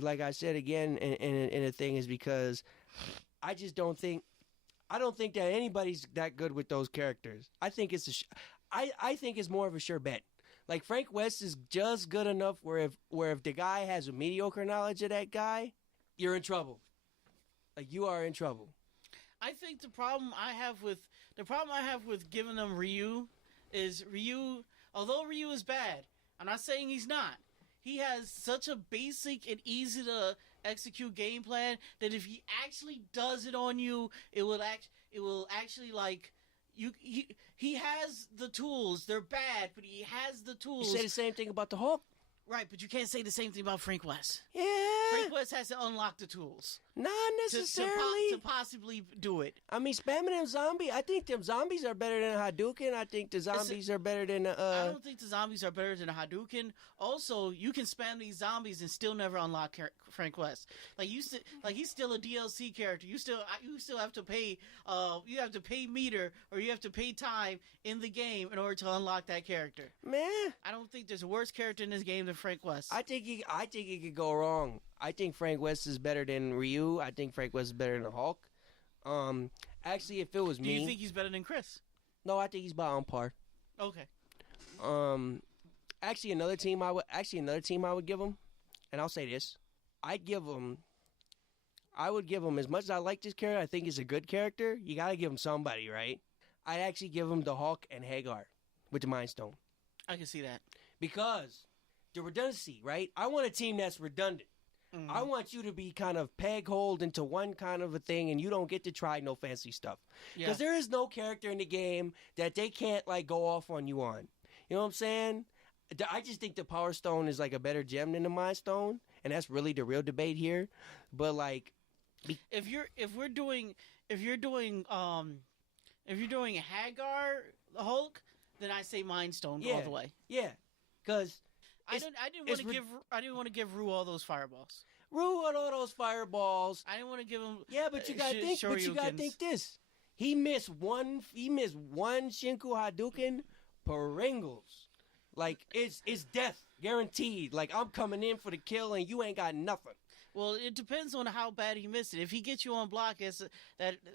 like I said again in a thing is because I don't think that anybody's that good with those characters. I think I think it's more of a sure bet. Like, Frank West is just good enough where if the guy has a mediocre knowledge of that guy, you're in trouble. Like, you are in trouble. I think the problem I have with giving them Ryu is although Ryu is bad, I'm not saying he's not. He has such a basic and easy to execute game plan that if he actually does it on you, it will actually like you. He has the tools. They're bad, but he has the tools. You say the same thing about the Hulk. Right, but you can't say the same thing about Frank West. Yeah. Frank West has to unlock the tools. Not necessarily. To possibly do it. I mean, spamming them zombies. I think them zombies are better than Hadouken. I think the zombies are better than I don't think the zombies are better than a Hadouken. Also, you can spam these zombies and still never unlock Frank West. Like, he's still a DLC character. You still have to pay. You have to pay meter or you have to pay time in the game in order to unlock that character. Man, I don't think there's a worse character in this game than Frank West. I think it could go wrong. I think Frank West is better than Ryu. I think Frank West is better than the Hulk. Actually, if it was me, do you think he's better than Chris? No, I think he's about on par. Okay. Actually, another team I would give him, and I'll say this: I would give him as much as I like this character. I think he's a good character. You gotta give him somebody, right? I'd actually give him the Hulk and Hagar with the Mind Stone. I can see that because the redundancy, right? I want a team that's redundant. Mm-hmm. I want you to be kind of peg-holed into one kind of a thing, and you don't get to try no fancy stuff. Because there is no character in the game that they can't, like, go off on you on. You know what I'm saying? I just think the Power Stone is, like, a better gem than the Mind Stone, and that's really the real debate here. But, like... If you're doing Hagar, the Hulk, then I say Mind Stone all the way. Yeah, because... I didn't want to give Rue all those fireballs. Rue and all those fireballs. I didn't want to give him. Yeah, but you gotta think. But you gotta think this. He missed one Shinku Hadouken per Ringles. Like, it's death guaranteed. Like, I'm coming in for the kill and you ain't got nothing. Well, it depends on how bad he missed it. If he gets you on block, that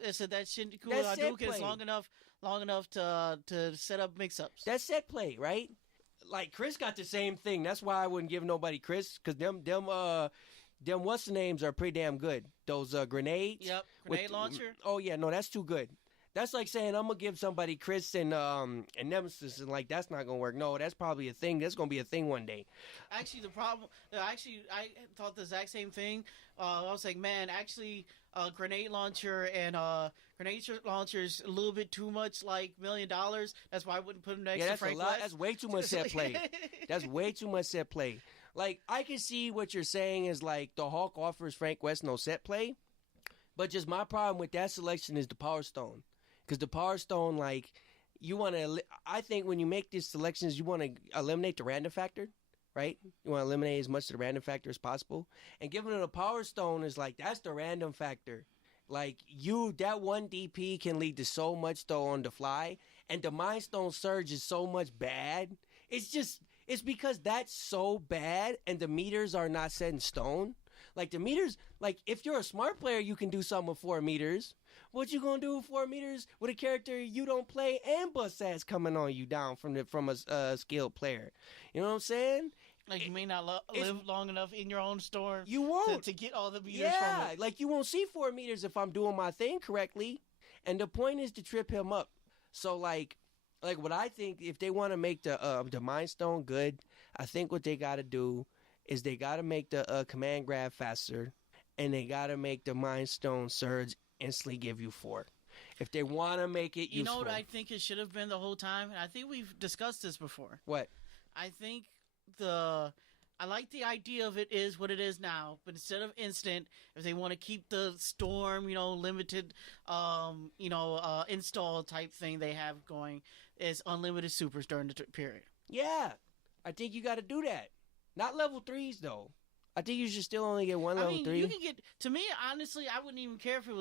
Shinku Hadouken is long enough to set up mix-ups. That's set play, right? like Chris got the same thing. That's why I wouldn't give nobody Chris, because them what's the names are pretty damn good. Those grenades. Yep, grenade launcher. Oh yeah, no, that's too good. That's like saying I'm gonna give somebody Chris and Nemesis, and like that's not gonna work. No, that's probably a thing. That's gonna be a thing one day. Actually, I thought the exact same thing. I was like, man, actually, grenade launcher and grenade launcher's a little bit too much like $1 million. That's why I wouldn't put him next to Frank a lot. West. That's way too much set play. That's way too much set play. Like I can see what you're saying is like the Hulk offers Frank West no set play, but just my problem with that selection is the Power Stone. Because the Power Stone, like, you want to, I think when you make these selections, you want to eliminate the random factor, right? You want to eliminate as much of the random factor as possible. And giving it a Power Stone is like, that's the random factor. Like, that one DP can lead to so much, though, on the fly. And the Mind Stone Surge is so much bad. It's because that's so bad and the meters are not set in stone. Like, the meters, like, if you're a smart player, you can do something with 4 meters. What you gonna do with 4 meters with a character you don't play and bust ass coming on you down from a skilled player? You know what I'm saying? Like you may not live long enough in your own storm. You won't to get all the meters from it. Like you won't see 4 meters if I'm doing my thing correctly. And the point is to trip him up. So like what I think, if they want to make the Mind Stone good, I think what they got to do is they got to make the command grab faster, and they got to make the Mind Stone Surge instantly give you 4. If they want to make it useful. You know what I think it should have been the whole time? I think we've discussed this before. What? I think I like the idea of it is what it is now, but instead of instant, if they want to keep the storm, limited, install type thing they have going, is unlimited supers during the period. Yeah, I think you got to do that. Not level 3s though. I think you should still only get one level 3. You can get. To me, honestly, I wouldn't even care if it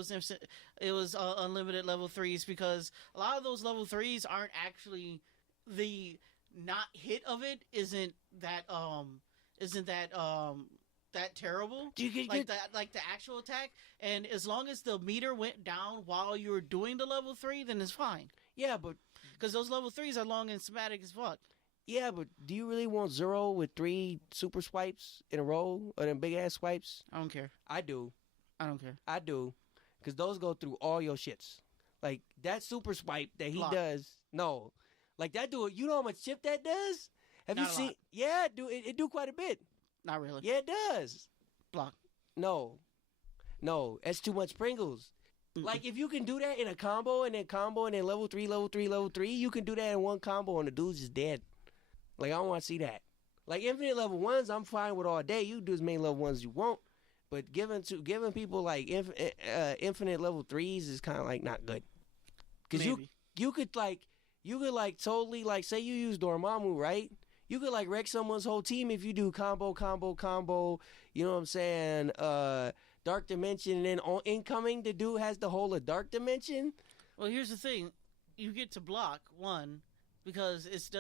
was unlimited level 3s, because a lot of those level 3s aren't actually the not hit of it. Isn't that terrible? Like the actual attack, and as long as the meter went down while you were doing the level 3, then it's fine. Yeah, but because those level 3s are long and schematic as fuck. Yeah, but do you really want Zero with 3 super swipes in a row, or them big ass swipes? I don't care. I do. I don't care. I do, because those go through all your shits. Like that super swipe that he does. No, like that dude. You know how much chip that does? Have Not you a seen? lot. Yeah, it do quite a bit. Not really. Yeah, it does. Block. No, that's too much Pringles. Mm-mm. Like if you can do that in a combo and then level 3, level 3, level 3, you can do that in one combo and the dude's just dead. Like I don't want to see that. Like infinite level 1s, I'm fine with all day. You can do as many level 1s you want, but giving people like infinite level 3s is kind of like not good. Because you could totally like say you use Dormammu, right? You could like wreck someone's whole team if you do combo. You know what I'm saying? Dark Dimension, and then on incoming, the dude has the whole of Dark Dimension. Well, here's the thing: you get to block one because it's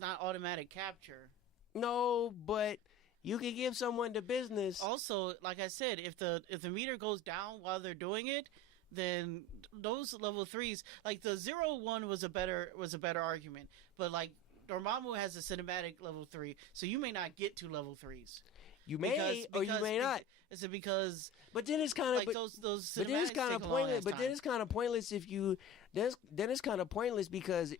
not automatic capture. No, but you can give someone the business. Also, like I said, if the meter goes down while they're doing it, then those level 3s, like the 0-1 was a better argument, but like Dormammu has a cinematic level 3, so you may not get to level 3s. You may, or you may not. Is it because? But then it's kind of like those. But then it's kind of pointless. But then it's kind of pointless if you. Then it's kind of pointless because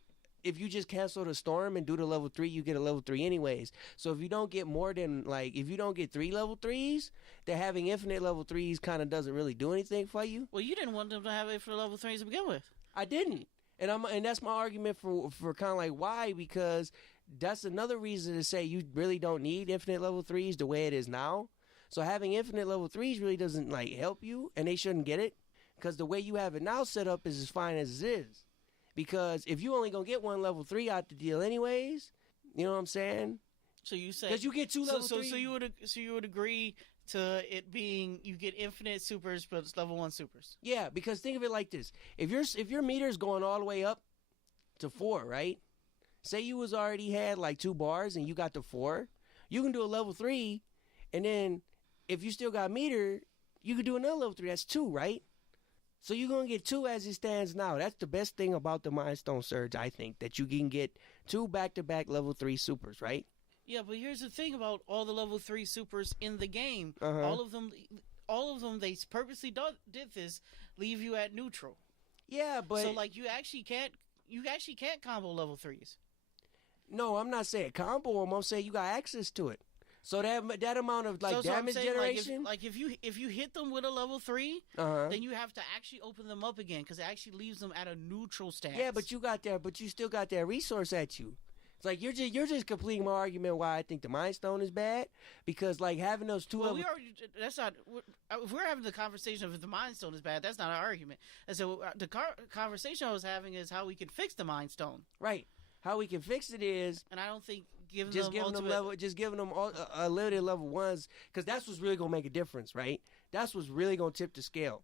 if you just cancel the storm and do the level 3, you get a level 3 anyways. So if you don't get more than if you don't get 3 level 3s, then having infinite level 3s kind of doesn't really do anything for you. Well, you didn't want them to have it for level 3s to begin with. I didn't, and that's my argument for kind of like why, because that's another reason to say you really don't need infinite level 3s the way it is now. So having infinite level 3s really doesn't like help you, and they shouldn't get it, because the way you have it now set up is as fine as it is. Because if you only gonna get one level 3 out the deal anyways, you know what I'm saying? So you say because you get 2 level 3. So you would agree to it being you get infinite supers, but it's level 1 supers. Yeah, because think of it like this: if your meter's going all the way up to 4, right? Say you was already had like 2 bars and you got to 4, you can do a level 3, and then if you still got meter, you can do another level 3. That's 2, right? So you're going to get 2 as it stands now. That's the best thing about the Mind Stone Surge, I think, that you can get 2 back-to-back level 3 supers, right? Yeah, but here's the thing about all the level 3 supers in the game. Uh-huh. All of them, they purposely did this, leave you at neutral. Yeah, but so like you actually can't combo level 3s. No, I'm not saying combo them. I'm saying you got access to it. So that amount of like so damage generation. If you hit them with a level 3, then you have to actually open them up again because it actually leaves them at a neutral stance. Yeah, but you still got that resource at you. It's like you're just completing my argument why I think the Mind Stone is bad because like having those two. Well, that's not. If we're having the conversation of if the Mind Stone is bad, that's not our argument. And so the conversation I was having is how we can fix the Mind Stone. Right. How we can fix it is, and I don't think giving them a limited level 1s because that's what's really gonna make a difference, right? That's what's really gonna tip the scale.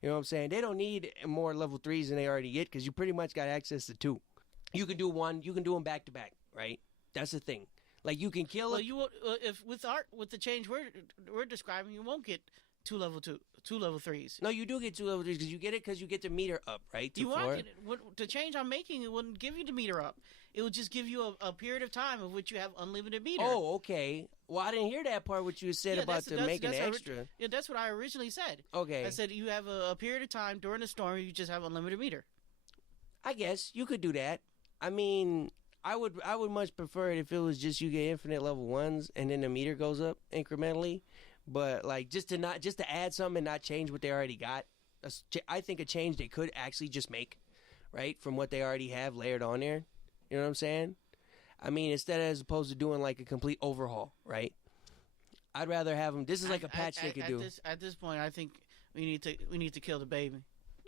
You know what I'm saying? They don't need more level 3s than they already get because you pretty much got access to 2. You can do one. You can do them back to back, right? That's the thing. Like you can kill it. You if with the change we're describing, you won't get two level 3s. No, you do get 2 level 3s because you get the meter up, right? You want the change I'm making. It wouldn't give you the meter up. It would just give you a period of time of which you have unlimited meter. Oh, okay. Well, I didn't hear that part. What you said about making extra. Yeah, that's what I originally said. Okay. I said you have a period of time during the storm. You just have unlimited meter. I guess you could do that. I mean, I would much prefer it if it was just you get infinite level 1s and then the meter goes up incrementally. But like just to add something and not change what they already got. I think a change they could actually just make, right, from what they already have layered on there. You know what I'm saying? I mean, instead as opposed to doing like a complete overhaul, right? I'd rather have them. This is like a patch they could do. At this point, I think we need to kill the baby.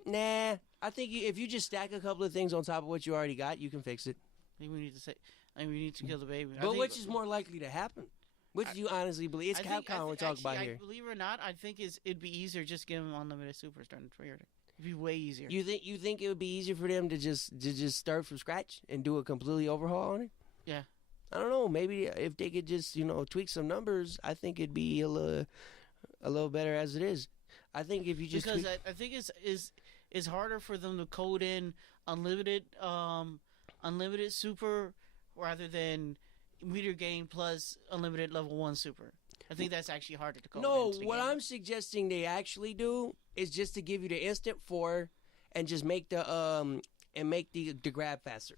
Nah, I think if you just stack a couple of things on top of what you already got, you can fix it. I think we need to kill the baby. But which is more likely to happen? Which do you honestly believe? It's Capcom we're talking about here. Believe it or not, I think it'd be easier just give them unlimited supers during the trigger. It'd be way easier. You think it would be easier for them to just start from scratch and do a completely overhaul on it? Yeah. I don't know. Maybe if they could just tweak some numbers, I think it'd be a little better as it is. I think if you just I think it's harder for them to code in unlimited super rather than meter gain plus unlimited level 1 super. I think that's actually harder to code. No, what I'm suggesting they actually do is just to give you the instant 4 and just make the grab faster.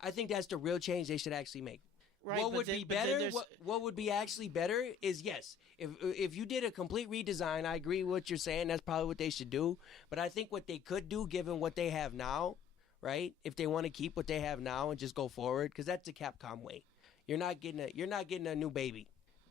I think that's the real change they should actually make. Right, what would be better? What would be actually better is yes. If you did a complete redesign, I agree with what you're saying. That's probably what they should do. But I think what they could do, given what they have now, right? If they want to keep what they have now and just go forward, because that's the Capcom way. You're not getting a new baby.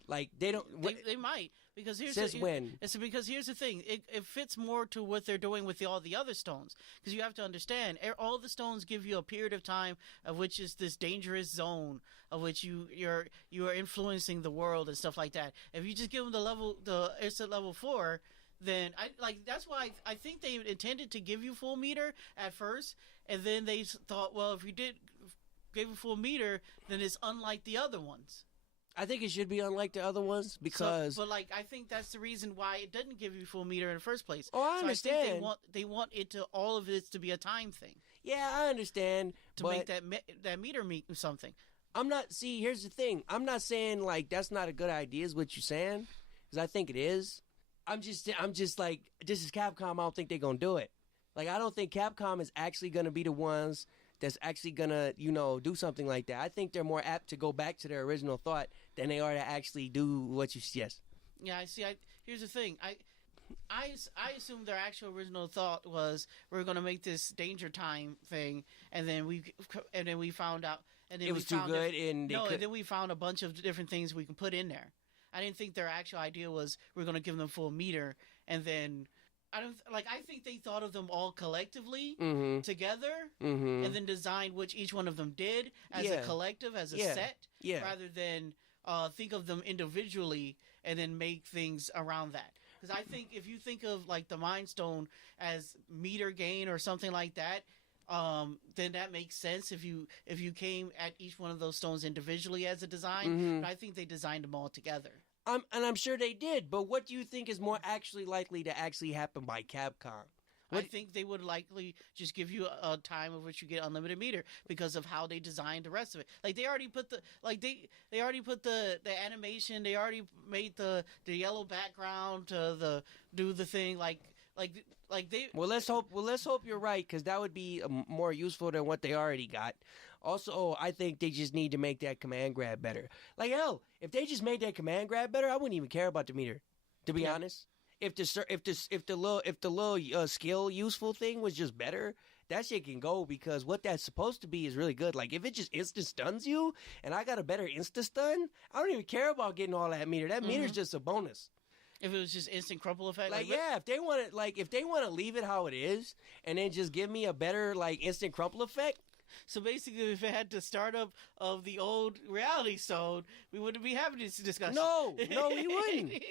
Like they don't. They might because here's because here's the thing. It fits more to what they're doing with all the other stones. Because you have to understand, all the stones give you a period of time of which is this dangerous zone of which you are influencing the world and stuff like that. If you just give them the instant level 4. Then that's why I think they intended to give you full meter at first, and then they thought, well, if you gave you full meter, then it's unlike the other ones. I think it should be unlike the other ones because. But I think that's the reason why it doesn't give you full meter in the first place. Oh, I understand. I think they want it to all of it to be a time thing. Yeah, I understand. To make that meter mean something. See, here's the thing. I'm not saying like that's not a good idea. Is what you're saying? Because I think it is. I'm just like, this is Capcom. I don't think they're gonna do it. Like, I don't think Capcom is actually gonna be the ones that's actually gonna, do something like that. I think they're more apt to go back to their original thought than they are to actually do what you suggest. Yeah, I see. Here's the thing. I assume their actual original thought was we're gonna make this Danger Time thing, and then we found out, and then it was too good, and then we found a bunch of different things we can put in there. I didn't think their actual idea was we're going to give them full meter, and then I think they thought of them all collectively together, and then designed which each one of them did as a collective, as a set, rather than think of them individually and then make things around that. Because I think if you think of like the Mind Stone as meter gain or something like that, then that makes sense if you came at each one of those stones individually as a design. But I think they designed them all together. And I'm sure they did. But what do you think is more actually likely to actually happen by Capcom? I think they would likely just give you a time of which you get unlimited meter because of how they designed the rest of it. Like they already put they already put the animation. They already made the yellow background to do the thing like they. Well, let's hope you're right, because that would be more useful than what they already got. Also, I think they just need to make that command grab better. Like hell, if they just made that command grab better, I wouldn't even care about the meter. To be honest, if the little skill useful thing was just better, that shit can go, because what that's supposed to be is really good. Like if it just instant stuns you, and I got a better insta stun, I don't even care about getting all that meter. That meter's just a bonus. If it was just instant crumple effect, if they want to leave it how it is, and then just give me a better instant crumple effect. So basically, if it had the startup of the old Reality Stone, we wouldn't be having this discussion. No, we wouldn't.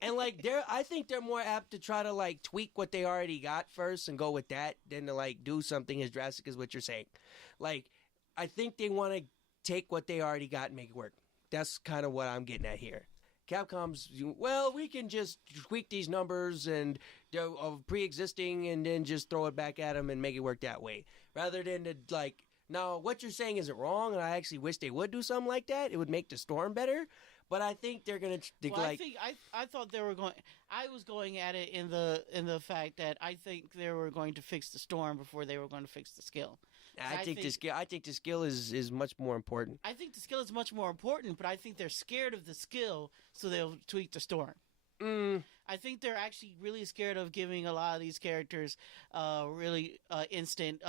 And I think they're more apt to try to tweak what they already got first and go with that than to do something as drastic as what you're saying. I think they want to take what they already got and make it work. That's kind of what I'm getting at here. Capcom's, we can just tweak these numbers and of pre-existing and then just throw it back at them and make it work that way. Rather than to, now what you're saying isn't wrong, and I actually wish they would do something like that. It would make the storm better. But I think they're going to, I thought they were going, I was going at it in the fact that I think they were going to fix the storm before they were going to fix the skill. I think the skill is much more important. I think the skill is much more important, but I think they're scared of the skill, so they'll tweak the storm. I think they're actually really scared of giving a lot of these characters really instant,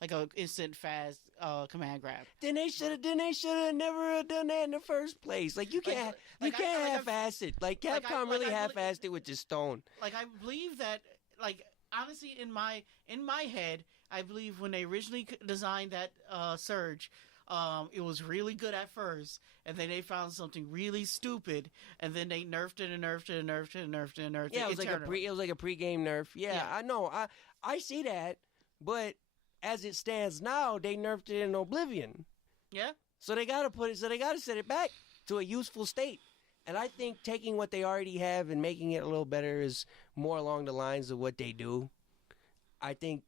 like a instant fast command grab. Then they should have never done that in the first place. You can't half-ass it. Capcom really half-assed it with just stone. I believe that, honestly, in my head, I believe when they originally designed that Surge, it was really good at first, and then they found something really stupid, and then they nerfed it and nerfed it and nerfed it and nerfed it and nerfed it. Yeah, it was like a pre-game nerf. Yeah, I know. I see that, but as it stands now, they nerfed it in Oblivion. Yeah. So they gotta set it back to a useful state. And I think taking what they already have and making it a little better is more along the lines of what they do. I think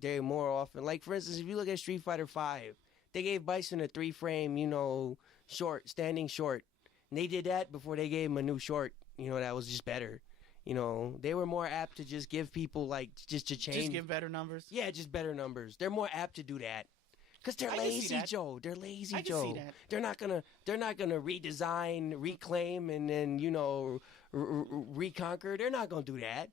they're more often, for instance, if you look at Street Fighter V, they gave Bison a 3-frame, standing short. And they did that before they gave him a new short, that was just better. They were more apt to just give people just to change. Just give better numbers? Yeah, just better numbers. They're more apt to do that. Because they're lazy, Joe. They're lazy, Joe. See that. They're not gonna redesign, reclaim, and then reconquer. They're not gonna do that.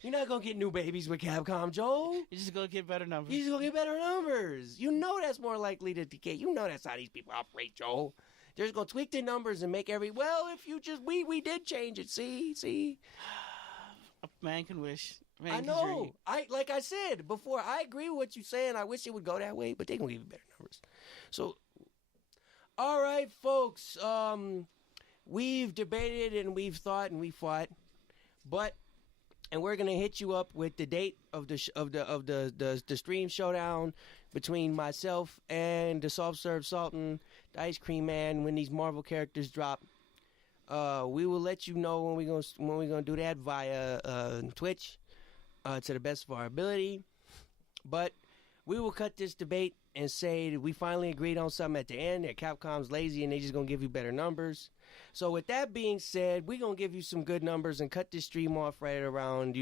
You're not gonna get new babies with Capcom, Joe. You're just gonna get better numbers. You're just gonna get better numbers. That's more likely to decay. That's how these people operate, Joe. They're just gonna tweak the numbers and make if you just we did change it. See. A man can wish. I know. Like I said before, I agree with what you're saying. I wish it would go that way, but they're gonna give you better numbers. So, all right, folks. We've debated and we've thought and we fought, and we're gonna hit you up with the date of the stream showdown between myself and the Soft Serve Sultan, the Ice Cream Man, when these Marvel characters drop. We will let you know when we're gonna do that via Twitch, to the best of our ability. But we will cut this debate and say that we finally agreed on something at the end, that Capcom's lazy and they just gonna give you better numbers. So with that being said, we're gonna give you some good numbers and cut this stream off right around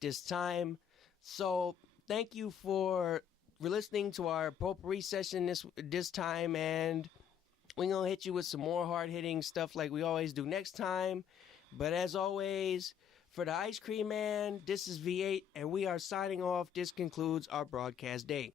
this time. So thank you for listening to our potpourri session this time, and we're going to hit you with some more hard-hitting stuff like we always do next time. But as always, for the Ice Cream Man, this is V8, and we are signing off. This concludes our broadcast day.